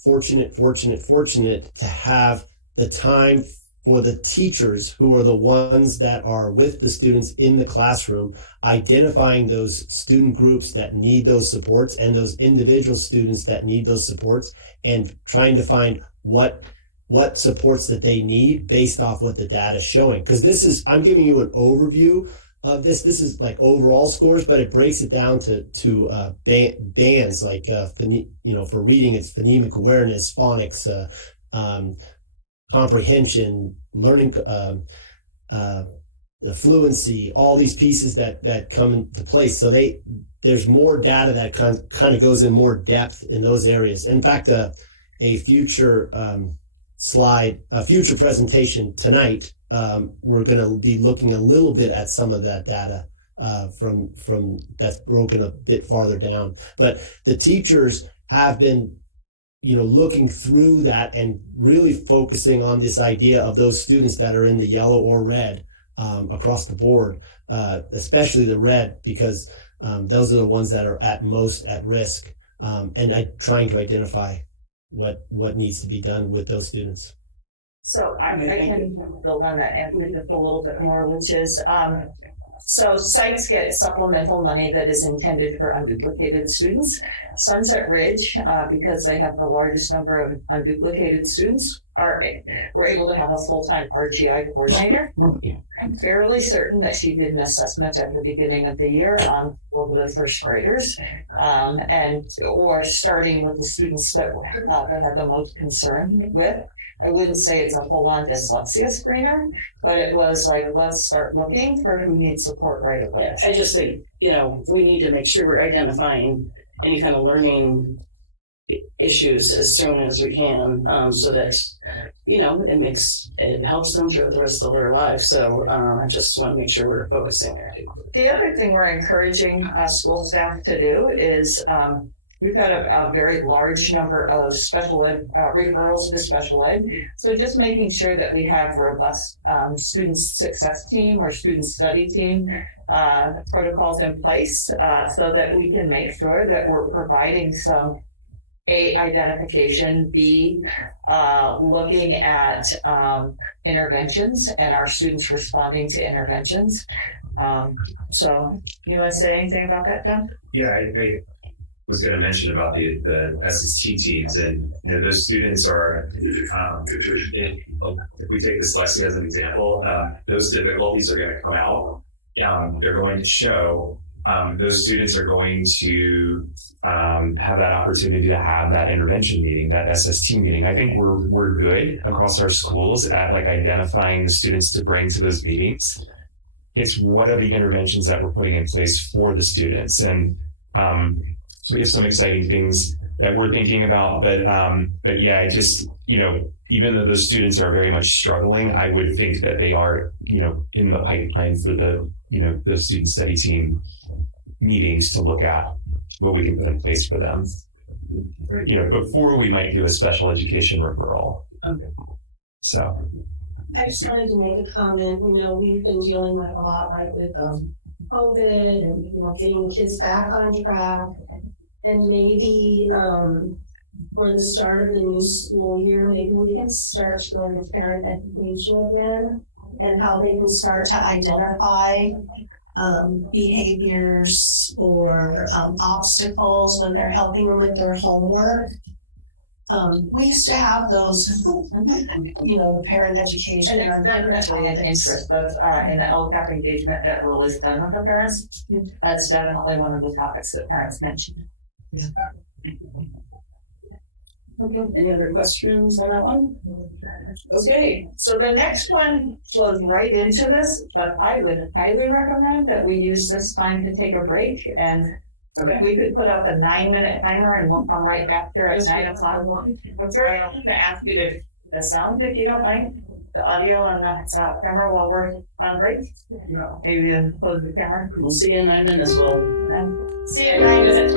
to have the time for the teachers, who are the ones that are with the students in the classroom, identifying those student groups that need those supports and those individual students that need those supports, and trying to find what supports that they need based off what the data is showing. Because I'm giving you an overview of this. This is like overall scores, but it breaks it down to bands, like for reading, it's phonemic awareness, phonics, comprehension, learning, the fluency, all these pieces that come into place. So there's more data that kind of goes in more depth in those areas. In fact, a future future presentation tonight, we're going to be looking a little bit at some of that data from that's broken a bit farther down. But the teachers have been, looking through that and really focusing on this idea of those students that are in the yellow or red across the board, especially the red, because those are the ones that are most at risk, and trying to identify what needs to be done with those students. So I can build on that and just a little bit more, which is So sites get supplemental money that is intended for unduplicated students. Sunset Ridge, because they have the largest number of unduplicated students, we're able to have a full-time RGI coordinator. I'm fairly certain that she did an assessment at the beginning of the year on all of the first graders, or starting with the students that they had the most concern with. I wouldn't say it's a full-on dyslexia screener, but it was like, let's start looking for who needs support right away. I just think, we need to make sure we're identifying any kind of learning issues as soon as we can, so that, it helps them through the rest of their lives. So I just want to make sure we're focusing there. The other thing we're encouraging school staff to do is, we've had a very large number of special ed referrals to special ed. So just making sure that we have robust student success team or student study team protocols in place, so that we can make sure that we're providing some A, identification, B, looking at interventions and our students responding to interventions. So you want to say anything about that, John? Yeah, I was going to mention about the SST teams, and those students are, if we take dyslexia as an example, those difficulties are going to come out. They're going to show. Those students are going to have that opportunity to have that intervention meeting, that SST meeting. I think we're good across our schools at identifying the students to bring to those meetings. It's one of the interventions that we're putting in place for the students, and we have some exciting things that we're thinking about, but yeah, just, even though those students are very much struggling, I would think that they are, in the pipeline for the student study team meetings to look at what we can put in place for them, before we might do a special education referral. Okay. So. I just wanted to make a comment. We've been dealing with a lot with COVID and, getting the kids back on track. And maybe for the start of the new school year, maybe we can start going to parent education again, and how they can start to identify behaviors or obstacles when they're helping them with their homework. We used to have those, the parent education. And it's definitely an interest, both in the LCAP engagement that Will is done with the parents. That's definitely one of the topics that parents mentioned. Yeah. Okay. Any other questions on that one? Okay, so the next one flows right into this, but I would highly recommend that we use this time to take a break, and we could put up a 9-minute timer and we'll come right back here at 9 o'clock. I'm sorry, I'm going to ask you to the sound, if you don't mind, the audio and the camera while we're on break. Maybe close the camera. We'll see you in 9 minutes, Will. See you in 9 minutes.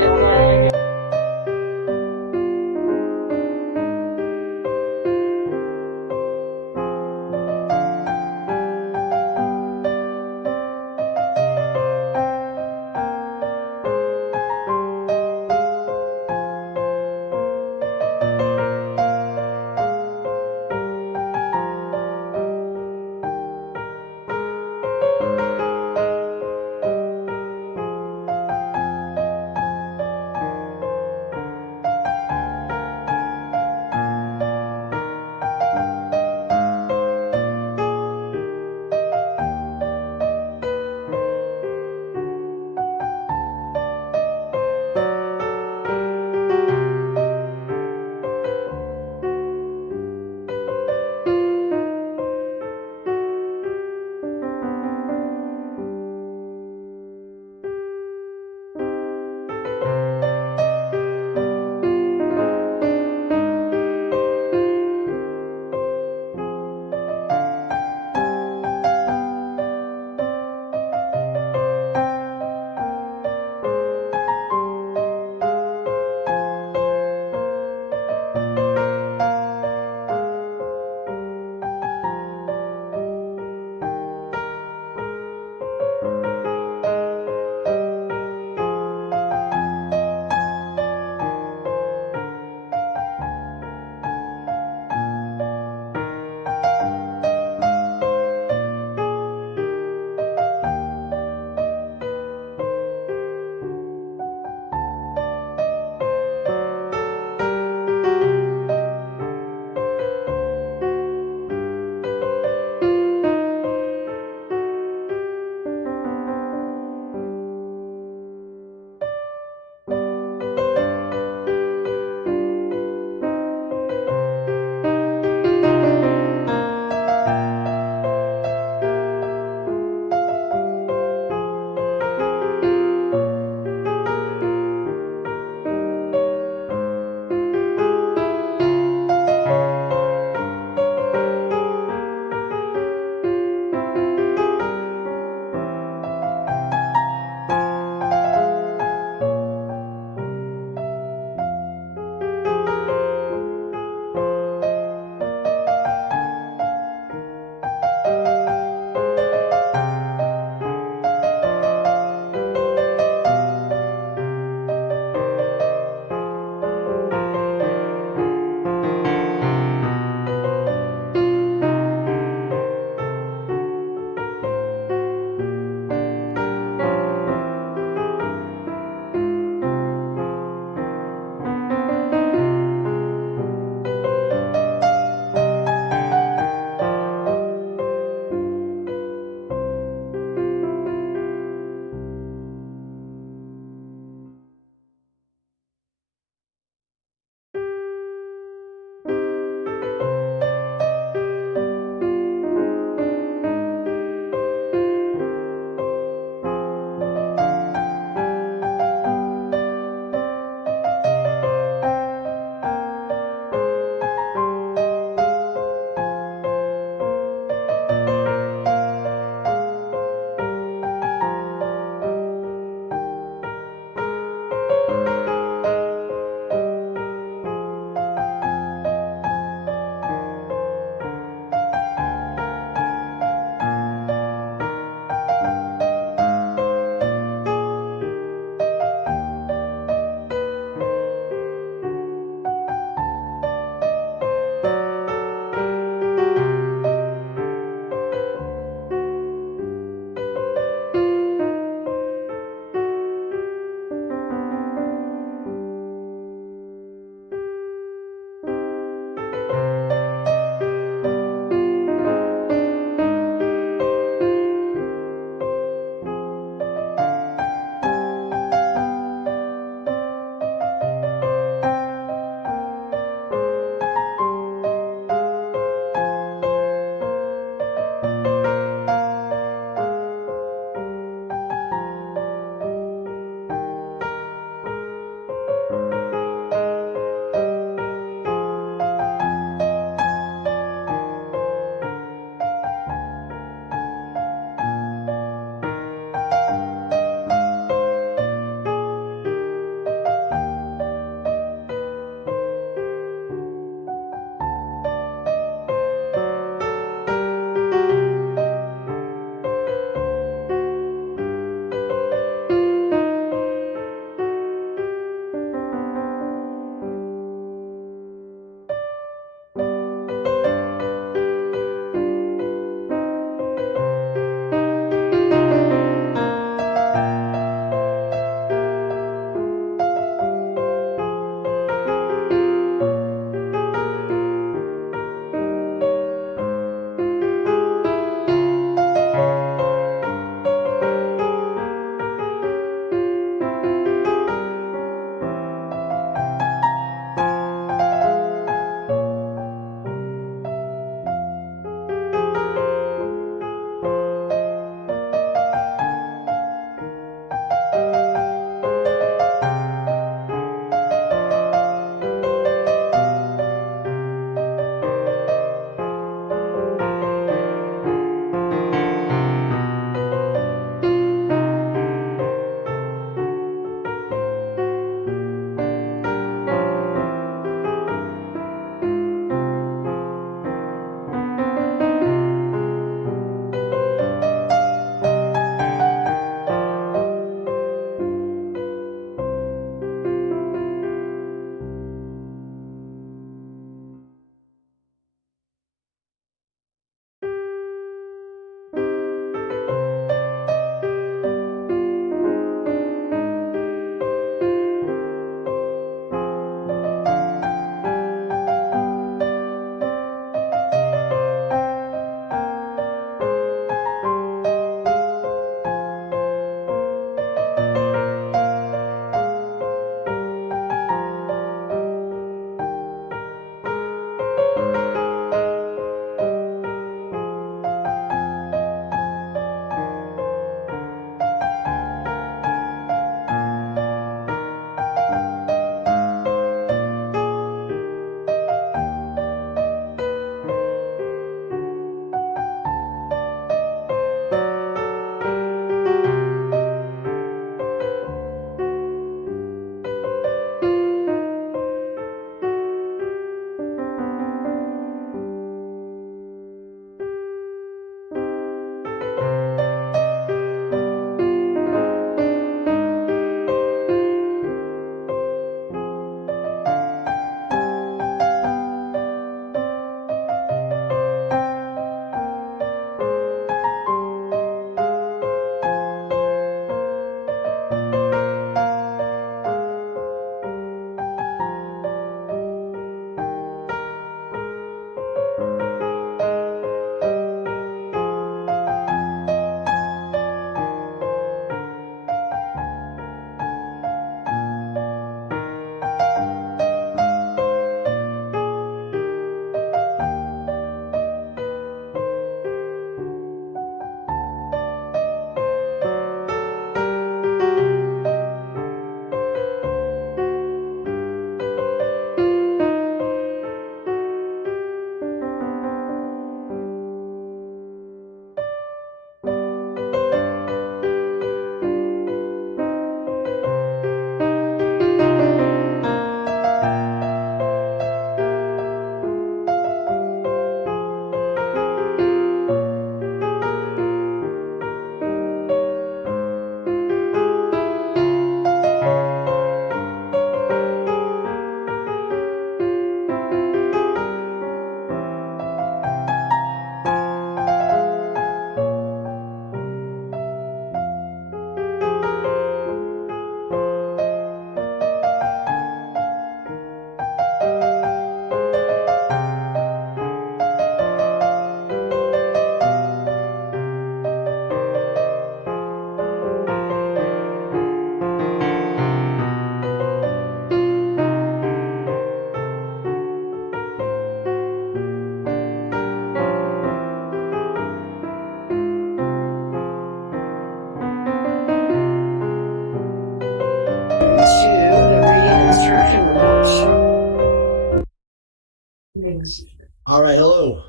All right, hello.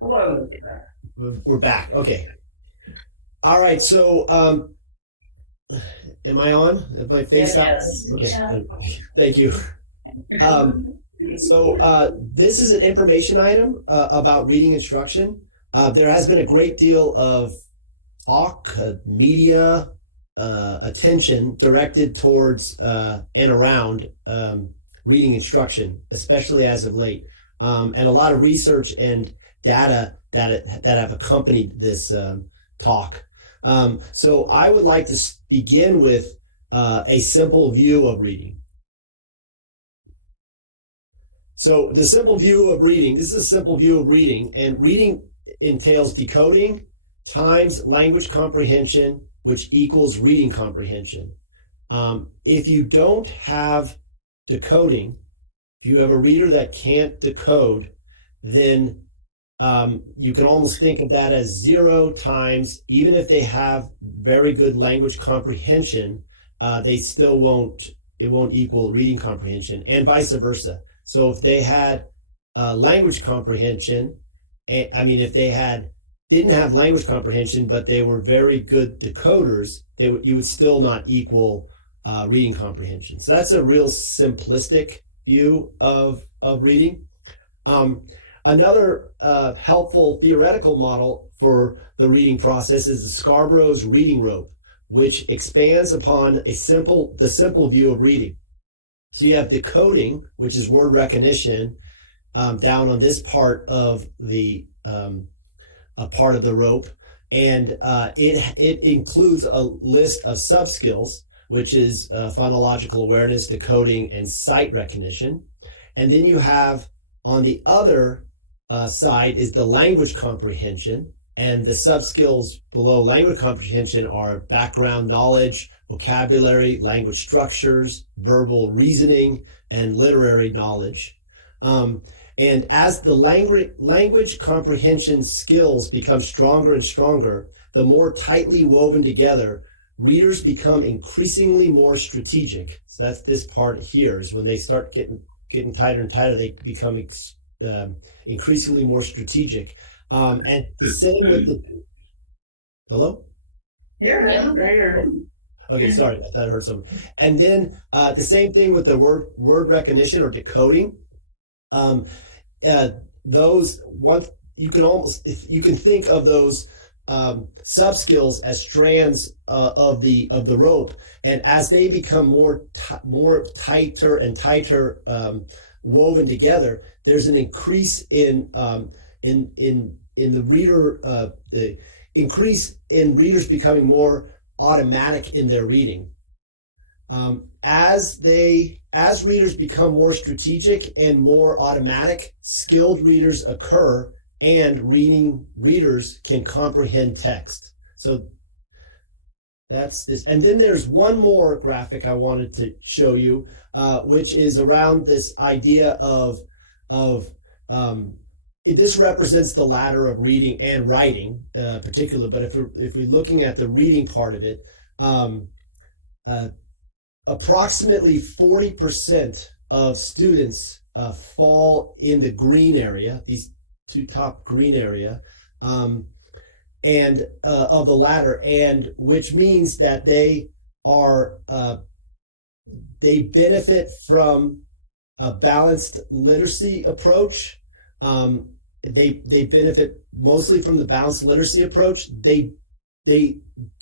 Hello. We're back. Okay. All right, so am I on? Am I face out? Yes. Okay. Thank you. This is an information item about reading instruction. There has been a great deal of talk, media, attention directed towards and around reading instruction, especially as of late, and a lot of research and data that have accompanied this talk. So I would like to begin with a simple view of reading. So the simple view of reading, this is a simple view of reading, and reading entails decoding times language comprehension, which equals reading comprehension. If you don't have decoding, if you have a reader that can't decode, then you can almost think of that as 0 times, even if they have very good language comprehension, they still won't equal reading comprehension, and vice versa. So if they had language comprehension, if they didn't have language comprehension, but they were very good decoders, you would still not equal reading comprehension. So that's a real simplistic view of reading. Another helpful theoretical model for the reading process is the Scarborough's reading rope, which expands upon the simple view of reading. So you have decoding, which is word recognition, down on this part of the rope, and it includes a list of subskills, which is phonological awareness, decoding, and sight recognition. And then you have on the other side is the language comprehension, and the subskills below language comprehension are background knowledge, vocabulary, language structures, verbal reasoning, and literary knowledge. And as the language comprehension skills become stronger and stronger, the more tightly woven together, readers become increasingly more strategic. So that's this part here, is when they start getting tighter and tighter, they become increasingly more strategic. And the same with the... Hello? Here. Okay, sorry, I thought I heard something. And then the same thing with the word recognition or decoding. You can think of those subskills as strands of the rope, and as they become more tighter and tighter woven together, there's an increase in the reader, increase in readers becoming more automatic in their reading. As readers become more strategic and more automatic, skilled readers occur, and readers can comprehend text. So that's this. And then there's one more graphic I wanted to show you, which is around this idea of this represents the ladder of reading and writing, particularly. But if we're looking at the reading part of it, approximately 40% of students fall in the green area, these two top green area, and of the ladder, and which means that they benefit from a balanced literacy approach. They benefit mostly from the balanced literacy approach. They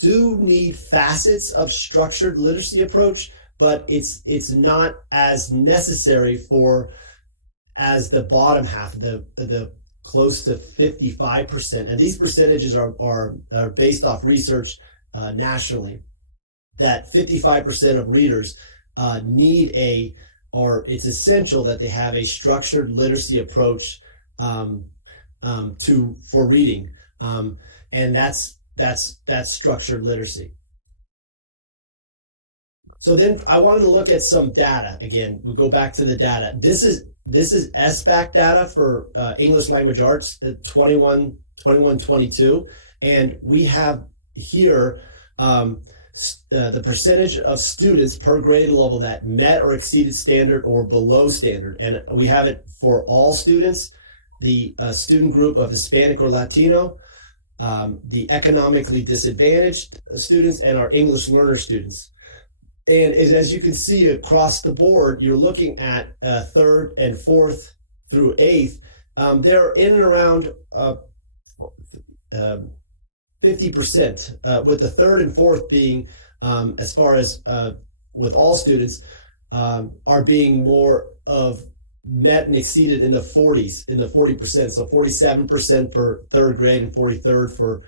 do need facets of structured literacy approach, but it's not as necessary as the bottom half, the close to 55%. And these percentages are based off research nationally, that 55% of readers need it's essential that they have a structured literacy approach for reading, and that's structured literacy. So then I wanted to look at some data. Again, we go back to the data. This is SBAC data for English Language Arts at 21-22, and we have here the percentage of students per grade level that met or exceeded standard or below standard. And we have it for all students, the student group of Hispanic or Latino, the economically disadvantaged students, and our English learner students. And as you can see across the board, you're looking at third and fourth through eighth. They're in and around 50%, with the third and fourth being, as far as with all students, are being more of met and exceeded in the 40s, in the 40%. So 47% for third grade and 43rd for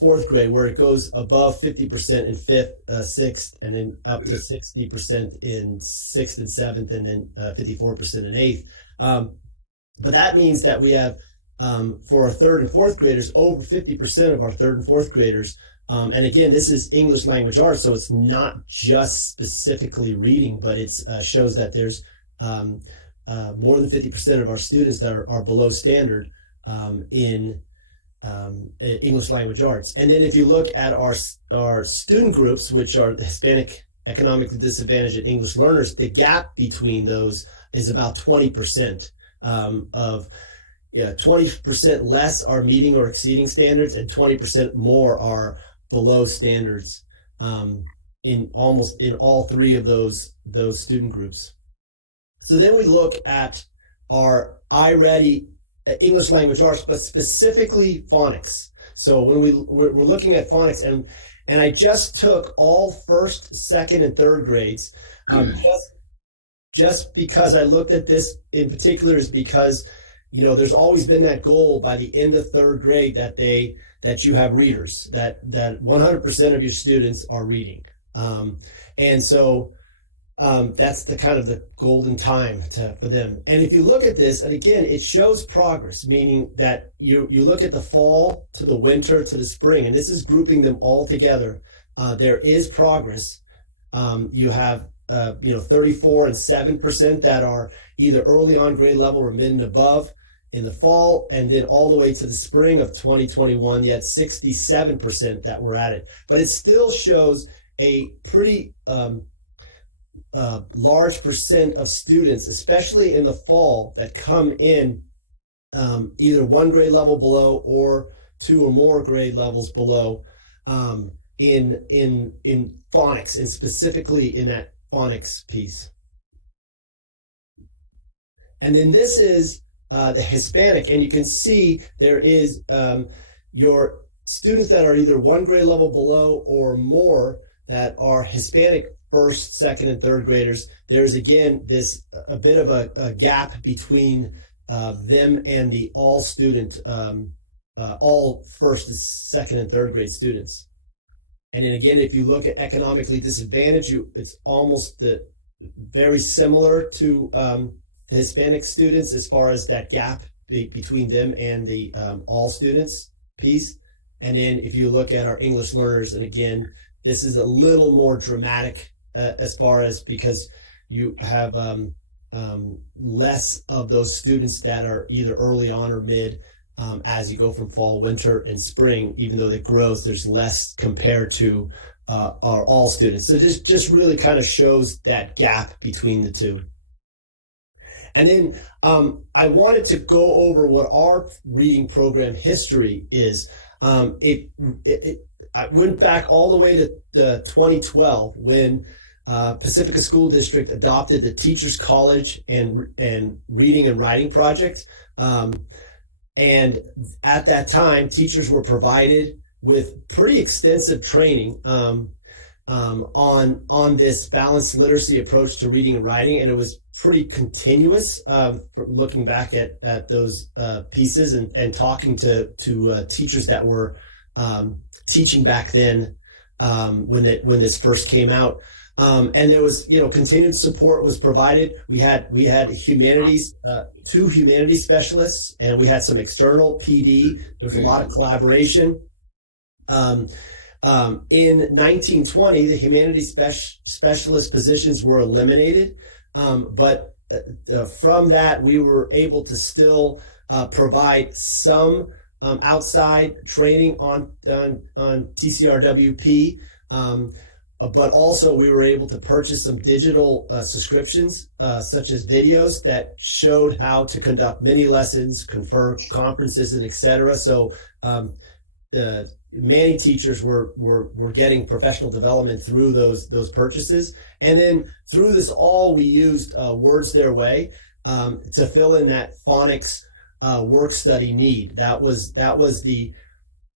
fourth grade, where it goes above 50% in fifth, sixth, and then up to 60% in sixth and seventh, and then 54% in eighth. But that means that we have, for our third and fourth graders, over 50% of our third and fourth graders. And again, this is English language arts, so it's not just specifically reading, but it shows that there's more than 50% of our students that are below standard in English language arts. And then if you look at our student groups, which are the Hispanic, economically disadvantaged, and English learners, the gap between those is about 20%. 20% less are meeting or exceeding standards, and 20% more are below standards in all three of those student groups. So then we look at our iReady English language arts, but specifically phonics. So when we're looking at phonics, and I just took all first, second, and third grades, just because I looked at this in particular is because, there's always been that goal by the end of third grade that you have readers, that 100% of your students are reading. And so that's the kind of the golden time for them. And if you look at this, and again, it shows progress, meaning that you look at the fall to the winter to the spring, and this is grouping them all together. There is progress. You have 34 and 7% that are either early on grade level or mid and above in the fall, and then all the way to the spring of 2021, you had 67% that were at it. But it still shows a pretty large percent of students, especially in the fall, that come in either one grade level below or two or more grade levels below in phonics, and specifically in that phonics piece. And then this is the Hispanic, and you can see there is your students that are either one grade level below or more that are Hispanic first, second, and third graders. There's again a bit of a gap between them and the all student, all first, second, and third grade students. And then again, if you look at economically disadvantaged, it's almost very similar to Hispanic students as far as that gap between them and the all students piece. And then if you look at our English learners, and again, this is a little more dramatic as far as, because you have less of those students that are either early on or mid as you go from fall, winter, and spring. Even though the growth, there's less compared to our all students. So this just really kind of shows that gap between the two. And then I wanted to go over what our reading program history is. I went back all the way to 2012 when Pacifica School District adopted the Teachers College and Reading and Writing Project. And at that time, teachers were provided with pretty extensive training on this balanced literacy approach to reading and writing, and it was pretty continuous. Looking back at those pieces and talking to teachers that were teaching back then when this first came out, and there was continued support was provided. We had humanities, 2 humanities specialists, and we had some external PD. There was a lot of collaboration. In 1920, the humanities specialist positions were eliminated, but from that, we were able to still provide some outside training on TCRWP. but also we were able to purchase some digital subscriptions, such as videos that showed how to conduct mini lessons, confer conferences, and etc. So many teachers were getting professional development through those purchases. And then through this all, we used Words Their Way to fill in that phonics work study need. That was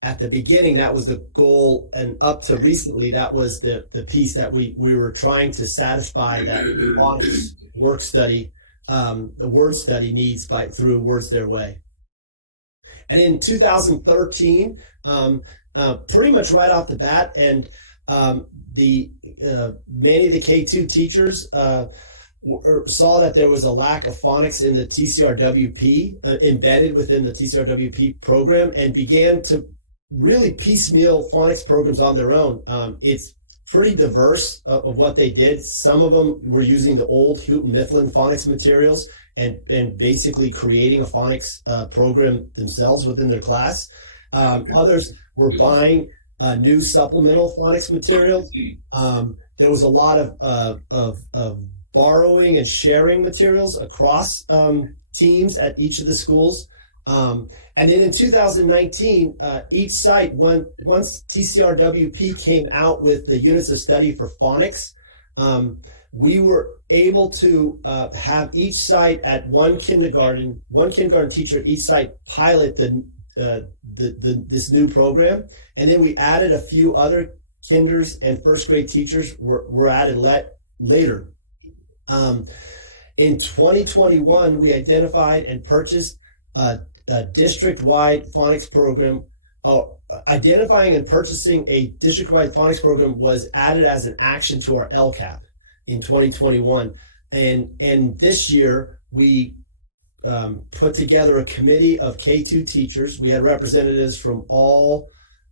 at the beginning, that was the goal, and up to recently, that was the piece that we were trying to satisfy, that phonics work study, the word study needs through Words Their Way. And in 2013, pretty much right off the bat, and many of the K2 teachers saw that there was a lack of phonics in the TCRWP, embedded within the TCRWP program, and began to really piecemeal phonics programs on their own. It's pretty diverse of what they did. Some of them were using the old Houghton Mifflin phonics materials and basically creating a phonics program themselves within their class. Others were buying new supplemental phonics materials. There was a lot of borrowing and sharing materials across teams at each of the schools. And then in 2019, each site, once TCRWP came out with the units of study for phonics, we were able to have each site at one kindergarten teacher at each site pilot this new program. And then we added a few other kinders and first grade teachers were added later. In 2021, we identified and purchased a district-wide phonics program. Identifying and purchasing a district-wide phonics program was added as an action to our LCAP in 2021. And this year, we put together a committee of K2 teachers. We had representatives from all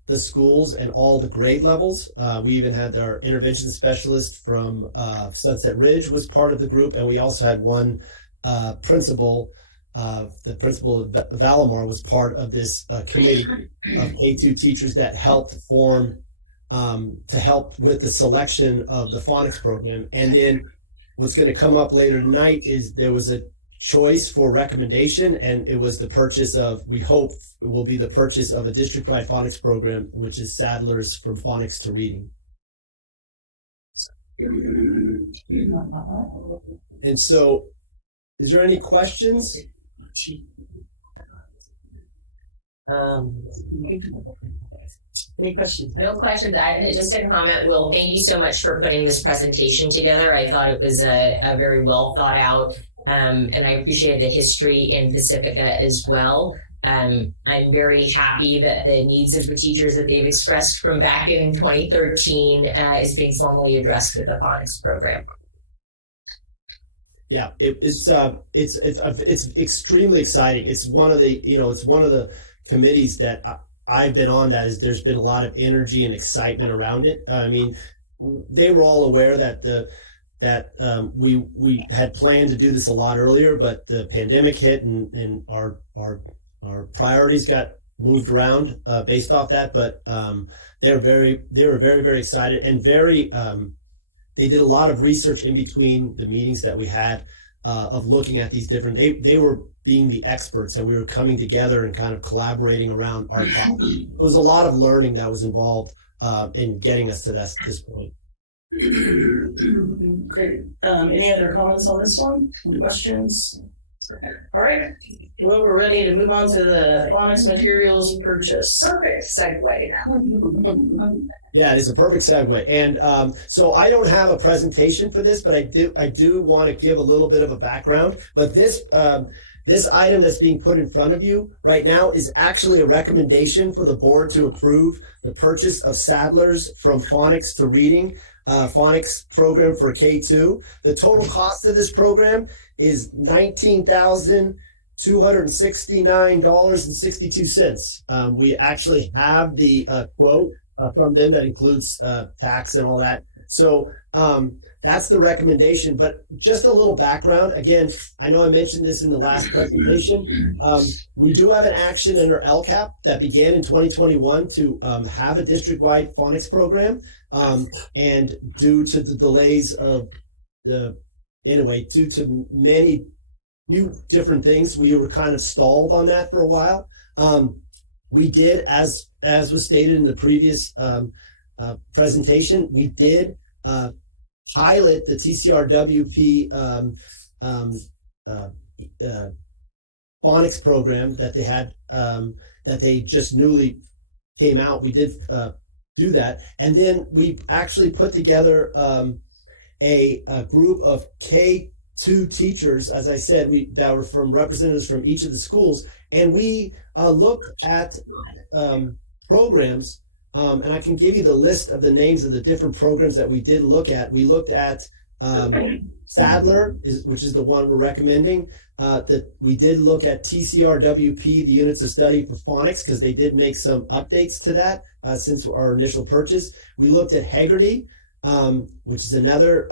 the schools and all the grade levels. We even had our intervention specialist from Sunset Ridge was part of the group, and we also had one principal. The principal of Valamar was part of this committee of K2 teachers that helped form, to help with the selection of the phonics program. And then what's going to come up later tonight is there was a choice for recommendation, and it was the purchase of, we hope it will be the purchase of a district-wide phonics program, which is Sadler's From Phonics to Reading. And so, is there any questions? Any questions? No questions. Just a comment. Will, thank you so much for putting this presentation together. I thought it was a very well thought out, and I appreciate the history in Pacifica as well. I'm very happy that the needs of the teachers that they've expressed from back in 2013 is being formally addressed with the phonics program. Yeah, it's extremely exciting. It's one of the committees that I've been on there's been a lot of energy and excitement around it. I mean, they were all aware that we had planned to do this a lot earlier, but the pandemic hit and our priorities got moved around based off that. But they were very, very excited and very. They did a lot of research in between the meetings that we had of looking at these different. They were being the experts, and we were coming together and kind of collaborating around our topic. It was a lot of learning that was involved in getting us to this point. Great. Any other comments on this one? Any questions? All right. Well, we're ready to move on to the phonics materials purchase. Perfect segue. Yeah, it is a perfect segue. And so I don't have a presentation for this, but I do want to give a little bit of a background. But this item that's being put in front of you right now is actually a recommendation for the board to approve the purchase of Sadler's From Phonics to Reading phonics program for K2. The total cost of this program is $19,269.62. We actually have the quote from them that includes tax and all that. So that's the recommendation. But just a little background. Again, I know I mentioned this in the last presentation. We do have an action under LCAP that began in 2021 to have a district-wide phonics program. And due to the delays of due to many new different things, we were kind of stalled on that for a while. We did, as was stated in the previous presentation, we did pilot the TCRWP phonics program that they had, that they just newly came out. We did do that. And then we actually put together a group of K2 teachers, as I said, that were from representatives from each of the schools. And we looked at programs, and I can give you the list of the names of the different programs that we did look at. We looked at Sadler, which is the one we're recommending. That we did look at TCRWP, the units of study for phonics, because they did make some updates to that since our initial purchase. We looked at Haggerty, which is another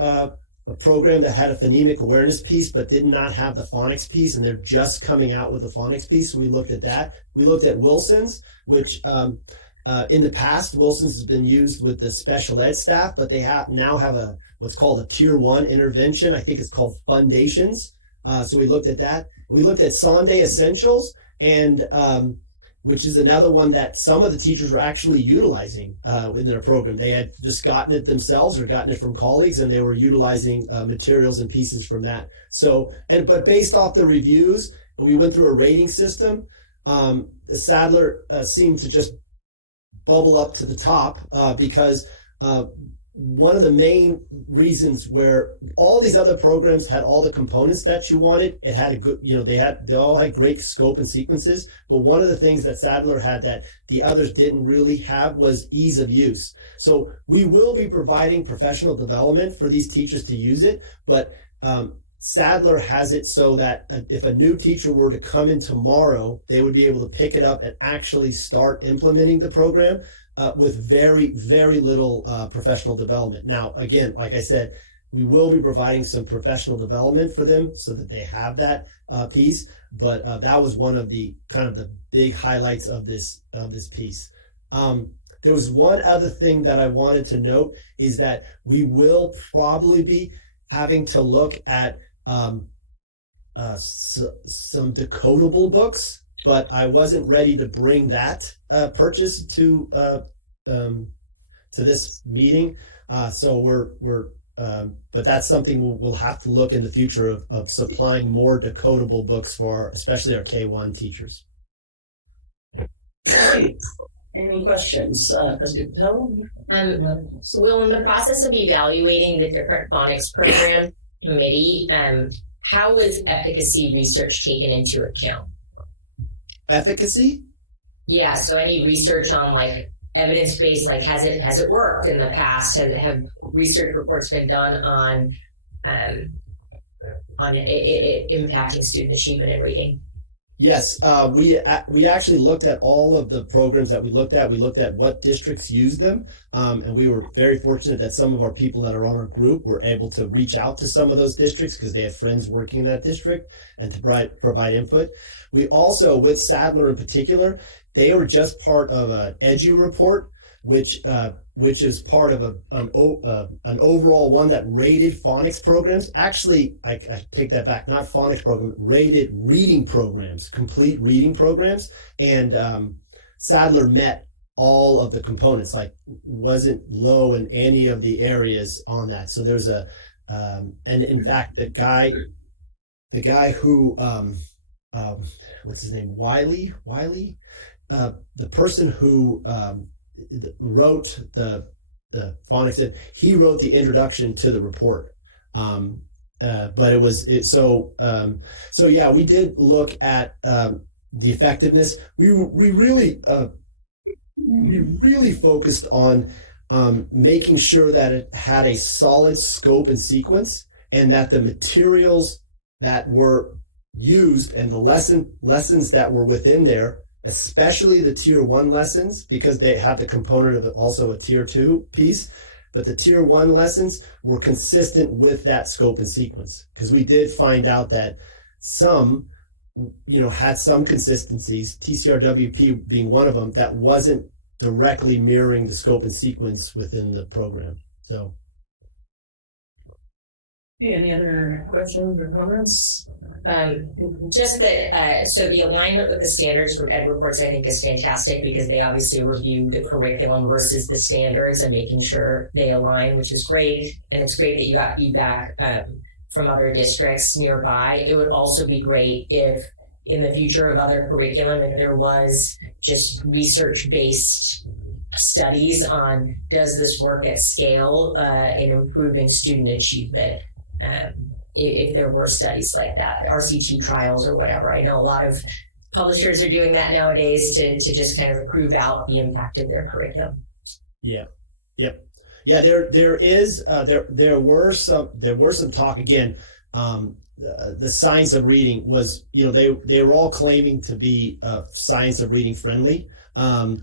a program that had a phonemic awareness piece but did not have the phonics piece, and they're just coming out with the phonics piece. So we looked at that. We looked at Wilson's, which in the past, Wilson's has been used with the special ed staff, but they now have what's called a tier 1 intervention. I think it's called Foundations. So we looked at that. We looked at Sunday Essentials, and which is another one that some of the teachers were actually utilizing in their program. They had just gotten it themselves or gotten it from colleagues, and they were utilizing materials and pieces from that. So, but based off the reviews, we went through a rating system. The Sadler seemed to just bubble up to the top because one of the main reasons where all these other programs had all the components that you wanted, it had a good, they all had great scope and sequences. But one of the things that Sadler had that the others didn't really have was ease of use. So we will be providing professional development for these teachers to use it, but Sadler has it so that if a new teacher were to come in tomorrow, they would be able to pick it up and actually start implementing the program with very, very little professional development. Now, again, like I said, we will be providing some professional development for them so that they have that piece. But that was one of the kind of the big highlights of this piece. There was one other thing that I wanted to note is that we will probably be having to look at some decodable books, but I wasn't ready to bring that purchase to this meeting. So but that's something we'll have to look in the future of supplying more decodable books for especially our K1 teachers. Great. Any questions? Trustee Patel? Will, in the process of evaluating the different phonics program committee, how was efficacy research taken into account? Efficacy? Yeah, so any research on evidence-based, has it worked in the past? Have research reports been done on impacting student achievement in reading? Yes, we actually looked at all of the programs that we looked at. We looked at what districts used them, and we were very fortunate that some of our people that are on our group were able to reach out to some of those districts because they had friends working in that district and to provide input. We also, with Sadler in particular, they were just part of an EDU report, which is part of an overall one that rated phonics programs. Actually, I take that back, not phonics program, rated reading programs, complete reading programs. And Sadler met all of the components, wasn't low in any of the areas on that. So there's and in fact, the guy who, what's his name? Wiley, the person who, wrote the phonics, he wrote the introduction to the report. But so yeah, we did look at the effectiveness. We really focused on making sure that it had a solid scope and sequence, and that the materials that were used and the lessons that were within there, especially the tier 1 lessons, because they have the component of also a tier 2 piece, but the tier 1 lessons were consistent with that scope and sequence, because we did find out that some, had some consistencies, TCRWP being one of them, that wasn't directly mirroring the scope and sequence within the program. So. Okay, any other questions or comments? Just that, so the alignment with the standards from Ed Reports, I think, is fantastic because they obviously review the curriculum versus the standards and making sure they align, which is great. And it's great that you got feedback from other districts nearby. It would also be great if in the future of other curriculum, if there was just research-based studies on does this work at scale in improving student achievement. If there were studies like that, RCT trials or whatever. I know a lot of publishers are doing that nowadays to just kind of prove out the impact of their curriculum. Yeah. Yep. Yeah, there were some talk again. The science of reading was, they were all claiming to be science of reading friendly, but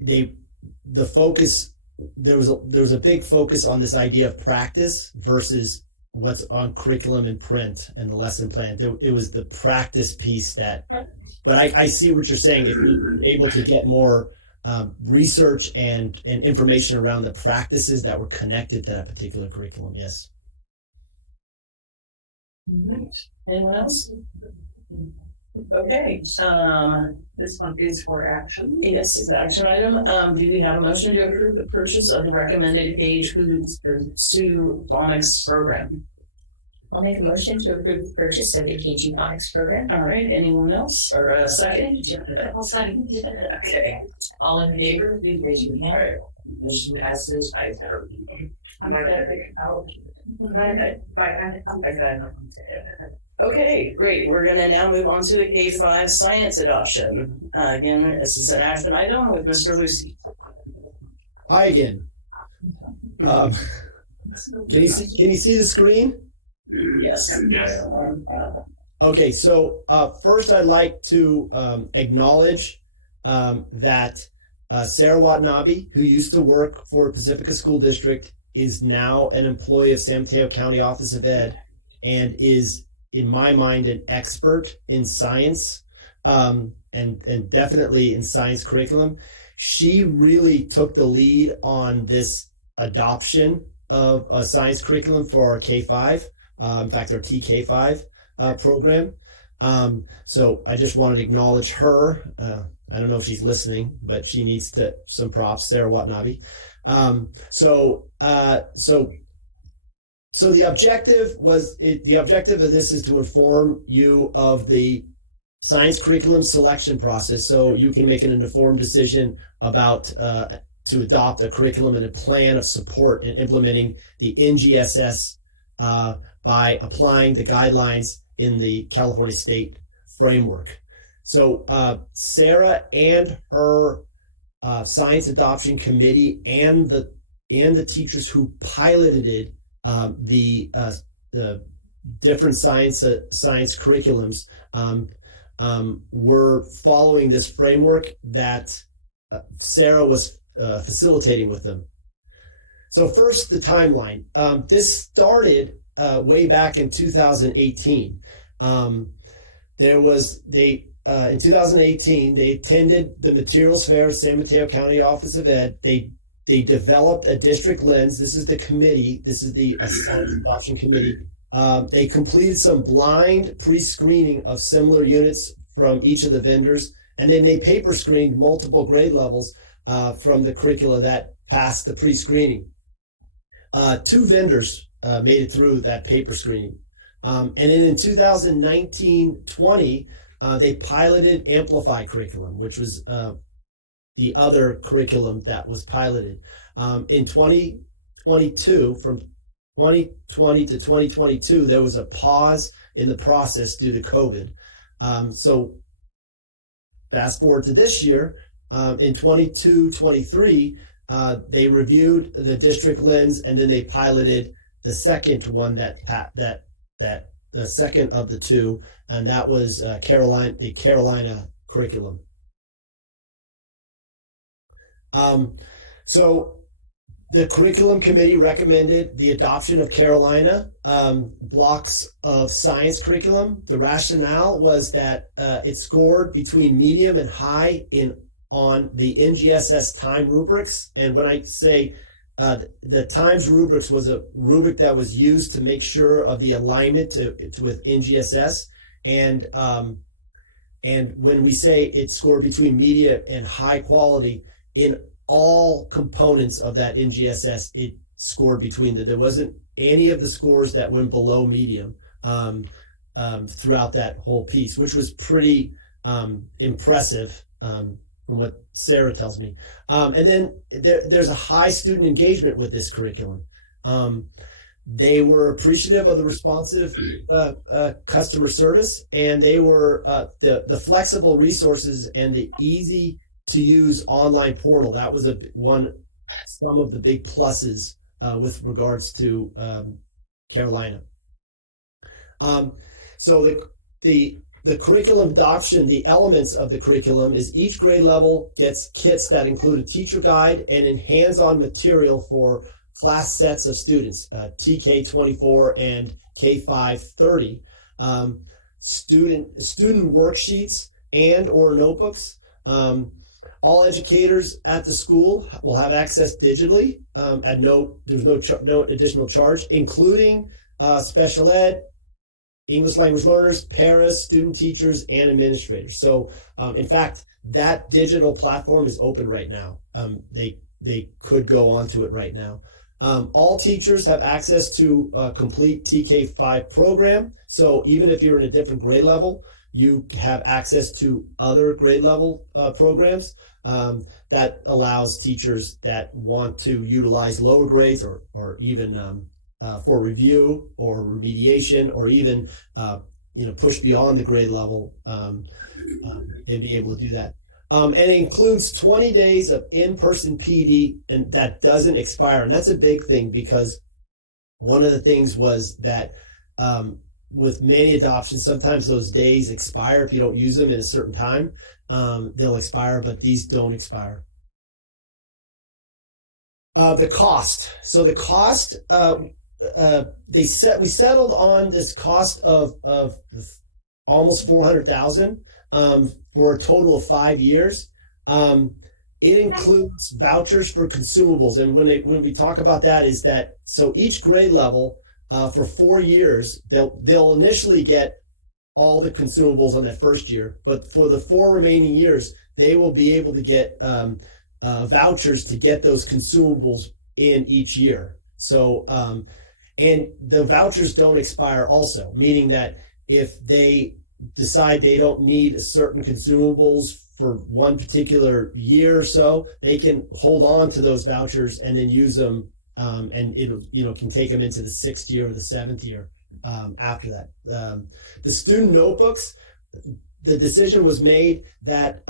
the focus. There was a big focus on this idea of practice versus what's on curriculum and print and the lesson plan. It was the practice piece but I see what you're saying. If we're able to get more research and information around the practices that were connected to that particular curriculum, yes. All right. Anyone else? Okay, this one is for action. Yes, it's an action item. Do we have a motion to approve the purchase of the recommended KG phonics program? I'll make a motion to approve the purchase of the KG phonics program. All right, anyone else? Or a second? I'll second. Okay. All in favor, please raise your hand. All right. Motion passes 5-0. Okay, great. We're going to now move on to the K-5 science adoption. Again, this is an action item with Mr. Lucy. Hi again. Can you see the screen? Yes. Yes. Okay, so first I'd like to acknowledge that Sarah Watanabe, who used to work for Pacifica School District, is now an employee of San Mateo County Office of Ed and is, in my mind, an expert in science and definitely in science curriculum. She really took the lead on this adoption of a science curriculum for our K-5, in fact, our TK-5 program. So I just wanted to acknowledge her. I don't know if she's listening, but she needs some props, Sarah Watanabe. So the objective of this is to inform you of the science curriculum selection process, so you can make an informed decision about to adopt a curriculum and a plan of support in implementing the NGSS by applying the guidelines in the California State framework. So Sarah and her science adoption committee and the teachers who piloted the different science curriculums were following this framework that Sarah was facilitating with them. So first, the timeline. This started way back in 2018. In 2018, they attended the materials fair at San Mateo County Office of Ed. They developed a district lens. This is the committee. This is the science adoption committee. They completed some blind pre-screening of similar units from each of the vendors, and then they paper screened multiple grade levels from the curricula that passed the pre-screening. 2 vendors made it through that paper screening. And then in 2019-20, they piloted Amplify curriculum, which was the other curriculum that was piloted. In 2022, from 2020 to 2022, there was a pause in the process due to COVID. So fast forward to this year, in 22-23, they reviewed the district lens, and then they piloted the second one the second of the 2, and that was the Carolina curriculum. So The curriculum committee recommended the adoption of Carolina blocks of science curriculum. The rationale was that it scored between medium and high on the NGSS time rubrics. And when I say the times rubrics was a rubric that was used to make sure of the alignment with NGSS. And when we say it scored between medium and high quality in all components of that NGSS, it scored between there wasn't any of the scores that went below medium throughout that whole piece, which was pretty impressive from what Sarah tells me. And then there's a high student engagement with this curriculum. They were appreciative of the responsive customer service, and they were the flexible resources and the easy to use online portal. That was some of the big pluses with regards to Carolina. So the curriculum adoption, the elements of the curriculum is each grade level gets kits that include a teacher guide and hands-on material for class sets of students, TK24 and K530. Student worksheets and or notebooks. All educators at the school will have access digitally at there's no additional charge, including special ed, English language learners, paras, student teachers, and administrators. So, in fact, that digital platform is open right now. They could go onto it right now. All teachers have access to a complete TK5 program. So even if you're in a different grade level, you have access to other grade level programs that allows teachers that want to utilize lower grades or even for review or remediation or even push beyond the grade level and be able to do that. And it includes 20 days of in-person PD, and that doesn't expire. And that's a big thing, because one of the things was that with many adoptions, sometimes those days expire if you don't use them in a certain time. They'll expire, but these don't expire. The cost. So the cost, we settled on this cost of almost $400,000 for a total of 5 years. It includes vouchers for consumables, and when we talk about that, is that so each grade level for 4 years they'll initially get all the consumables on that first year, but for the 4 remaining years they will be able to get vouchers to get those consumables in each year. So and the vouchers don't expire also, meaning that if they decide they don't need certain consumables for one particular year or so, they can hold on to those vouchers and then use them, and it can take them into the 6th year or the 7th year after that. The student notebooks, the decision was made that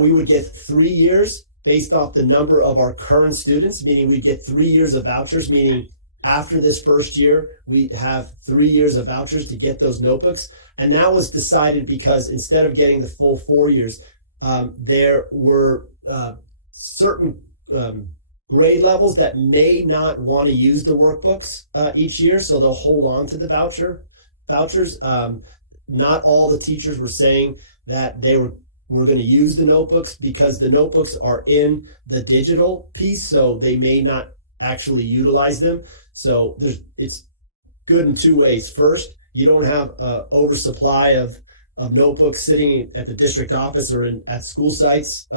we would get 3 years based off the number of our current students, meaning we'd get 3 years of vouchers, meaning after this first year, we'd have 3 years of vouchers to get those notebooks. And that was decided because instead of getting the full 4 years, there were certain grade levels that may not want to use the workbooks each year, so they'll hold on to the vouchers. Not all the teachers were saying that they were going to use the notebooks, because the notebooks are in the digital piece, so they may not actually utilize them. So it's good in 2 ways. First, you don't have an oversupply of notebooks sitting at the district office or at school sites.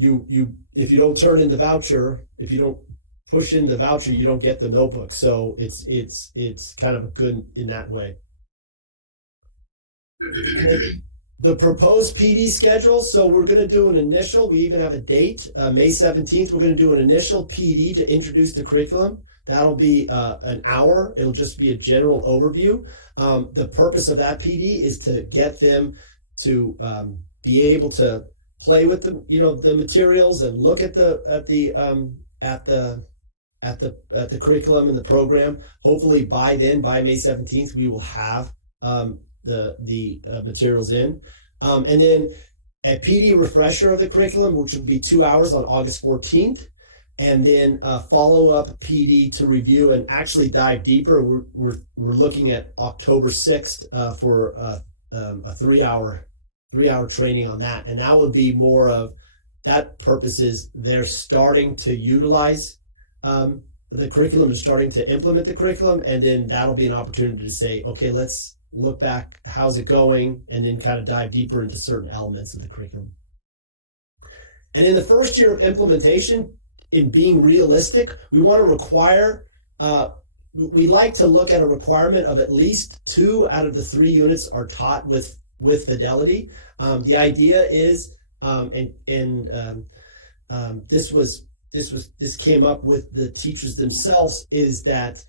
If you don't turn in the voucher, if you don't push in the voucher, you don't get the notebook. So it's kind of good in that way. The proposed PD schedule. So we're going to do an initial. We even have a date, May 17th. We're going to do an initial PD to introduce the curriculum. That'll be an hour. It'll just be a general overview. The purpose of that PD is to get them to be able to play with the materials and look at the curriculum and the program. Hopefully by then, by May 17th, we will have the materials in, and then a PD refresher of the curriculum, which will be 2 hours on August 14th. and then follow-up PD to review and actually dive deeper. We're looking at October 6th for a 3-hour training on that, and that would be more of that purposes. They're starting to utilize the curriculum, is starting to implement the curriculum, and then that'll be an opportunity to say, okay, let's look back, how's it going, and then kind of dive deeper into certain elements of the curriculum. And in the first year of implementation, in being realistic, we want to require, we like to look at a requirement of at least 2 out of the 3 units are taught with fidelity. The idea is, this came up with the teachers themselves, is that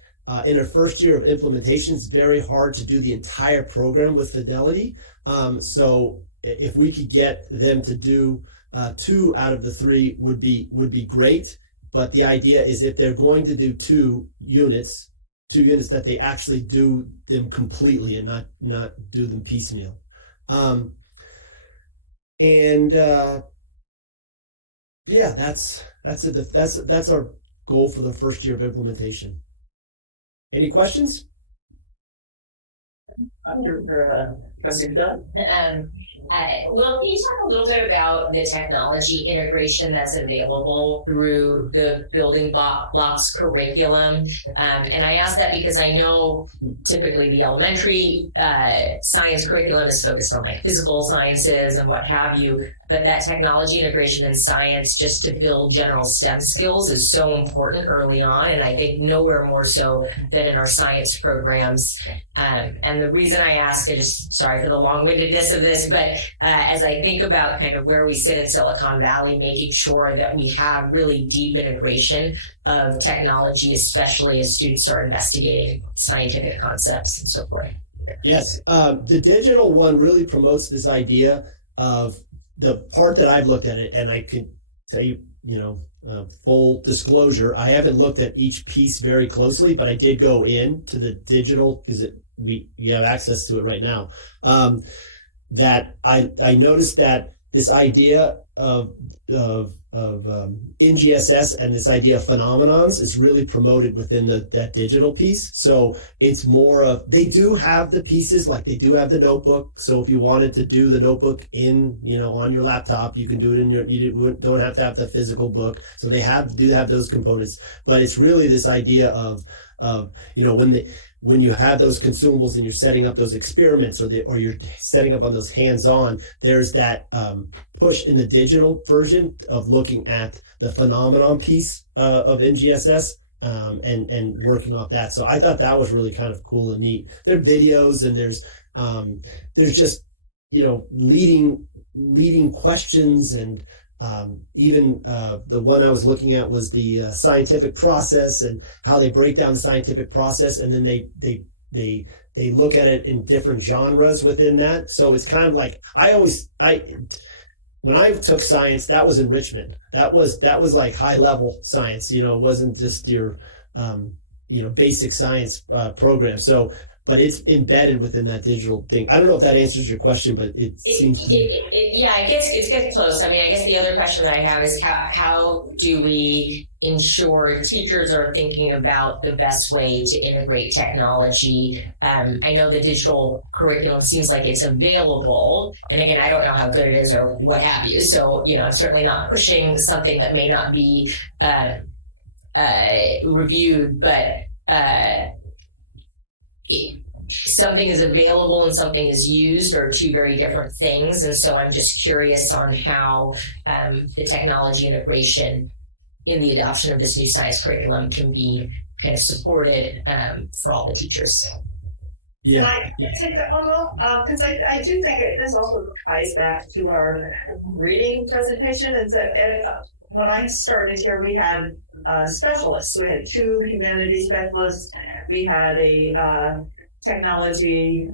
in our first year of implementation, it's very hard to do the entire program with fidelity. So if we could get them to do 2 out of the 3 would be great. But the idea is if they're going to do 2 units, that they actually do them completely and not do them piecemeal. Yeah, that's our goal for the first year of implementation. Any questions? Pacifica? Well, can you talk a little bit about the technology integration that's available through the building blocks curriculum? And I ask that because I know typically the elementary science curriculum is focused on like physical sciences and what have you, but that technology integration in science just to build general STEM skills is so important early on, and I think nowhere more so than in our science programs. And the reason I ask, sorry for the long-windedness of this, but as I think about kind of where we sit in Silicon Valley, making sure that we have really deep integration of technology, especially as students are investigating scientific concepts and so forth. Yes, the digital one really promotes this idea of the part that I've looked at it, and I can tell you, full disclosure, I haven't looked at each piece very closely, but I did go in to the digital because you have access to it right now. That I noticed that this idea of NGSS and this idea of phenomenons is really promoted within that digital piece. So it's more of, they do have the pieces, like they do have the notebook. So if you wanted to do the notebook on your laptop, you can do it you don't have to have the physical book. So they do have those components, but it's really this idea of when you have those consumables and you're setting up those experiments or you're setting up on those hands-on, there's that push in the digital version of looking at the phenomenon piece of NGSS and working off that. So I thought that was really kind of cool and neat. There are videos and there's just, leading questions, and even the one I was looking at was the scientific process and how they break down the scientific process, and then they look at it in different genres within that. So it's kind of like when I took science, that was enrichment. That was like high level science. It wasn't just your basic science program. So. But it's embedded within that digital thing. I don't know if that answers your question, but it seems to me. Yeah, I guess it's getting close. I mean, I guess the other question that I have is how do we ensure teachers are thinking about the best way to integrate technology? I know the digital curriculum seems like it's available. And again, I don't know how good it is or what have you. So, I'm certainly not pushing something that may not be reviewed, but something is available and something is used are 2 very different things. And so I'm just curious on how the technology integration in the adoption of this new science curriculum can be kind of supported for all the teachers. Yeah. Can I take that one, Will? Because I do think this also ties back to our reading presentation. Is that when I started here, we had specialists. We had 2 humanities specialists. We had a technology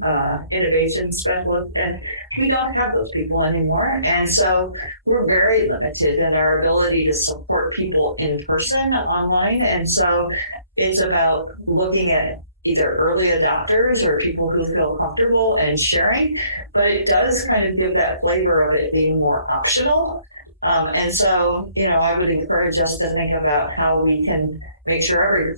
innovation specialist, and we don't have those people anymore. And so we're very limited in our ability to support people in person online. And so it's about looking at either early adopters or people who feel comfortable and sharing. But it does kind of give that flavor of it being more optional. And so, I would encourage us to think about how we can make sure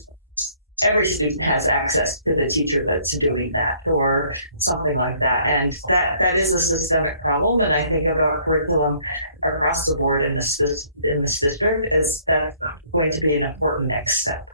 every student has access to the teacher that's doing that or something like that. And that is a systemic problem. And I think about curriculum across the board in this district as that's going to be an important next step.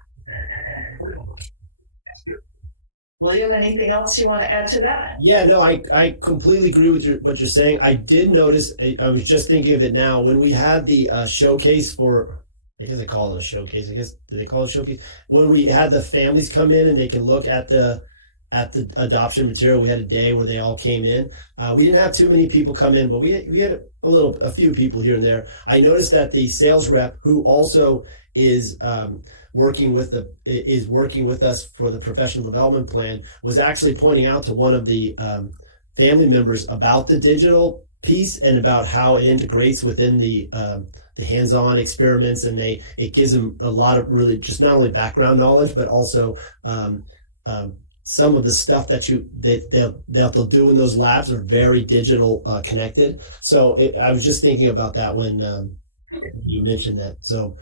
William, anything else you want to add to that? Yeah, no, I completely agree with what you're saying. I did notice, I was just thinking of it now, when we had the showcase for, I guess I call it a showcase. I guess, do they call it a showcase? When we had the families come in and they can look at the adoption material, we had a day where they all came in. We didn't have too many people come in, but we had a few people here and there. I noticed that the sales rep, who also is working with us for the professional development plan, was actually pointing out to one of the family members about the digital piece and about how it integrates within the hands-on experiments, and it gives them a lot of really just not only background knowledge but also some of the stuff that they'll do in those labs are very digital connected. So I was just thinking about that when you mentioned that. So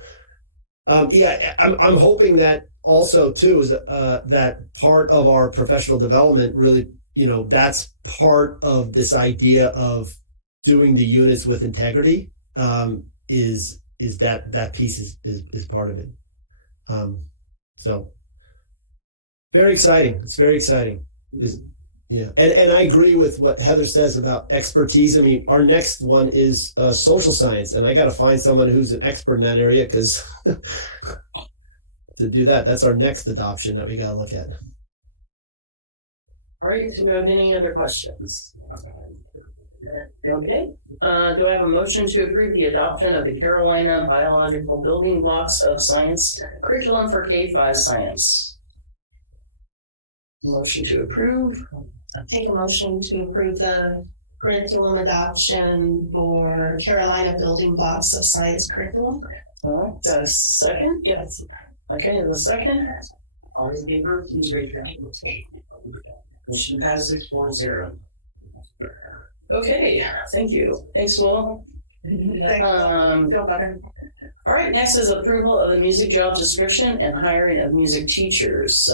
I'm hoping that also too is that part of our professional development really, that's part of this idea of doing the units with integrity. Is that piece is part of it. So very exciting. It's very exciting. Yeah. And I agree with what Heather says about expertise. I mean, our next one is social science, and I got to find someone who's an expert in that area because to do that's our next adoption that we got to look at. All right. Do you have any other questions? Okay. Do I have a motion to approve the adoption of the Carolina Biological Building Blocks of Science curriculum for K-5 science? Motion to approve. I take a motion to approve the curriculum adoption for Carolina Building Blocks of Science curriculum. Got a second? Yes. Okay, the second. All in favor, please raise your hand. Motion passes 4-0. Okay, thank you. Thanks, Will. Feel better. All right, next is approval of the music job description and hiring of music teachers.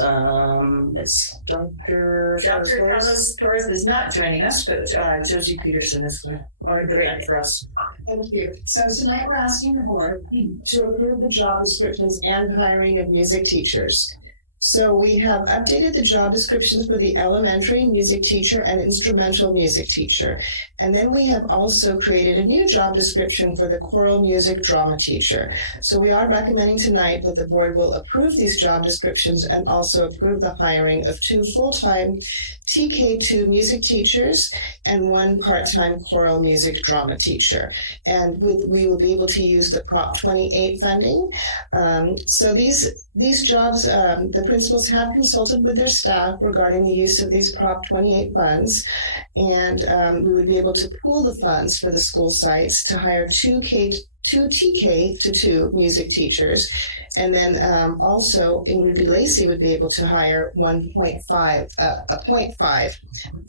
It's Dr. Carlos Torres is not joining us, but Josie Peterson is going to do it for us. Thank you. So tonight we're asking the board to approve the job descriptions and hiring of music teachers. So we have updated the job descriptions for the elementary music teacher and instrumental music teacher. And then we have also created a new job description for the choral music drama teacher. So we are recommending tonight that the board will approve these job descriptions and also approve the hiring of 2 full-time TK2 music teachers and 1 part-time choral music drama teacher. And we will be able to use the Prop 28 funding. So these jobs, the principals have consulted with their staff regarding the use of these Prop 28 funds, and we would be able to pool the funds for the school sites to hire 2 TK2 music teachers, and then also Lacey would be able to hire 0.5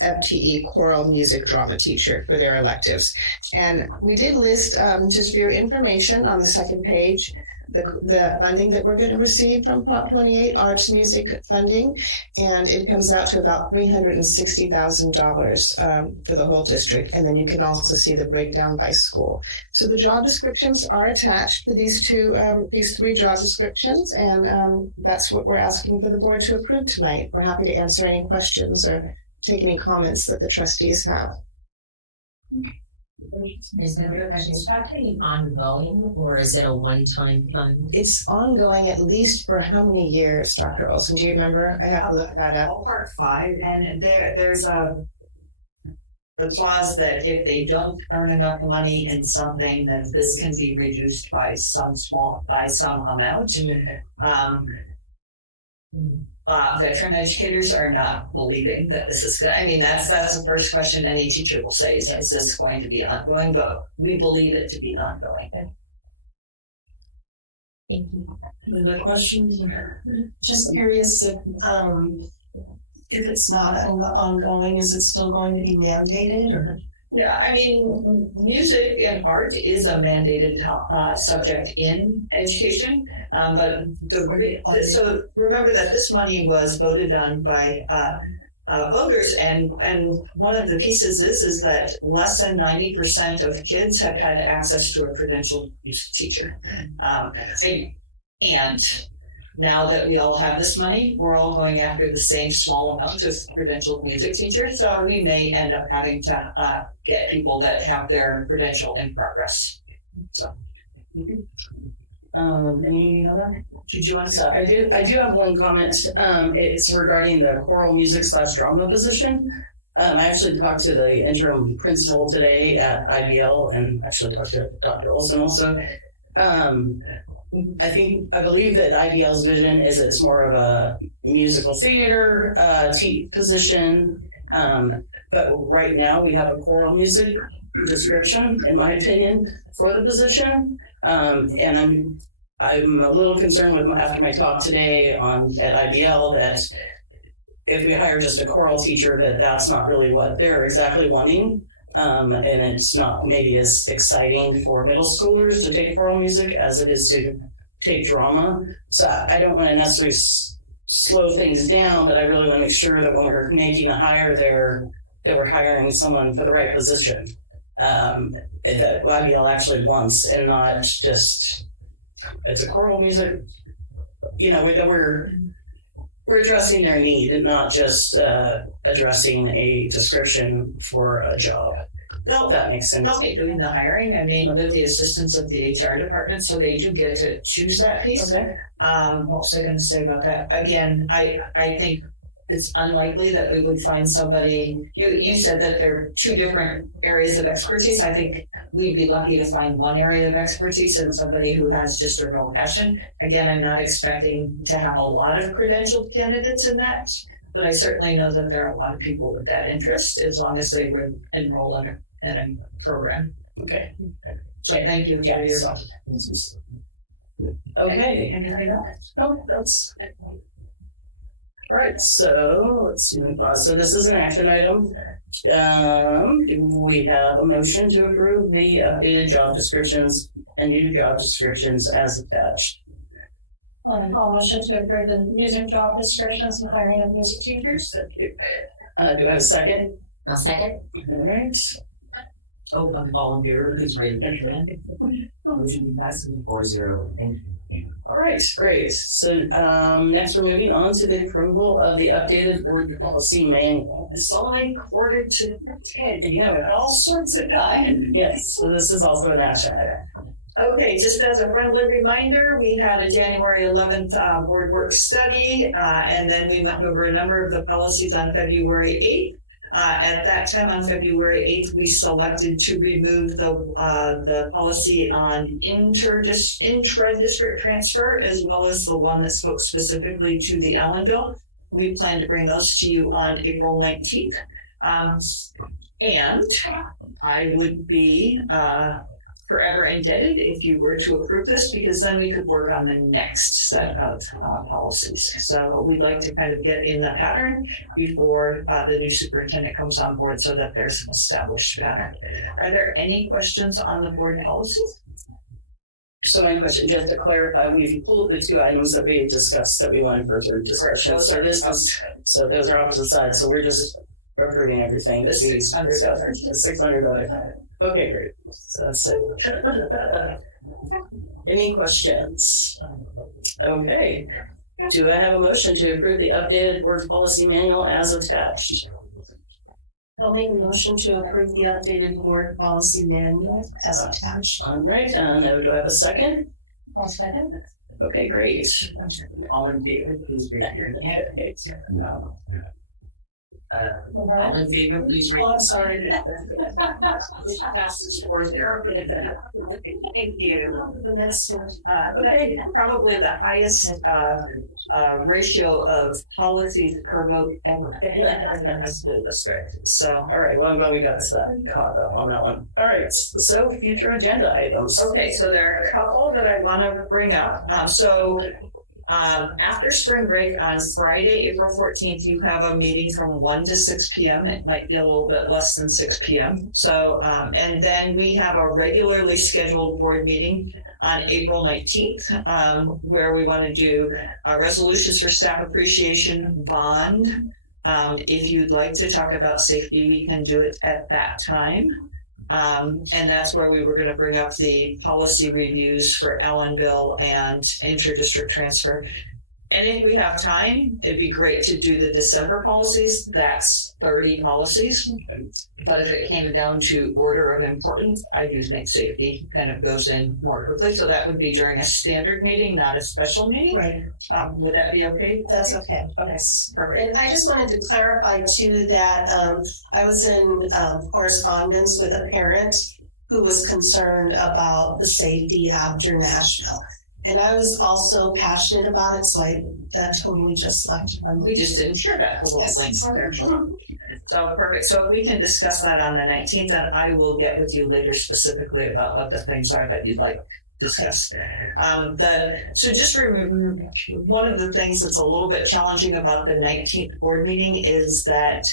FTE choral music drama teacher for their electives. And we did list, just for your information on the second page, the funding that we're going to receive from Prop 28 arts music funding, and it comes out to about $360,000 for the whole district. And then you can also see the breakdown by school. So the job descriptions are attached to these 3 job descriptions, and that's what we're asking for the board to approve tonight. We're happy to answer any questions or take any comments that the trustees have. Is that ongoing, or is it a one-time fund? It's ongoing at least for how many years, Dr. Olson? Do you remember? I have to look that up. Part 5, and there's a clause that if they don't earn enough money in something, that this can be reduced by some amount. Veteran educators are not believing that this is good. I mean, that's the first question any teacher will say is this going to be ongoing? But we believe it to be ongoing. Thank you. Any other questions? Just curious if it's not ongoing, is it still going to be mandated? Or Yeah, I mean, music and art is a mandated subject in education, but so remember that this money was voted on by voters, and one of the pieces is that less than 90% of kids have had access to a credentialed music teacher, and now that we all have this money, we're all going after the same small amount of credentialed music teachers. So we may end up having to get people that have their credential in progress. So, any other? Did you want to say? I do have one comment. It's regarding the choral music / drama position. I actually talked to the interim principal today at IBL, and actually talked to Dr. Olson also. I believe that IBL's vision is it's more of a musical theater position, but right now we have a choral music description, in my opinion, for the position, and I'm a little concerned with after my talk today at IBL that if we hire just a choral teacher, that's not really what they're exactly wanting. And it's not maybe as exciting for middle schoolers to take choral music as it is to take drama. So I don't want to necessarily slow things down, but I really want to make sure that when we're making a hire there, that we're hiring someone for the right position that IBL actually wants, and not just it's a choral music, that we're addressing their need and not just addressing a description for a job. That makes sense. They'll be doing the hiring. I mean, with the assistance of the HR department, so they do get to choose that piece. Okay. What was I going to say about that? Again, I think it's unlikely that we would find somebody. You said that there are two different areas of expertise. I think we'd be lucky to find one area of expertise and somebody who has just a real passion. Again, I'm not expecting to have a lot of credentialed candidates in that, but I certainly know that there are a lot of people with that interest as long as they would enroll in a program. Okay. So thank you for your thought. Okay. Anything else? No, that's all right. So let's move on. So this is an action item. We have a motion to approve the updated job descriptions and new job descriptions as attached. I'll motion to approve the music job descriptions and hiring of music teachers. Thank you. Do I have a second? I'll second. All right. Oh, all in favor, please raise your hand. Motion passes 4-0. Thank you. All right, great. So next we're moving on to the approval of the updated board policy manual. It's only quarter to 10. You have all sorts of time. Yes, so this is also an action item. Okay, just as a friendly reminder, we had a January 11th board work study, and then we went over a number of the policies on February 8th. At that time, on February 8th, we selected to remove the policy on intra-district transfer, as well as the one that spoke specifically to the Allenville. We plan to bring those to you on April 19th. And I would be forever indebted if you were to approve this, because then we could work on the next set of policies. So we'd like to kind of get in the pattern before the new superintendent comes on board so that there's an established pattern. Are there any questions on the board policies? So my question, just to clarify, we've pulled the two items that we discussed that we wanted further discussion. So those are opposite sides. So we're just approving everything. The $600. Okay, great. So that's it. Any questions? Okay. Do I have a motion to approve the updated board policy manual as attached? I'll make a motion to approve the updated board policy manual as attached. All right. Now, do I have a second? I'll second. Okay, great. All in favor, please raise your hand. No. All in favor, please raise. Oh, I'm sorry. Passes 4-0. Thank you. The next one. Okay, probably the highest ratio of policies per vote ever in the school district. So, all right. Well, I'm glad we got to that caught up on that one. All right. So, future agenda items. Okay, so there are a couple that I want to bring up. So, After spring break on Friday, April 14th, you have a meeting from 1 to 6 p.m. It might be a little bit less than 6 p.m. So, and then we have a regularly scheduled board meeting on April 19th, where we want to do resolutions for staff appreciation bond. If you'd like to talk about safety, we can do it at that time. And that's where we were going to bring up the policy reviews for Ellenville and inter-district transfer. And if we have time, it'd be great to do the December policies. That's 30 policies. But if it came down to order of importance, I do think safety kind of goes in more quickly. So that would be during a standard meeting, not a special meeting. Right. Would that be okay? That's okay. Okay, perfect. And I just wanted to clarify too that I was in correspondence with a parent who was concerned about the safety after Nashville. And I was also passionate about it, so that totally just left. We just didn't share that little link there. So perfect. So if we can discuss that on the 19th, then I will get with you later specifically about what the things are that you'd like to discuss. So just remember, one of the things that's a little bit challenging about the 19th board meeting is that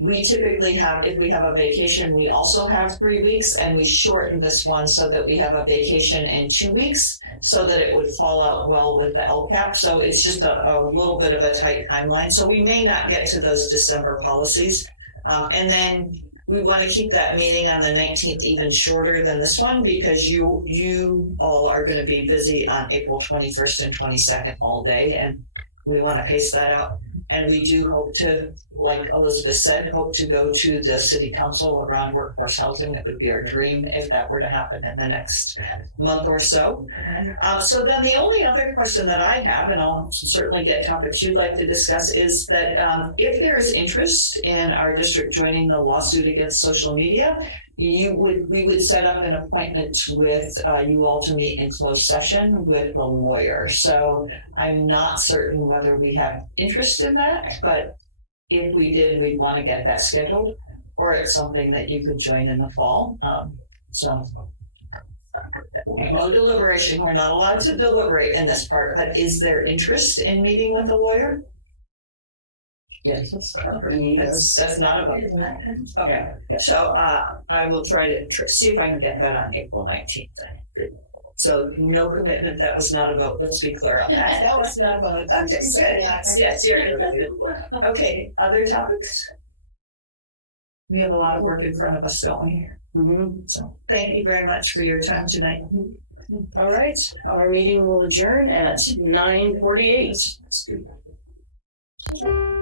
we typically have, if we have a vacation, we also have 3 weeks, and we shortened this one so that we have a vacation in 2 weeks so that it would fall out well with the LCAP. So it's just a little bit of a tight timeline. So we may not get to those December policies. And then we want to keep that meeting on the 19th even shorter than this one because you all are going to be busy on April 21st and 22nd all day, and we want to pace that out. And we do hope to, like Elizabeth said, hope to go to the city council around workforce housing. That would be our dream if that were to happen in the next month or so. So then the only other question that I have, and I'll certainly get topics you'd like to discuss, is that if there is interest in our district joining the lawsuit against social media, we would set up an appointment with you all to meet in closed session with a lawyer. So I'm not certain whether we have interest in that, but if we did, we'd want to get that scheduled, or it's something that you could join in the fall. So no deliberation. We're not allowed to deliberate in this part, but is there interest in meeting with a lawyer? Yes, that's not a vote. Okay, so I will try to see if I can get that on April 19th. So no commitment. That was not a vote. Let's be clear on that. That was not a vote. I'm just saying. Yes, you're okay. Other topics? We have a lot of work in front of us, don't we? Mm-hmm. So thank you very much for your time tonight. All right, our meeting will adjourn at 9:48.